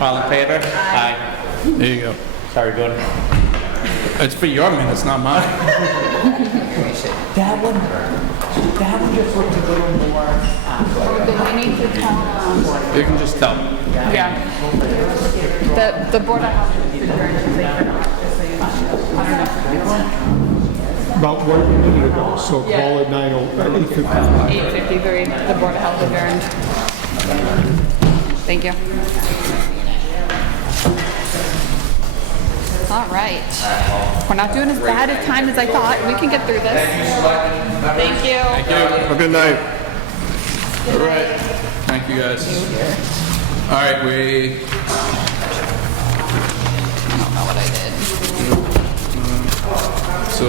All in favor? Aye. There you go. Sorry, Gordon. It's for your minutes, not mine. That one just looked a little more. Do we need to tell? You can just tell. Yeah. The Board of Health is adjourned. About 1 minute ago, so call it 8:50. 8:53, the Board of Health adjourned. Thank you. All right. We're not doing as bad a time as I thought. We can get through this. Thank you. Thank you. Have a good night. All right. Thank you, guys. All right, we... I don't know what I did. So...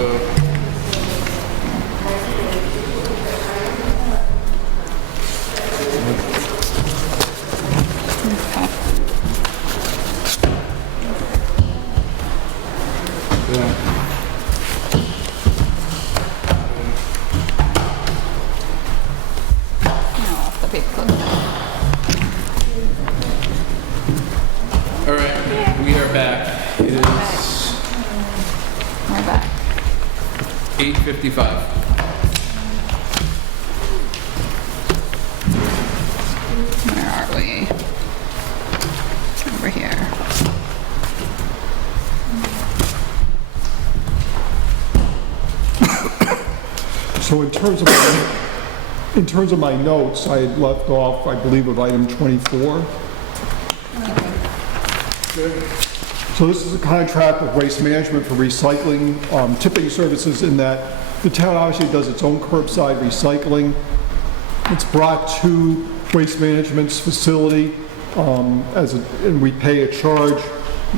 All right, we are back. It is... We're back. 8:55. Where are we? Over here. So in terms of my notes, I had left off, I believe, with item 24. So this is a contract with Waste Management for recycling, tipping services, in that the town obviously does its own curbside recycling. It's brought to Waste Management's facility, and we pay a charge.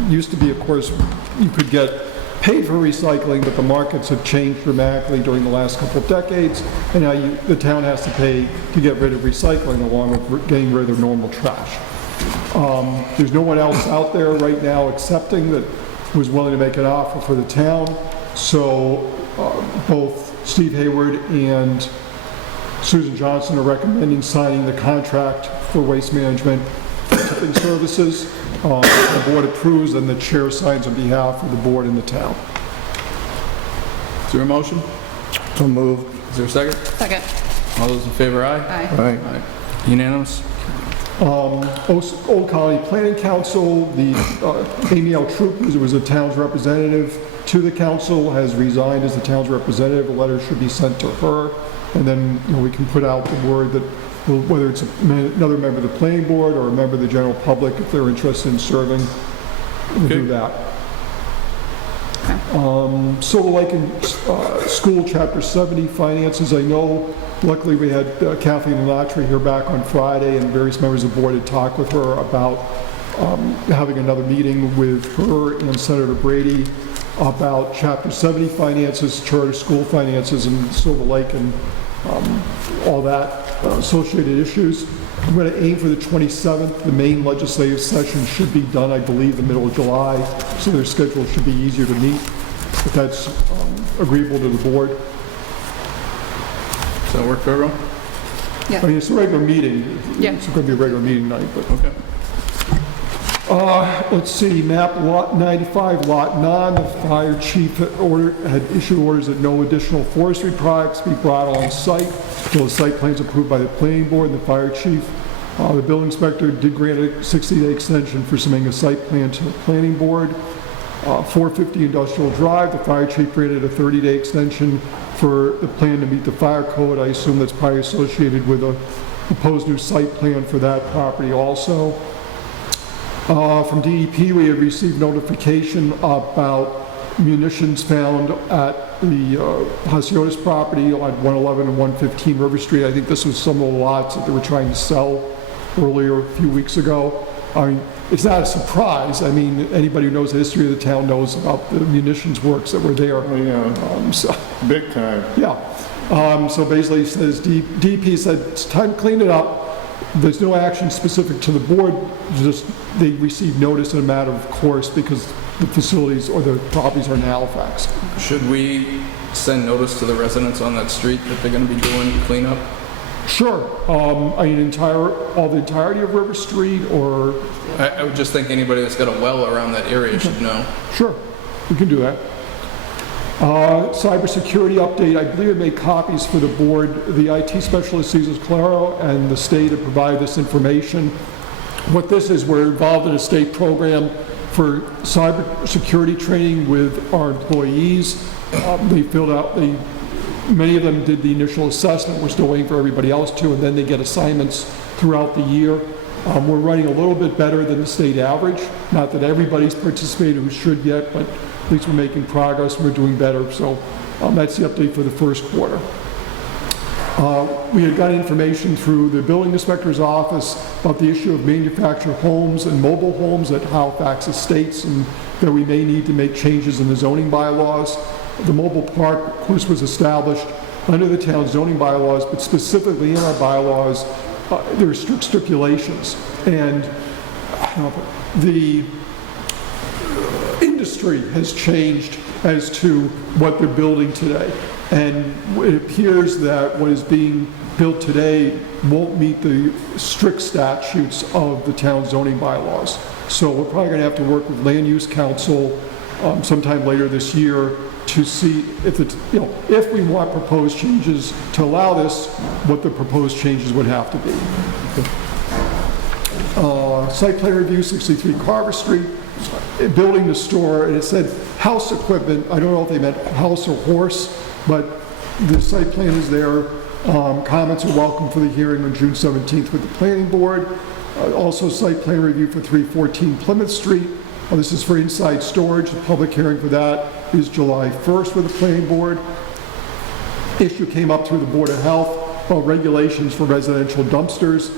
Used to be, of course, you could get paid for recycling, but the markets have changed dramatically during the last couple of decades, and now the town has to pay to get rid of recycling along with getting rid of normal trash. There's no one else out there right now accepting that was willing to make an offer for the town. So both Steve Hayward and Susan Johnson are recommending signing the contract for waste management tipping services. The board approves and the chair signs on behalf of the board and the town. Is there a motion? So moved. Is there a second? Second. All those in favor, aye? Aye. Aye. Unanimous? Old Colony Planning Council, the Amy L. Troop, who was a town's representative to the council, has resigned as the town's representative. A letter should be sent to her, and then we can put out the word that whether it's another member of the planning board or a member of the general public, if they're interested in serving, we'll do that. Silver Lake and School Chapter 70 finances. I know, luckily we had Kathleen Latry here back on Friday, and various members of the board had talked with her about having another meeting with her and Senator Brady about Chapter 70 finances, charter school finances, and Silver Lake, and all that associated issues. I'm going to aim for the 27th. The main legislative session should be done, I believe, the middle of July, so their schedule should be easier to meet, if that's agreeable to the board. Does that work for everyone? Yeah. I mean, it's a regular meeting. Yeah. It's going to be a regular meeting night, but... Okay. Let's see, map lot 95, lot 9, the fire chief had issued orders that no additional forestry products be brought on site until the site plan is approved by the planning board and the fire chief. The building inspector did grant a 60-day extension for submitting a site plan to the planning board. 450 Industrial Drive, the fire chief granted a 30-day extension for the plan to meet the fire code. I assume that's probably associated with a proposed new site plan for that property also. From DEP, we have received notification about munitions found at the Hasiotis property on 111 and 115 River Street. I think this was some of the lots that they were trying to sell earlier, a few weeks ago. I mean, it's not a surprise. I mean, anybody who knows the history of the town knows about the munitions works that were there. Oh, yeah. Big time. Yeah. So basically, it says DEP said it's time to clean it up. There's no action specific to the board, just they received notice in a matter of course because the facilities or the properties are in Halifax. Should we send notice to the residents on that street that they're going to be doing cleanup? Sure. I mean, the entirety of River Street, or... I would just think anybody that's got a well around that area should know. Sure, we can do that. Cybersecurity update, I believe I made copies for the board. The IT specialist, Cesar Claro, and the state have provided this information. What this is, we're involved in a state program for cybersecurity training with our employees. They filled out, many of them did the initial assessment. We're still waiting for everybody else to, and then they get assignments throughout the year. We're running a little bit better than the state average. Not that everybody's participated who should yet, but at least we're making progress, we're doing better. So that's the update for the first quarter. We had got information through the building inspector's office about the issue of manufactured homes and mobile homes at Halifax Estates, and that we may need to make changes in the zoning bylaws. The mobile park, of course, was established under the town zoning bylaws, but specifically in our bylaws, there are strict stipulations. And the industry has changed as to what they're building today. And it appears that what is being built today won't meet the strict statutes of the town zoning bylaws. So we're probably going to have to work with Land Use Council sometime later this year to see if if we want proposed changes to allow this, what the proposed changes would have to be. Site plan review, 63 Carver Street, building the store, and it said house equipment. I don't know if they meant house or horse, but the site plan is there. Comments are welcome for the hearing on June 17th with the planning board. Also site plan review for 314 Plymouth Street. This is for inside storage. The public hearing for that is July 1st with the planning board. Issue came up through the Board of Health about regulations for residential dumpsters.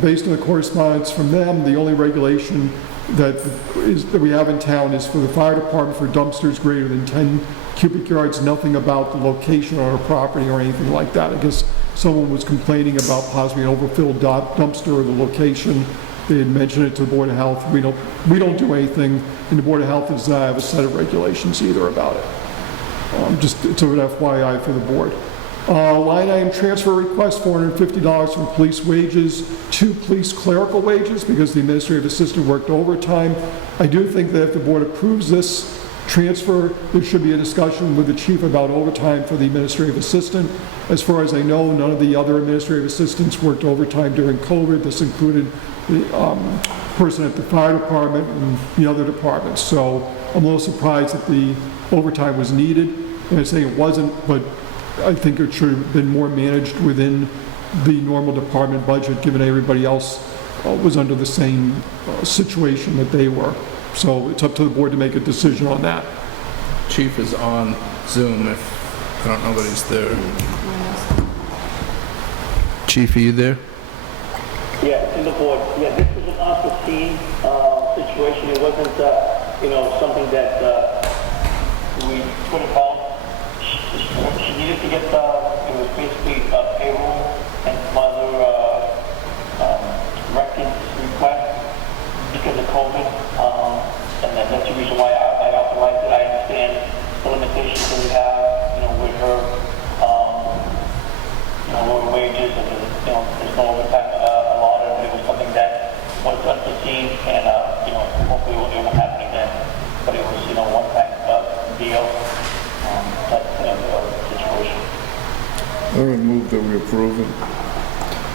Based on the correspondence from them, the only regulation that we have in town is for the fire department for dumpsters greater than 10 cubic yards, nothing about the location on our property or anything like that. I guess someone was complaining about possibly an overfilled dumpster or the location. They had mentioned it to the Board of Health. We don't do anything, and the Board of Health does not have a set of regulations either about it. Just it's an FYI for the board. Line item transfer request, $450 from police wages to police clerical wages because the administrative assistant worked overtime. I do think that if the board approves this transfer, there should be a discussion with the chief about overtime for the administrative assistant. As far as I know, none of the other administrative assistants worked overtime during COVID. This included the person at the fire department and the other departments. So I'm a little surprised that the overtime was needed. And I say it wasn't, but I think it should have been more managed within the normal department budget, given everybody else was under the same situation that they were. So it's up to the board to make a decision on that. Chief is on Zoom if, I don't know that he's there. Chief, are you there? Yeah, to the board. Yeah, this was an unforeseen situation. It wasn't, something that we could have helped. She needed to get it was basically payroll and some other records requests because of COVID. And then that's the reason why I authorized it. I understand the limitations that we have, with her, lower wages and, there's no overtime allotted. It was something that was unforeseen and, hopefully it won't happen again. But it was, one-time deal, type of situation. I would move that we approve it.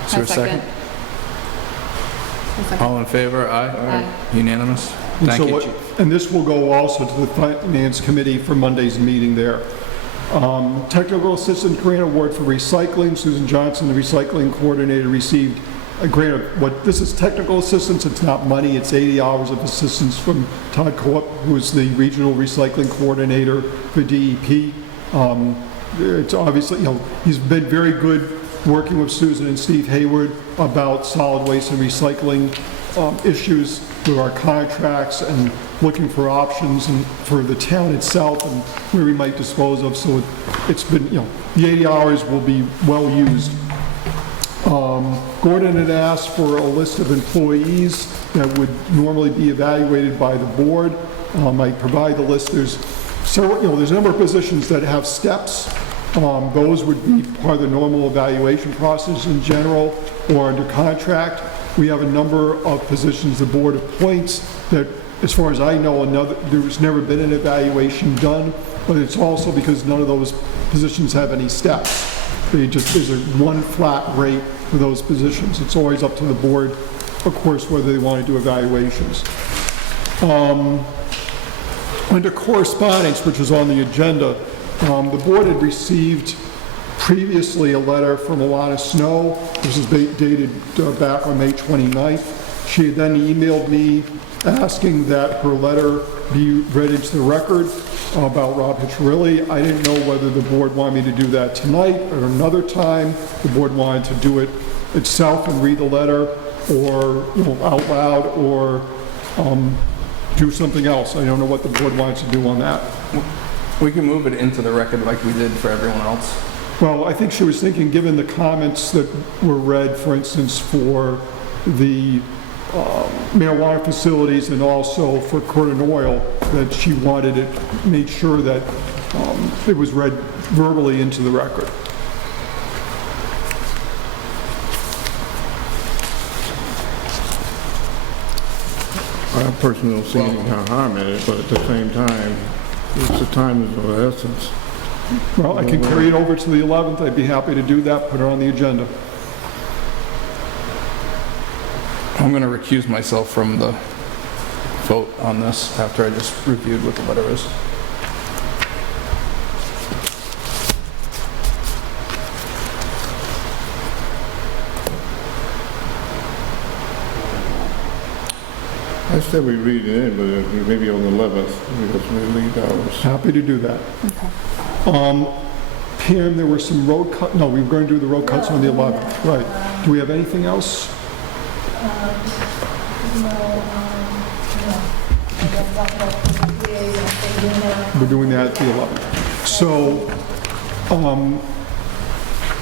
Is there a second? All in favor? Aye. Unanimous? Thank you, Chief. And this will go also to the Finance Committee for Monday's meeting there. Technical Assistant Grant Award for Recycling. Susan Johnson, the Recycling Coordinator, received a grant of this is technical assistance. It's not money. It's 80 hours of assistance from Todd Coop, who is the Regional Recycling Coordinator for DEP. It's obviously, he's been very good working with Susan and Steve Hayward about solid waste and recycling issues with our contracts and looking for options and for the town itself and where we might dispose of. So it's been, the 80 hours will be well used. Gordon had asked for a list of employees that would normally be evaluated by the board. I provide the list. There's several, there's a number of positions that have steps. Those would be part of the normal evaluation process in general or under contract. We have a number of positions the board appoints that, as far as I know, there's never been an evaluation done, but it's also because none of those positions have any steps. There's a one flat rate for those positions. It's always up to the board, of course, whether they want to do evaluations. Under correspondence, which is on the agenda, the board had received previously a letter from Alana Snow. This is dated back on May 29th. She had then emailed me asking that her letter be read into the record about Rob Hitcherilli. I didn't know whether the board wanted me to do that tonight or another time. The board wanted to do it itself and read the letter or out loud or do something else. I don't know what the board wants to do on that. We can move it into the record like we did for everyone else. Well, I think she was thinking, given the comments that were read, for instance, for the marijuana facilities and also for Cordon Oil, that she wanted it, made sure that it was read verbally into the record. I personally don't see any harm in it, but at the same time, the time is of the essence. Well, I can carry it over to the 11th. I'd be happy to do that, put it on the agenda. I'm going to recuse myself from the vote on this after I just reviewed what the letter is. I said we read it in, but maybe on the 11th, because we leave ours. Happy to do that. Okay. Pam, there were some road cuts. No, we were going to do the road cuts on the 11th. Right. Do we have anything else? We're doing that at the 11th. So,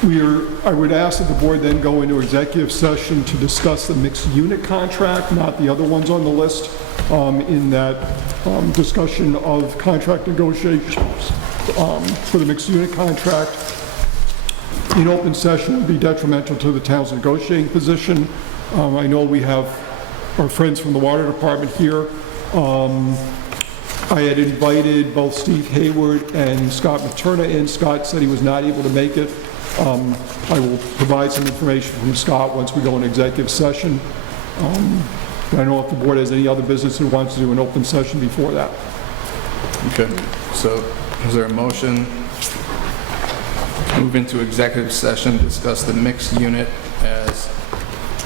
I would ask that the board then go into executive session to discuss the mixed unit contract, not the other ones on the list, in that discussion of contract negotiations for the mixed unit contract. In open session would be detrimental to the town's negotiating position. I know we have our friends from the water department here. I had invited both Steve Hayward and Scott Materna in. Scott said he was not able to make it. I will provide some information from Scott once we go in executive session. I don't know if the board has any other business that wants to do an open session before that. Okay, so is there a motion to move into executive session, discuss the mixed unit as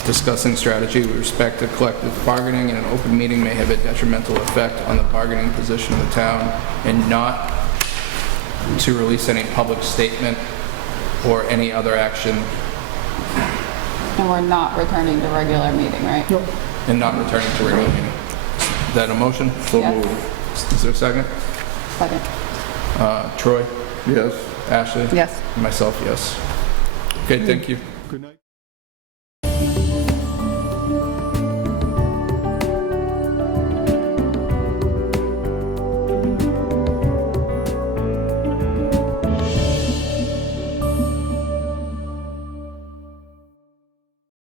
discussing strategy with respect to collective bargaining, and an open meeting may have a detrimental effect on the bargaining position of the town, and not to release any public statement or any other action, And we're not returning to regular meeting, right? Nope. and not returning to regular meeting? Is that a motion? So Yes. moved. Is there a second? Second. Troy? Yes. Ashley? Yes. Myself, yes. Okay, thank you. Good night.